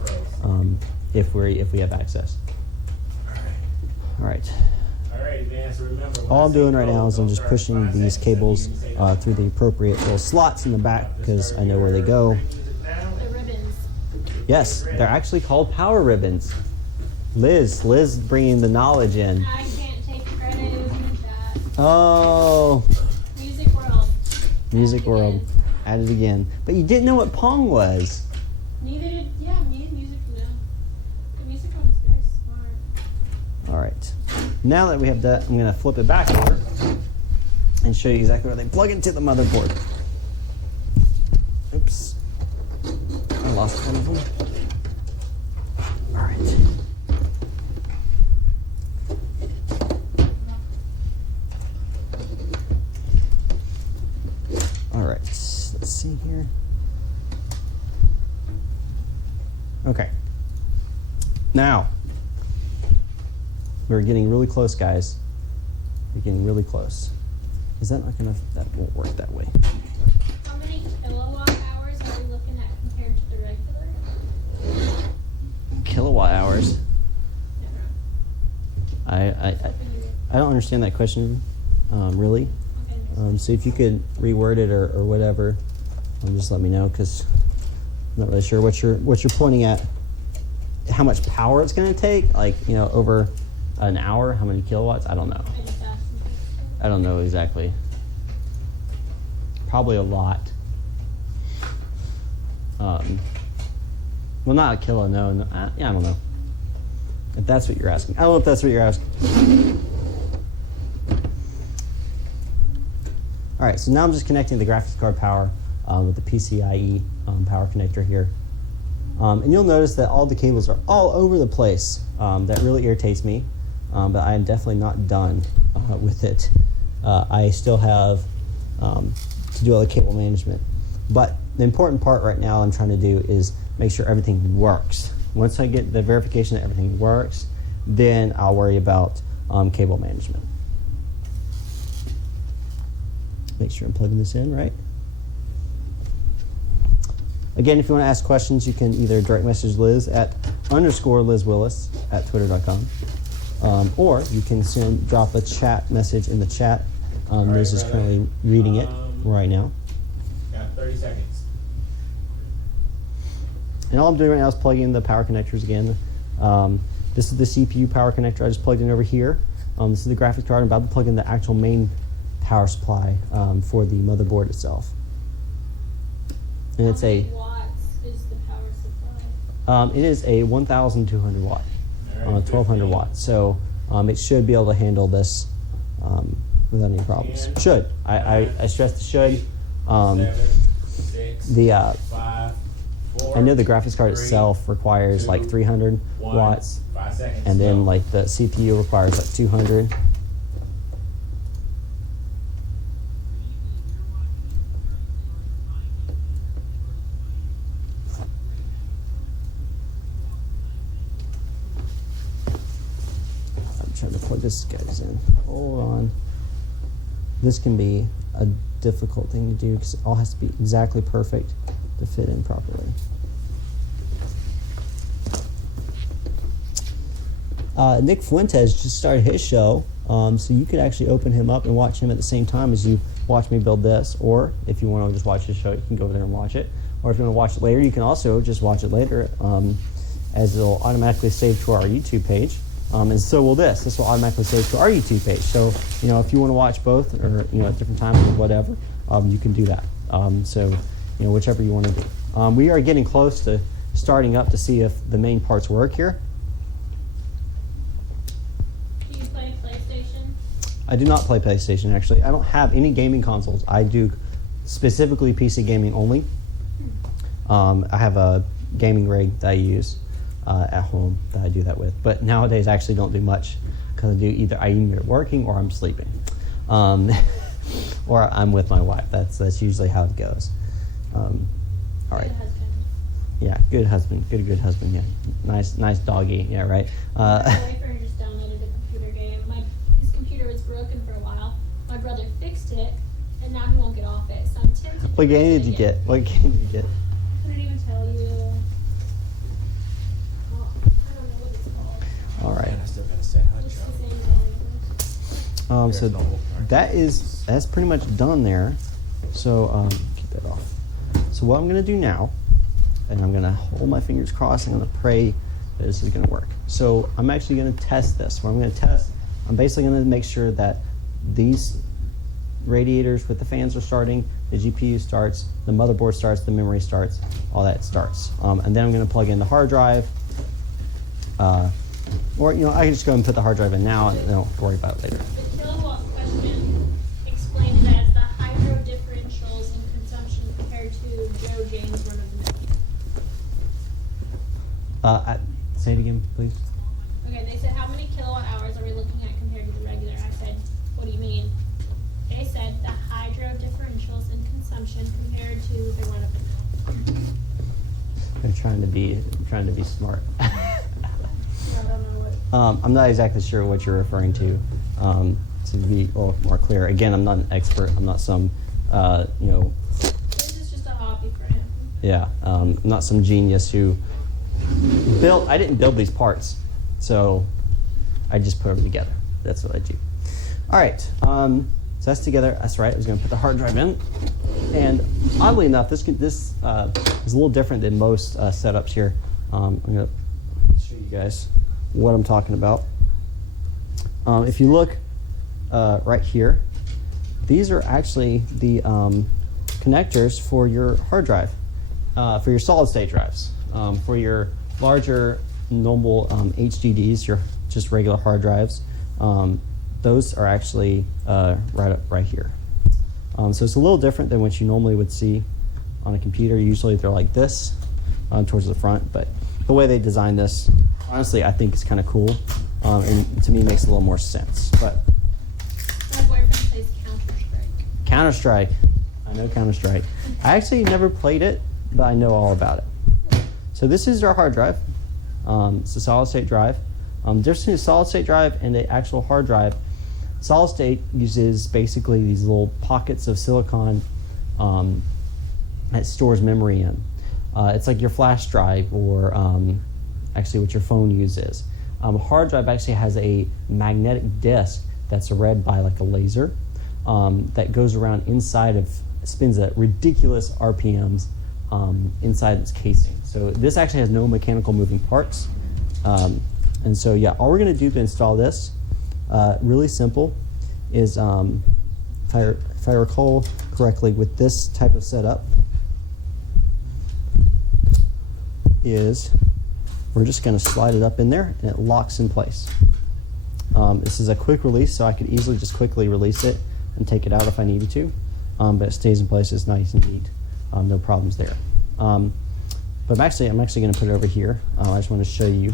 if we have access. All right. Alright, man, so remember. when All I I'm say doing right go, now is I'm go just start pushing 5 these seconds, cables you can say through the appropriate little slots in the back because I know where they go. The ribbons. Yes, they're actually called power ribbons. Liz bringing the knowledge in. I can't take credit in the chat. Oh, Music World. Music World. Again. At it again. But you didn't know what Pong was. Neither did, yeah, me and Music, no. The Music World is very smart. All right. Now that we have that, I'm going to flip it back over and show you exactly where they plug into the motherboard. Oops. I lost one of them. All right. All right. Let's see here. Okay. Now, we're getting really close, guys. We're getting really close. Is that not gonna? That won't work that way. How many kilowatt hours are we looking at compared to the regular? Kilowatt hours. I don't understand that question, really. Okay. So if you could reword it or whatever, just let me know because I'm not really sure what you're pointing at. How much power it's going to take? Like over an hour? How many kilowatts? I don't know. I just asked. I don't know exactly. Probably a lot. Well, not a kilo. No. I don't know. If that's what you're asking. I don't know if that's what you're asking. All right, so now I'm just connecting the graphics card power with the PCIe power connector here. And you'll notice that all the cables are all over the place. That really irritates me, but I am definitely not done with it. I still have to do all the cable management. But the important part right now I'm trying to do is make sure everything works. Once I get the verification that everything works, then I'll worry about cable management. Make sure I'm plugging this in right. Again, if you want to ask questions, you can either direct message Liz at _Liz Willis at twitter.com, or you can drop a chat message in the chat. Liz is currently reading it right now. Got 30 seconds. And all I'm doing right now is plugging in the power connectors again. This is the CPU power connector I just plugged in over here. This is the graphics card. I'm about to plug in the actual main power supply for the motherboard itself. And it's How many watts is the power supply? it is a 1,200 watt, All right, 1,200 watts. So it should be able to handle this without any problems. Should. I stress the should. 7, 6, The 5, 4. I know the graphics card itself requires like 300 1, watts, 5 seconds. and then Go. like the CPU requires like 200. I'm trying to plug this guys in. Hold on. This can be a difficult thing to do because it all has to be exactly perfect to fit in properly. Nick Fuentes just started his show, so you could actually open him up and watch him at the same time as you watch me build this. Or if you want to just watch his show, you can go over there and watch it. Or if you want to watch it later, you can also just watch it later, as it'll automatically save to our YouTube page. And so will this. This will automatically save to our YouTube page. So, if you want to watch both, or at different times or whatever, you can do that. So, whichever you want to do. We are getting close to starting up to see if the main parts work here. Do you play PlayStation? I do not play PlayStation, actually. I don't have any gaming consoles. I do specifically PC gaming only. I have a gaming rig that I use at home that I do that with. But nowadays, I actually don't do much because I'm either working or I'm sleeping. Or I'm with my wife. That's usually how it goes. All right. Good husband. Yeah, good husband. Good husband, yeah. Nice doggy, yeah, right? My boyfriend just downloaded a computer game. His computer was broken for a while. My brother fixed it, and now he won't get off it. So I'm tempted. What to game test did you it get? again. What game did you get? I couldn't even tell you. Oh, I don't know what it's called. All right. Man, I still gotta say hi, It's Joe. the same game. So There's no whole part. that's pretty much done there. So keep that off. So what I'm gonna do now, and I'm gonna hold my fingers crossed, I'm gonna pray that this is gonna work. So I'm actually gonna test this. What I'm gonna test, I'm basically gonna make sure that these radiators with the fans are starting, the GPU starts, the motherboard starts, the memory starts, all that starts. And then I'm gonna plug in the hard drive. Or I can just go and put the hard drive in now and then don't have to worry about it later. The kilowatt question explains it as the hydro differentials in consumption compared to Joe James run of the mill. Say it again, please. Okay, they said, how many kilowatt hours are we looking at compared to the regular? I said, what do you mean? They said the hydro differentials in consumption compared to the run of the mill. I'm trying to be smart. I don't know what. I'm not exactly sure what you're referring to. To be more clear, again, I'm not an expert. I'm not some, This is just a hobby for him. yeah, I'm not some genius who I didn't build these parts, so I just put them together. That's what I do. All right, so that's together. That's right. I was going to put the hard drive in, and oddly enough, this is a little different than most setups here. I'm going to show you guys what I'm talking about. If you look right here, these are actually the connectors for your hard drive, for your solid state drives, for your larger normal HDDs, your just regular hard drives. Those are actually right here. So it's a little different than what you normally would see on a computer. Usually they're like this towards the front, but the way they designed this, honestly, I think is kind of cool, and to me makes a little more sense. But My boyfriend plays Counter-Strike. Counter-Strike, I know Counter-Strike. I actually never played it, but I know all about it. So this is our hard drive. It's a solid state drive. Difference between a solid state drive and an actual hard drive. Solid state uses basically these little pockets of silicon that stores memory in. It's like your flash drive or actually what your phone uses. Hard drive actually has a magnetic disc that's read by like a laser that goes around inside of, spins at ridiculous RPMs inside its casing. So this actually has no mechanical moving parts. And so yeah, all we're gonna do to install this, really simple, is if I recall correctly with this type of setup, is we're just going to slide it up in there and it locks in place. This is a quick release, so I could easily just quickly release it and take it out if I needed to, but it stays in place. It's nice and neat. No problems there. But I'm actually going to put it over here. I just want to show you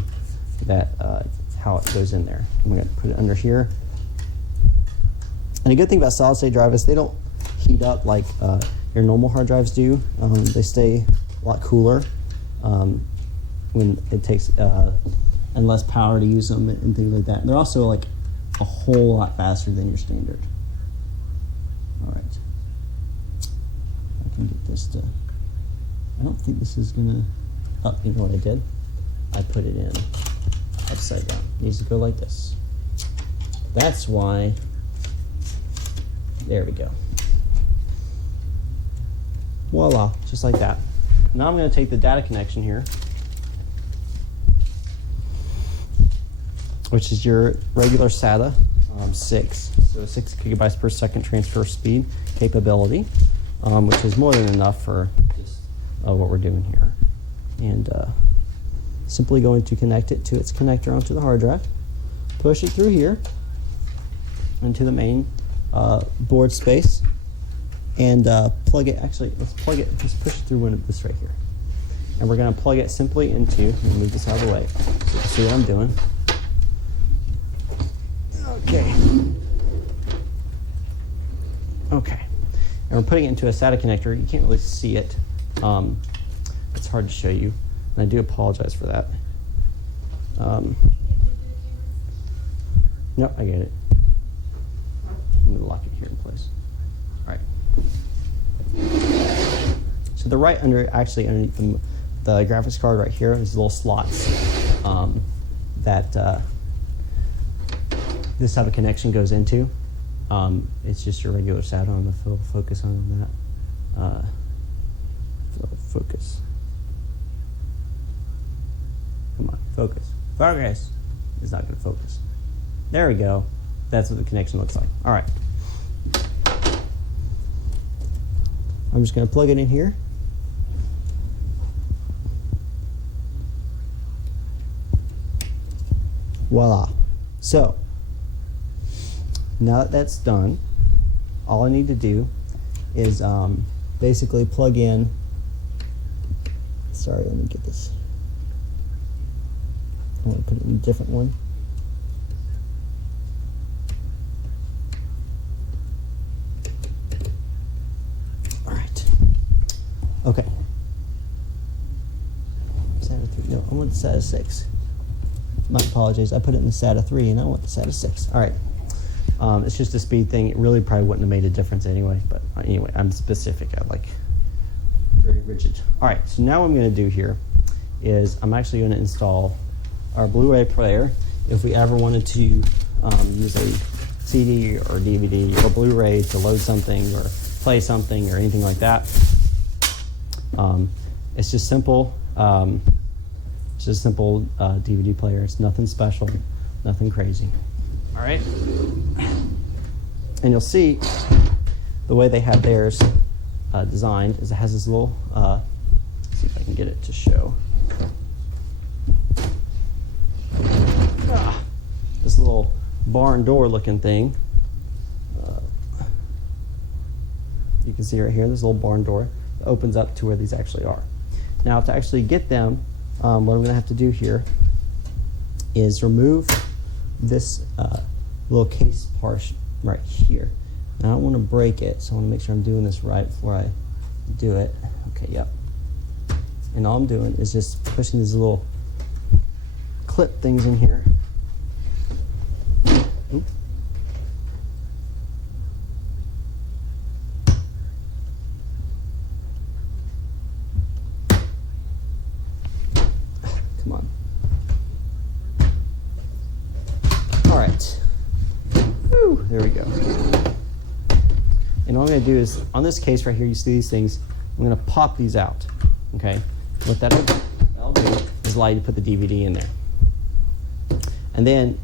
that how it goes in there. I'm going to put it under here. And a good thing about solid state drive is they don't heat up like your normal hard drives do. They stay a lot cooler when it takes and less power to use them and things like that. And they're also like a whole lot faster than your standard. All right, I can get this to. I don't think this is gonna. Oh, you know what I did? I put it in upside down. It needs to go like this. That's why. There we go. Voila, just like that. Now I'm going to take the data connection here, which is your regular SATA 6, so 6 gigabytes per second transfer speed capability, which is more than enough for just what we're doing here. And simply going to connect it to its connector onto the hard drive, push it through here into the main board space, and plug it. Actually, let's plug it. Let's push it through one of this right here, and we're going to plug it simply into. Let me move this out of the way so you can see what I'm doing. Okay. Okay, and we're putting it into a SATA connector. You can't really see it. It's hard to show you, and I do apologize for that. No, I get it. I'm going to lock it here in place. All right. So the right underneath the graphics card right here is little slots that this type of connection goes into. It's just your regular SATA. I'm going to focus on that. Focus. Come on, focus. Focus. It's not going to focus. There we go. That's what the connection looks like. All right. I'm just going to plug it in here. Voila. So, now that that's done, all I need to do is basically plug in. Sorry, let me get this. I want to put it in a different one. Okay. SATA 3. No, I want the SATA 6. My apologies. I put it in the SATA 3 and I want the SATA 6. All right. It's just a speed thing. It really probably wouldn't have made a difference anyway. But anyway, I'm specific. I like very rigid. All right. So now what I'm going to do here is I'm actually going to install our Blu-ray player. If we ever wanted to use a CD or DVD or Blu-ray to load something or play something or anything like that. It's just simple. It's just a simple DVD player. It's nothing special, nothing crazy. All right. And you'll see the way they have theirs designed is it has this little. Let's see if I can get it to show. This little barn door looking thing. You can see right here, this little barn door that opens up to where these actually are. Now, to actually get them, what I'm going to have to do here is remove this little case part right here. Now, I don't want to break it, so I want to make sure I'm doing this right before I do it. Okay, yep. And all I'm doing is just pushing these little clip things in here. Oop. Come on. All right. Whew, there we go. And all I'm going to do is, on this case right here, you see these things, I'm going to pop these out. Okay? What that'll do is allow you to put the DVD in there. And then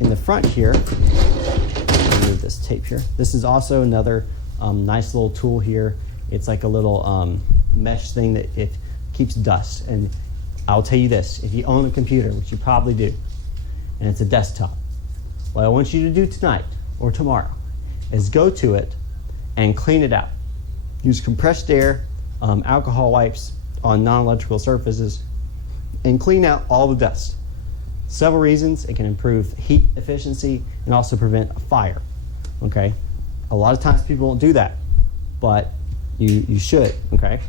in the front here, remove this tape here. This is also another nice little tool here. It's like a little mesh thing that it keeps dust. And I'll tell you this, if you own a computer, which you probably do, and it's a desktop, what I want you to do tonight or tomorrow is go to it and clean it out. Use compressed air, alcohol wipes on non-electrical surfaces, and clean out all the dust. Several reasons. It can improve heat efficiency and also prevent a fire. Okay? A lot of times people don't do that, but you should. Okay?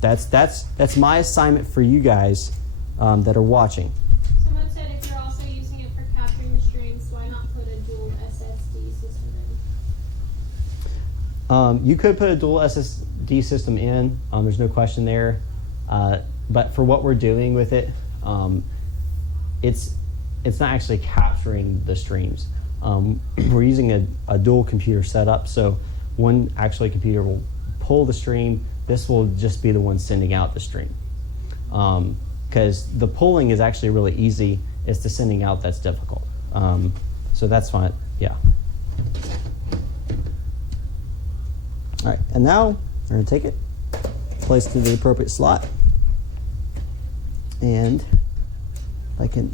That's my assignment for you guys that are watching. Someone said if you're also using it for capturing the streams, why not put a dual SSD system in? You could put a dual SSD system in. There's no question there. But for what we're doing with it, it's not actually capturing the streams. We're using a dual computer setup, so one actually computer will pull the stream. This will just be the one sending out the stream. Because the pulling is actually really easy. It's the sending out that's difficult. So that's fine. Yeah. All right, and now we're going to take it, place it in the appropriate slot, and if I can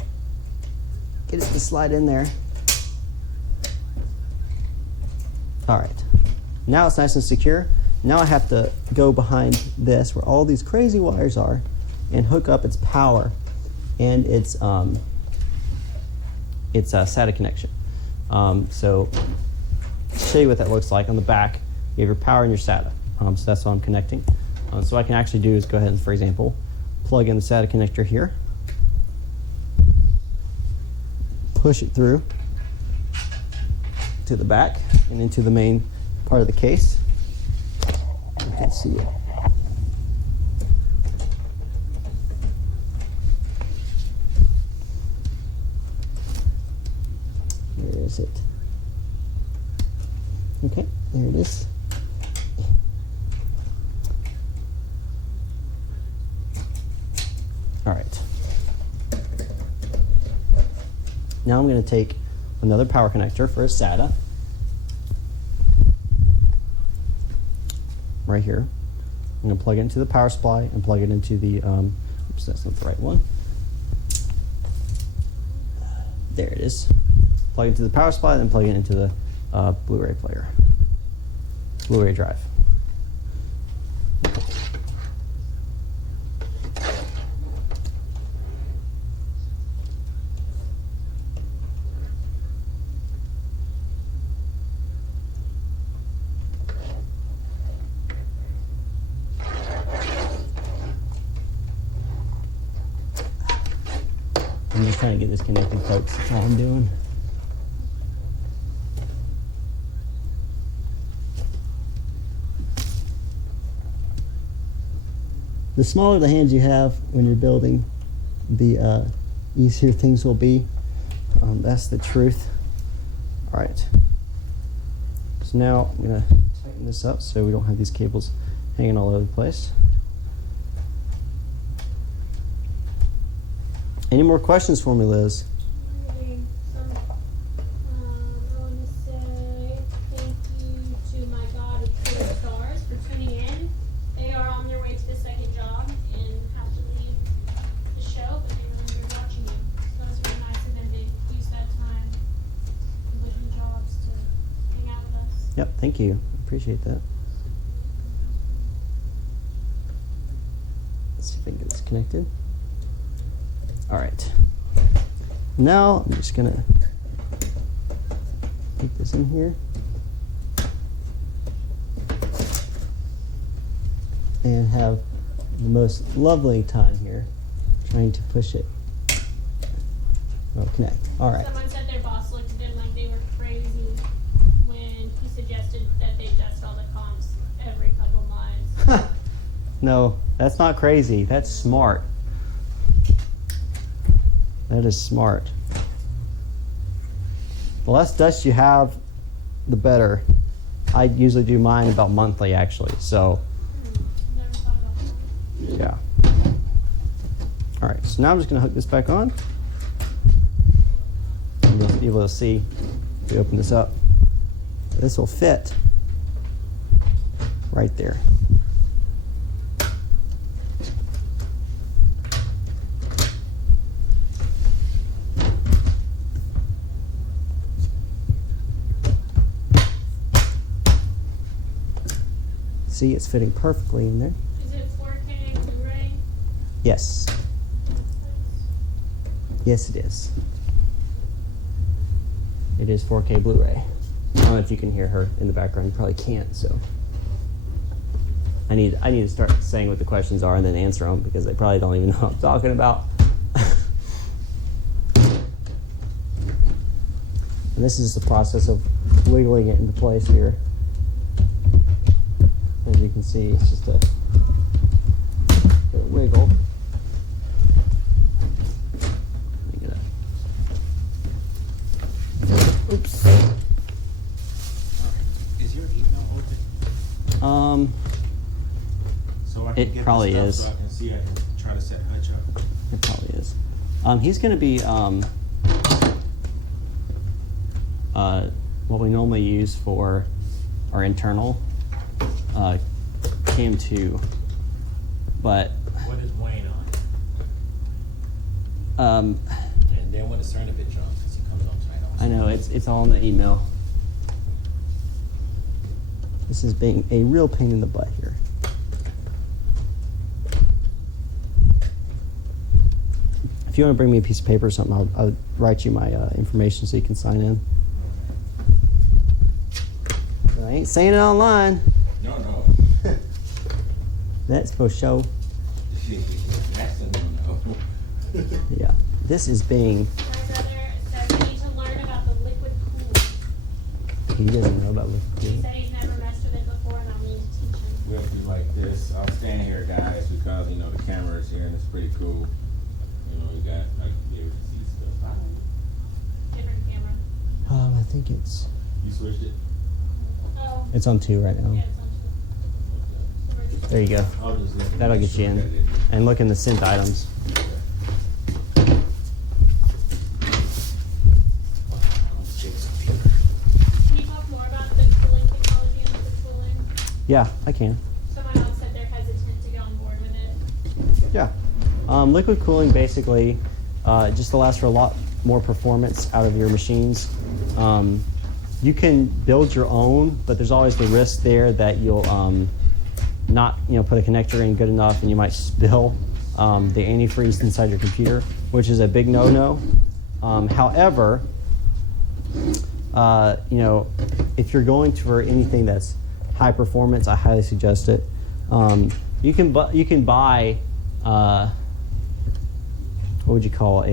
get it to slide in there. All right, now it's nice and secure. Now I have to go behind this where all these crazy wires are and hook up its power and its SATA connection. So show you what that looks like on the back. You have your power and your SATA. So that's what I'm connecting. So what I can actually do is go ahead and, for example, plug in the SATA connector here, push it through to the back and into the main part of the case. You can see it. Where is it? Okay, there it is. All right. Now I'm going to take another power connector for a SATA. Right here. I'm going to plug it into the power supply and plug it into the, oops, that's not the right one. There it is. Plug it into the power supply, then plug it into the Blu-ray player, Blu-ray drive. I'm just trying to get this connected, folks. That's all I'm doing. The smaller the hands you have when you're building, the easier things will be. That's the truth. All right. So now I'm going to tighten this up so we don't have these cables hanging all over the place. Any more questions for me, Liz? I want to say thank you to my God of True Stars for tuning in. They are on their way to the second job and have to leave the show, but they really enjoyed watching you. So it's really nice of them to use that time in between jobs to hang out with us. Yep, thank you. Appreciate that. Let's see if I can get this connected. All right. Now I'm just going to put this in here. and have the most lovely time here trying to push it. Oh, connect. All right. Someone said their boss looked at them like they were crazy when he suggested that they dust all the comps every couple months. No, that's not crazy. That's smart. That is smart. The less dust you have, the better. I usually do mine about monthly, actually. So, Never thought about that. yeah. All right. So now I'm just going to hook this back on. And you'll be able to see. If we open this up, this will fit right there. See, it's fitting perfectly in there. Is it 4K Blu-ray? Yes. Yes, it is. It is 4K Blu-ray. I don't know if you can hear her in the background. You probably can't, so. I need to start saying what the questions are and then answer them because they probably don't even know what I'm talking about. And this is the process of wiggling it into place here. As you can see, it's just a wiggle. Let me get a- Oops. Is your email open? So I can It get probably the is. stuff so I can see. I can try to set Hutch up. It probably is. He's going to be what we normally use for our internal Cam 2, but What is Wayne on? And then what is Cernovich on? Because he comes on tonight. I know it's all in the email. This is being a real pain in the butt here. If you want to bring me a piece of paper or something, I'll write you my information so you can sign in. I ain't saying it online. No. That's for show. That's a no. Yeah. This is being. My brother said we need to learn about the liquid cool. He doesn't know about He liquid. said he's never messed with it before, and I'll need to teach him. We'll be like this. I'll stand here, guys, because you know the camera is here and it's pretty cool. You know, you got like you able to see stuff. Different camera. I think it's. You switched it. Oh, It's on 2 right now. yeah, it's on two. There you go. I'll just look. That'll get you in. And look in the sent items. Can you talk more about the cooling technology and liquid cooling? Yeah, I can. Someone else said they're hesitant to get on board with it. Yeah. Liquid cooling basically just allows for a lot more performance out of your machines. You can build your own, but there's always the risk there that you'll not put a connector in good enough and you might spill the antifreeze inside your computer, which is a big no-no. However, if you're going for anything that's high performance, I highly suggest it. You can buy what would you call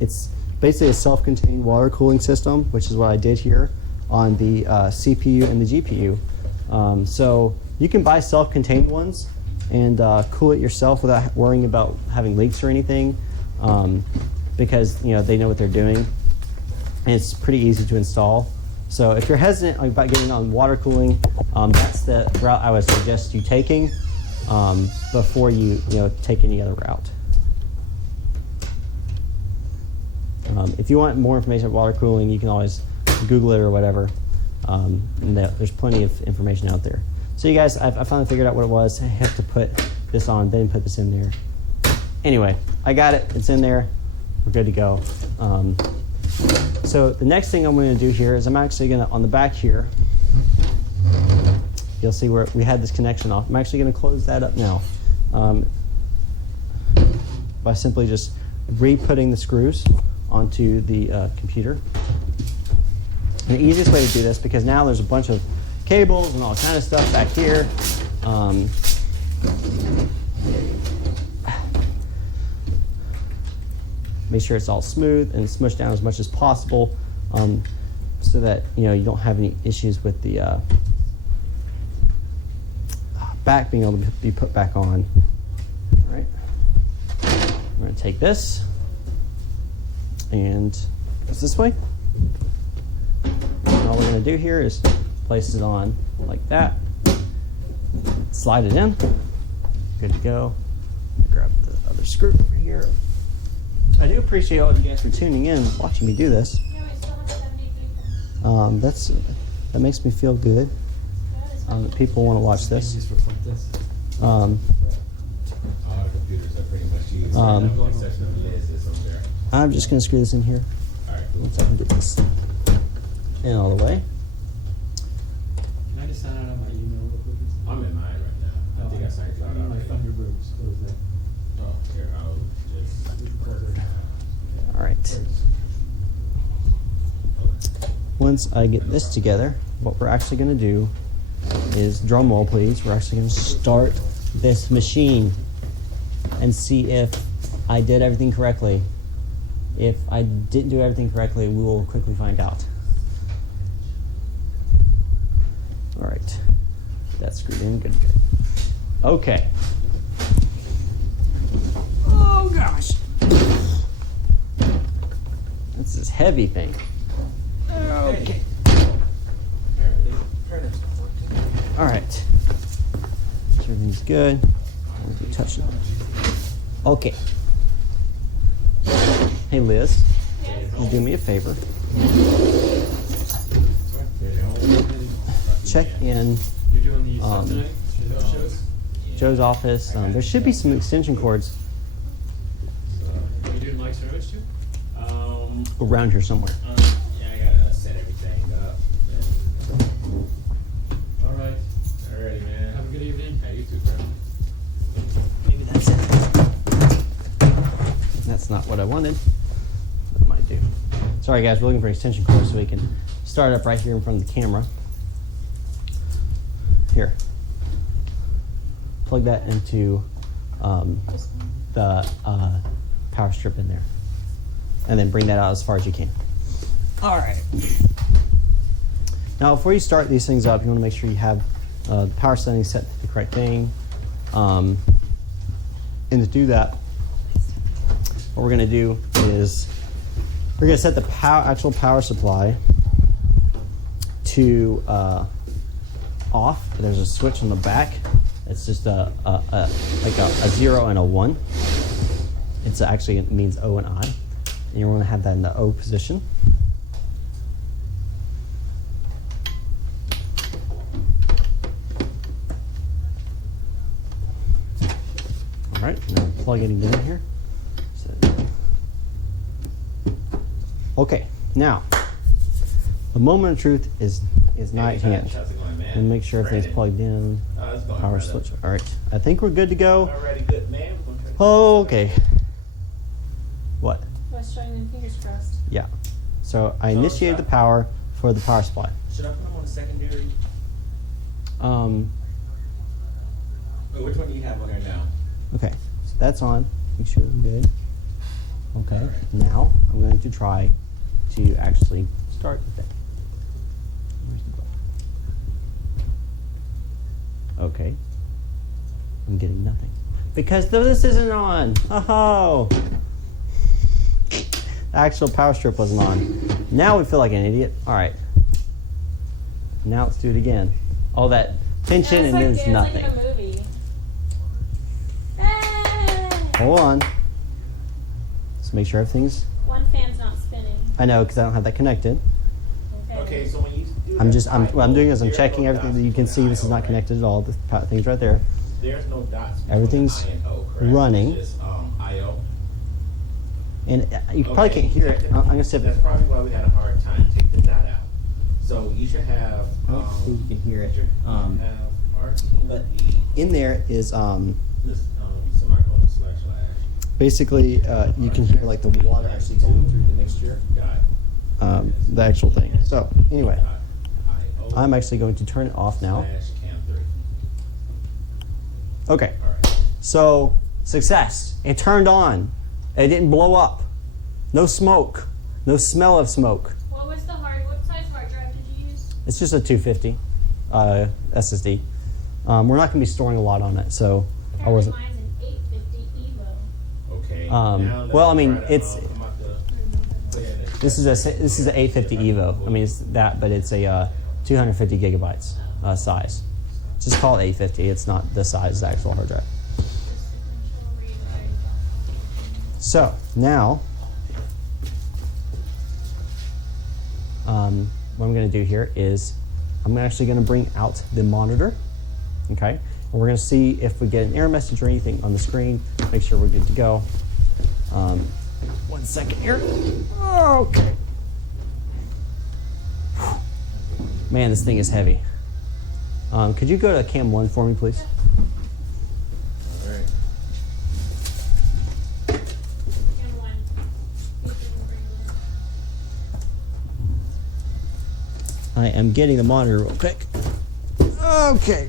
it's basically a self-contained water cooling system, which is what I did here on the CPU and the GPU. So you can buy self-contained ones and cool it yourself without worrying about having leaks or anything, because they know what they're doing, and it's pretty easy to install. So if you're hesitant about getting on water cooling, that's the route I would suggest you taking before you take any other route. If you want more information about water cooling, you can always Google it or whatever. And there's plenty of information out there. So you guys, I finally figured out what it was. I have to put this on, then put this in there. Anyway, I got it. It's in there. We're good to go. So the next thing I'm going to do here is I'm actually going to, on the back here, you'll see where we had this connection off. I'm actually going to close that up now by simply just re-putting the screws onto the computer. And the easiest way to do this, because now there's a bunch of cables and all kind of stuff back here, Make sure it's all smooth and smushed down as much as possible, so that you don't have any issues with the back being able to be put back on. All right. I'm going to take this and it's this way. And all we're going to do here is place it on like that. Slide it in. Good to go. Grab the other screw over here. I do appreciate all you guys for tuning in, watching me do this. Yeah, we still have 70 people. That makes me feel good. That people want to watch this. Just reflect this. All the computers are pretty much used. Exception of Liz is over there. I'm just going to screw this in here. All right, cool. Once I can get this in all the way. Can I just sign out on my email real quick? I'm in mine right now. I think I signed you out My already. Thunderbird's closed there. Oh, here, I'll just. We can close it. All right. Once I get this together, what we're actually going to do is, drum roll please, we're actually going to start this machine and see if I did everything correctly. If I didn't do everything correctly, we will quickly find out. All right. That's screwed in. Good, good. Okay. Oh, gosh. That's this heavy thing. Okay. All right. Everything's good. Touch it. Okay. Hey, Liz. You do me a favor. Check in You're doing the stuff Um, tonight? Should that shows? Joe's office. There should be some extension cords Are you doing Mike's service too? around here somewhere. Yeah, I gotta set everything up. All right. Alrighty, man. Have a good evening. Hey, you too, bro. Maybe that's it. That's not what I wanted. That might do. Sorry, guys. We're looking for extension cords so we can start up right here in front of the camera. Here. Plug that into the power strip in there. And then bring that out as far as you can. All right. Now, before you start these things up, you want to make sure you have the power settings set to the correct thing. And to do that, what we're going to do is we're going to set the actual power supply to off. There's a switch on the back. It's just like a 0 and a 1. It's actually, it means O and I. And you want to have that in the O position. All right, now plug it in here. Okay, now the moment of truth is not at hand. How's it going, man? And make sure everything's plugged in. It's going Power right switch. up. All right, I think we're good to go. Already good, man. We're gonna try to- Oh, okay. What? I was showing them fingers crossed. Yeah. So I So initiated the should I- power for the power supply. Should I put them on the secondary? Wait, which one do you have on there now? Okay, so that's on. Make sure it's good. Okay, Alright. now I'm going to try to actually start the thing. Where's the button? Okay. I'm getting nothing. Because this isn't on. Oh! The actual power strip wasn't on. Now we feel like an idiot. Alright. Now let's do it again. All that tension and then it's nothing. Like in a movie. Hey! Hold on. Let's make sure everything's. One fan's not spinning. I know because I don't have that connected. Okay, so when you do I'm that just. What I'm doing is I'm there's checking no everything. dots You can between see this is IO, not right? connected at all. The thing's right there. There's no dots. between Everything's I and O, correct? running. It's just IO. And you probably Okay, can't hear it. take the- I'm gonna see if That's probably why we had a hard time. Take the dot out. So you should have. Hopefully you can hear it. You should have but RTD. in there is This, semicolon / slash. basically you can hear like the water actually going through the mixture. Dot. The actual thing. So anyway, IO I'm actually going to turn it off now. / cam 3. Okay. All right. So, success. It turned on. It didn't blow up. No smoke. No smell of smoke. What size hard drive did you use? It's just a 250 SSD. We're not going to be storing a lot on it, so I wasn't. Mine's an 850 Evo. Okay. Well, let's I mean, try to, it's- I'm about to put in this. This is an 850 Evo. I mean, it's that, but it's a 250 gigabytes size. Just call it 850. It's not the size of the actual hard drive. So now, what I'm going to do here is I'm actually going to bring out the monitor. Okay, and we're going to see if we get an error message or anything on the screen. Make sure we're good to go. 1 second here. Okay. Man, this thing is heavy. Could you go to cam 1 for me, please? All right. I am getting the monitor real quick. Okay.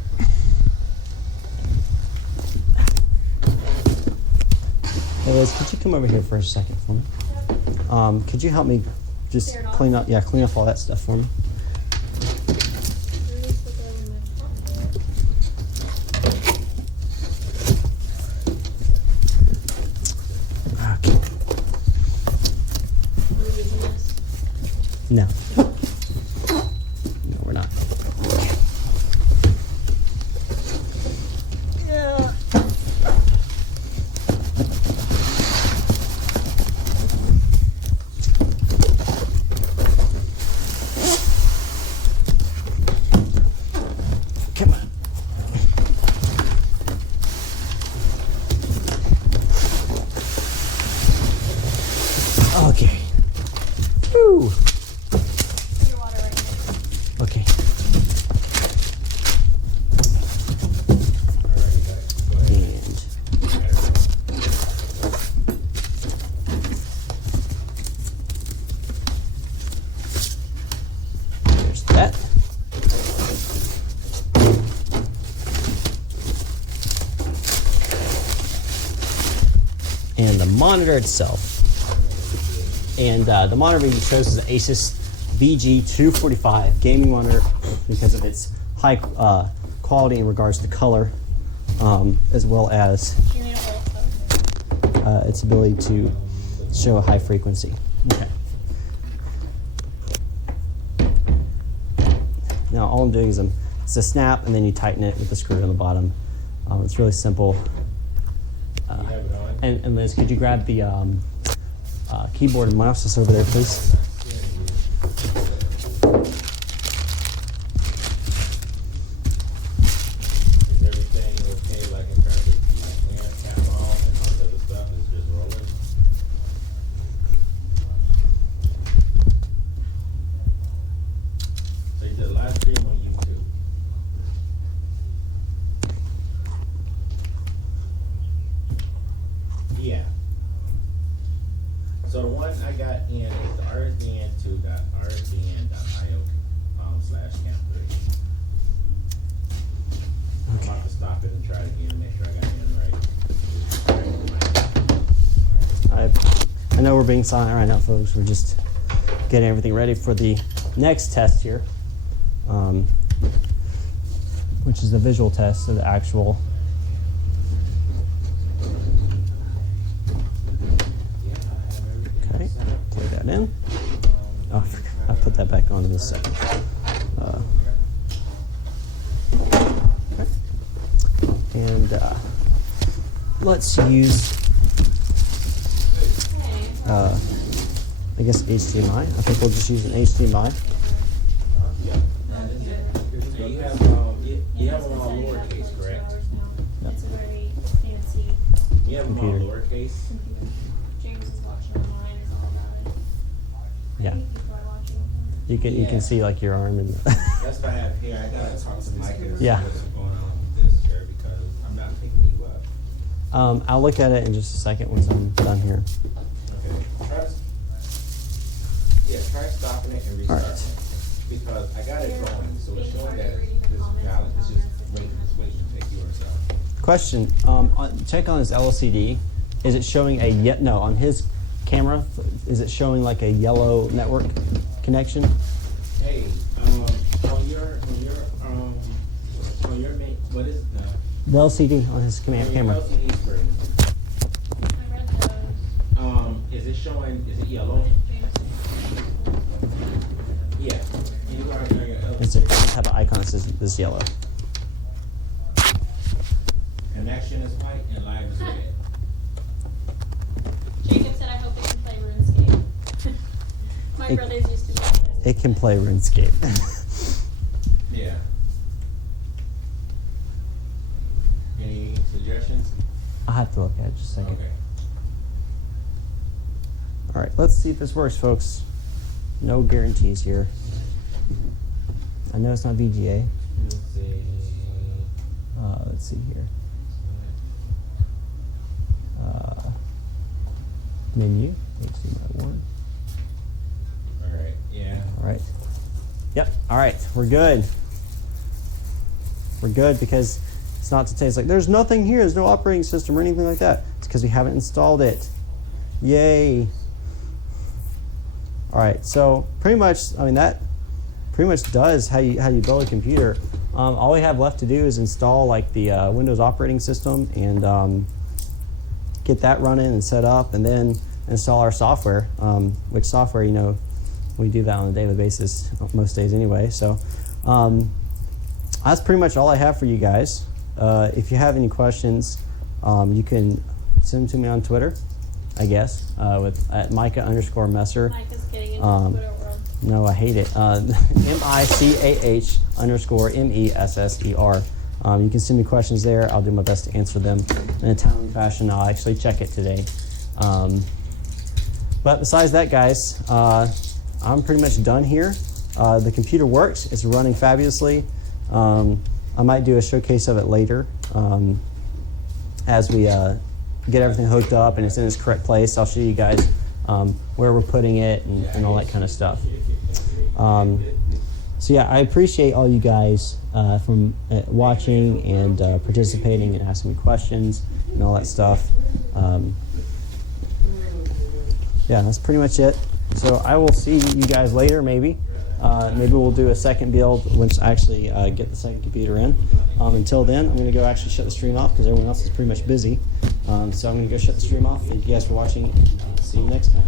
Hey Liz, could you come over here for a second for me? Could you help me just Clear it off? clean up all that stuff for me? Okay. No. No, we're not. Yeah. Come on. Okay. Whew. Your water right here. Okay. All right, guys. Go ahead. And there's that. And the monitor itself. And the monitor we chose is an Asus VG245 gaming monitor because of its high quality in regards to color, as well as You need a roll close. its ability to show a high frequency. Okay. Now all I'm doing is it's a snap and then you tighten it with the screw on the bottom. It's really simple. You have it on? And Liz, could you grab the keyboard and mouse that's over there, please? Is everything okay, like in terms of like clearance, cap off, and all the other stuff is just rolling? So you did the last stream on YouTube. Yeah. So the one I got in is the rsdn2.rsdn.io/camp3. I'm about to stop it and try it again, make sure I got it in right. I know we're being silent right now, folks. We're just getting everything ready for the next test here, which is the visual test of the actual. Okay, plug that in. Oh, I forgot. I'll put that back on in a second. Okay. And let's use, I guess, HDMI. I think we'll just use an HDMI. Yeah, that is it. So you have them all lowercase, correct? It's a very fancy You have them all Computer. lowercase? computer. James is watching online. Is all about it. Yeah, People are watching. you can see like your arm and. That's what I have here. I gotta talk to Mike and see Yeah. what's going on with this here because I'm not picking you up. I'll look at it in just a second once I'm done here. Okay. Try stopping it and restarting Alright. it. Because I got it going, so it's showing that this is valid. It's just waiting to pick yours up. Question. Check on his LCD. Is it showing no, on his camera, is it showing like a yellow network connection? Hey, on your main, what is The LCD on his on your camera. LCD screen? I read those. Is it showing? Is it yellow? Yeah. You are on your It's a type of icon that says this yellow. connection is white and live is red. Jacob said, I hope it can play RuneScape. My It- brothers used to do this. It can play RuneScape. Yeah. Any suggestions? I'll have to look at it just a second. Okay. All right, let's see if this works, folks. No guarantees here. I know it's not VGA. Let's see. Let's see here. Menu, HDMI 1. All right. Yeah. All right. Yep. All right. We're good. We're good because it's not to say it's like there's nothing here. There's no operating system or anything like that. It's because we haven't installed it. Yay. All right. So pretty much, I mean that pretty much does how you build a computer. All we have left to do is install like the Windows operating system and get that running and set up, and then install our software. Which software, you know, we do that on a daily basis most days anyway. So that's pretty much all I have for you guys. If you have any questions, you can send them to me on Twitter, I guess, at Micah_Messer. Micah's getting into Um, the Twitter world. No, I hate it. MICAH_MESSER. You can send me questions there. I'll do my best to answer them in a timely fashion. I'll actually check it today. But besides that, guys, I'm pretty much done here. The computer works. It's running fabulously. I might do a showcase of it later as we get everything hooked up and it's in its correct place. I'll show you guys where we're putting it and all that kind of stuff. So yeah, I appreciate all you guys from watching and participating and asking me questions and all that stuff. Yeah, that's pretty much it. So I will see you guys later, maybe. Maybe we'll do a second build once I actually get the second computer in. Until then, I'm going to go actually shut the stream off because everyone else is pretty much busy. So I'm going to go shut the stream off. Thank you guys for watching, and see you next time.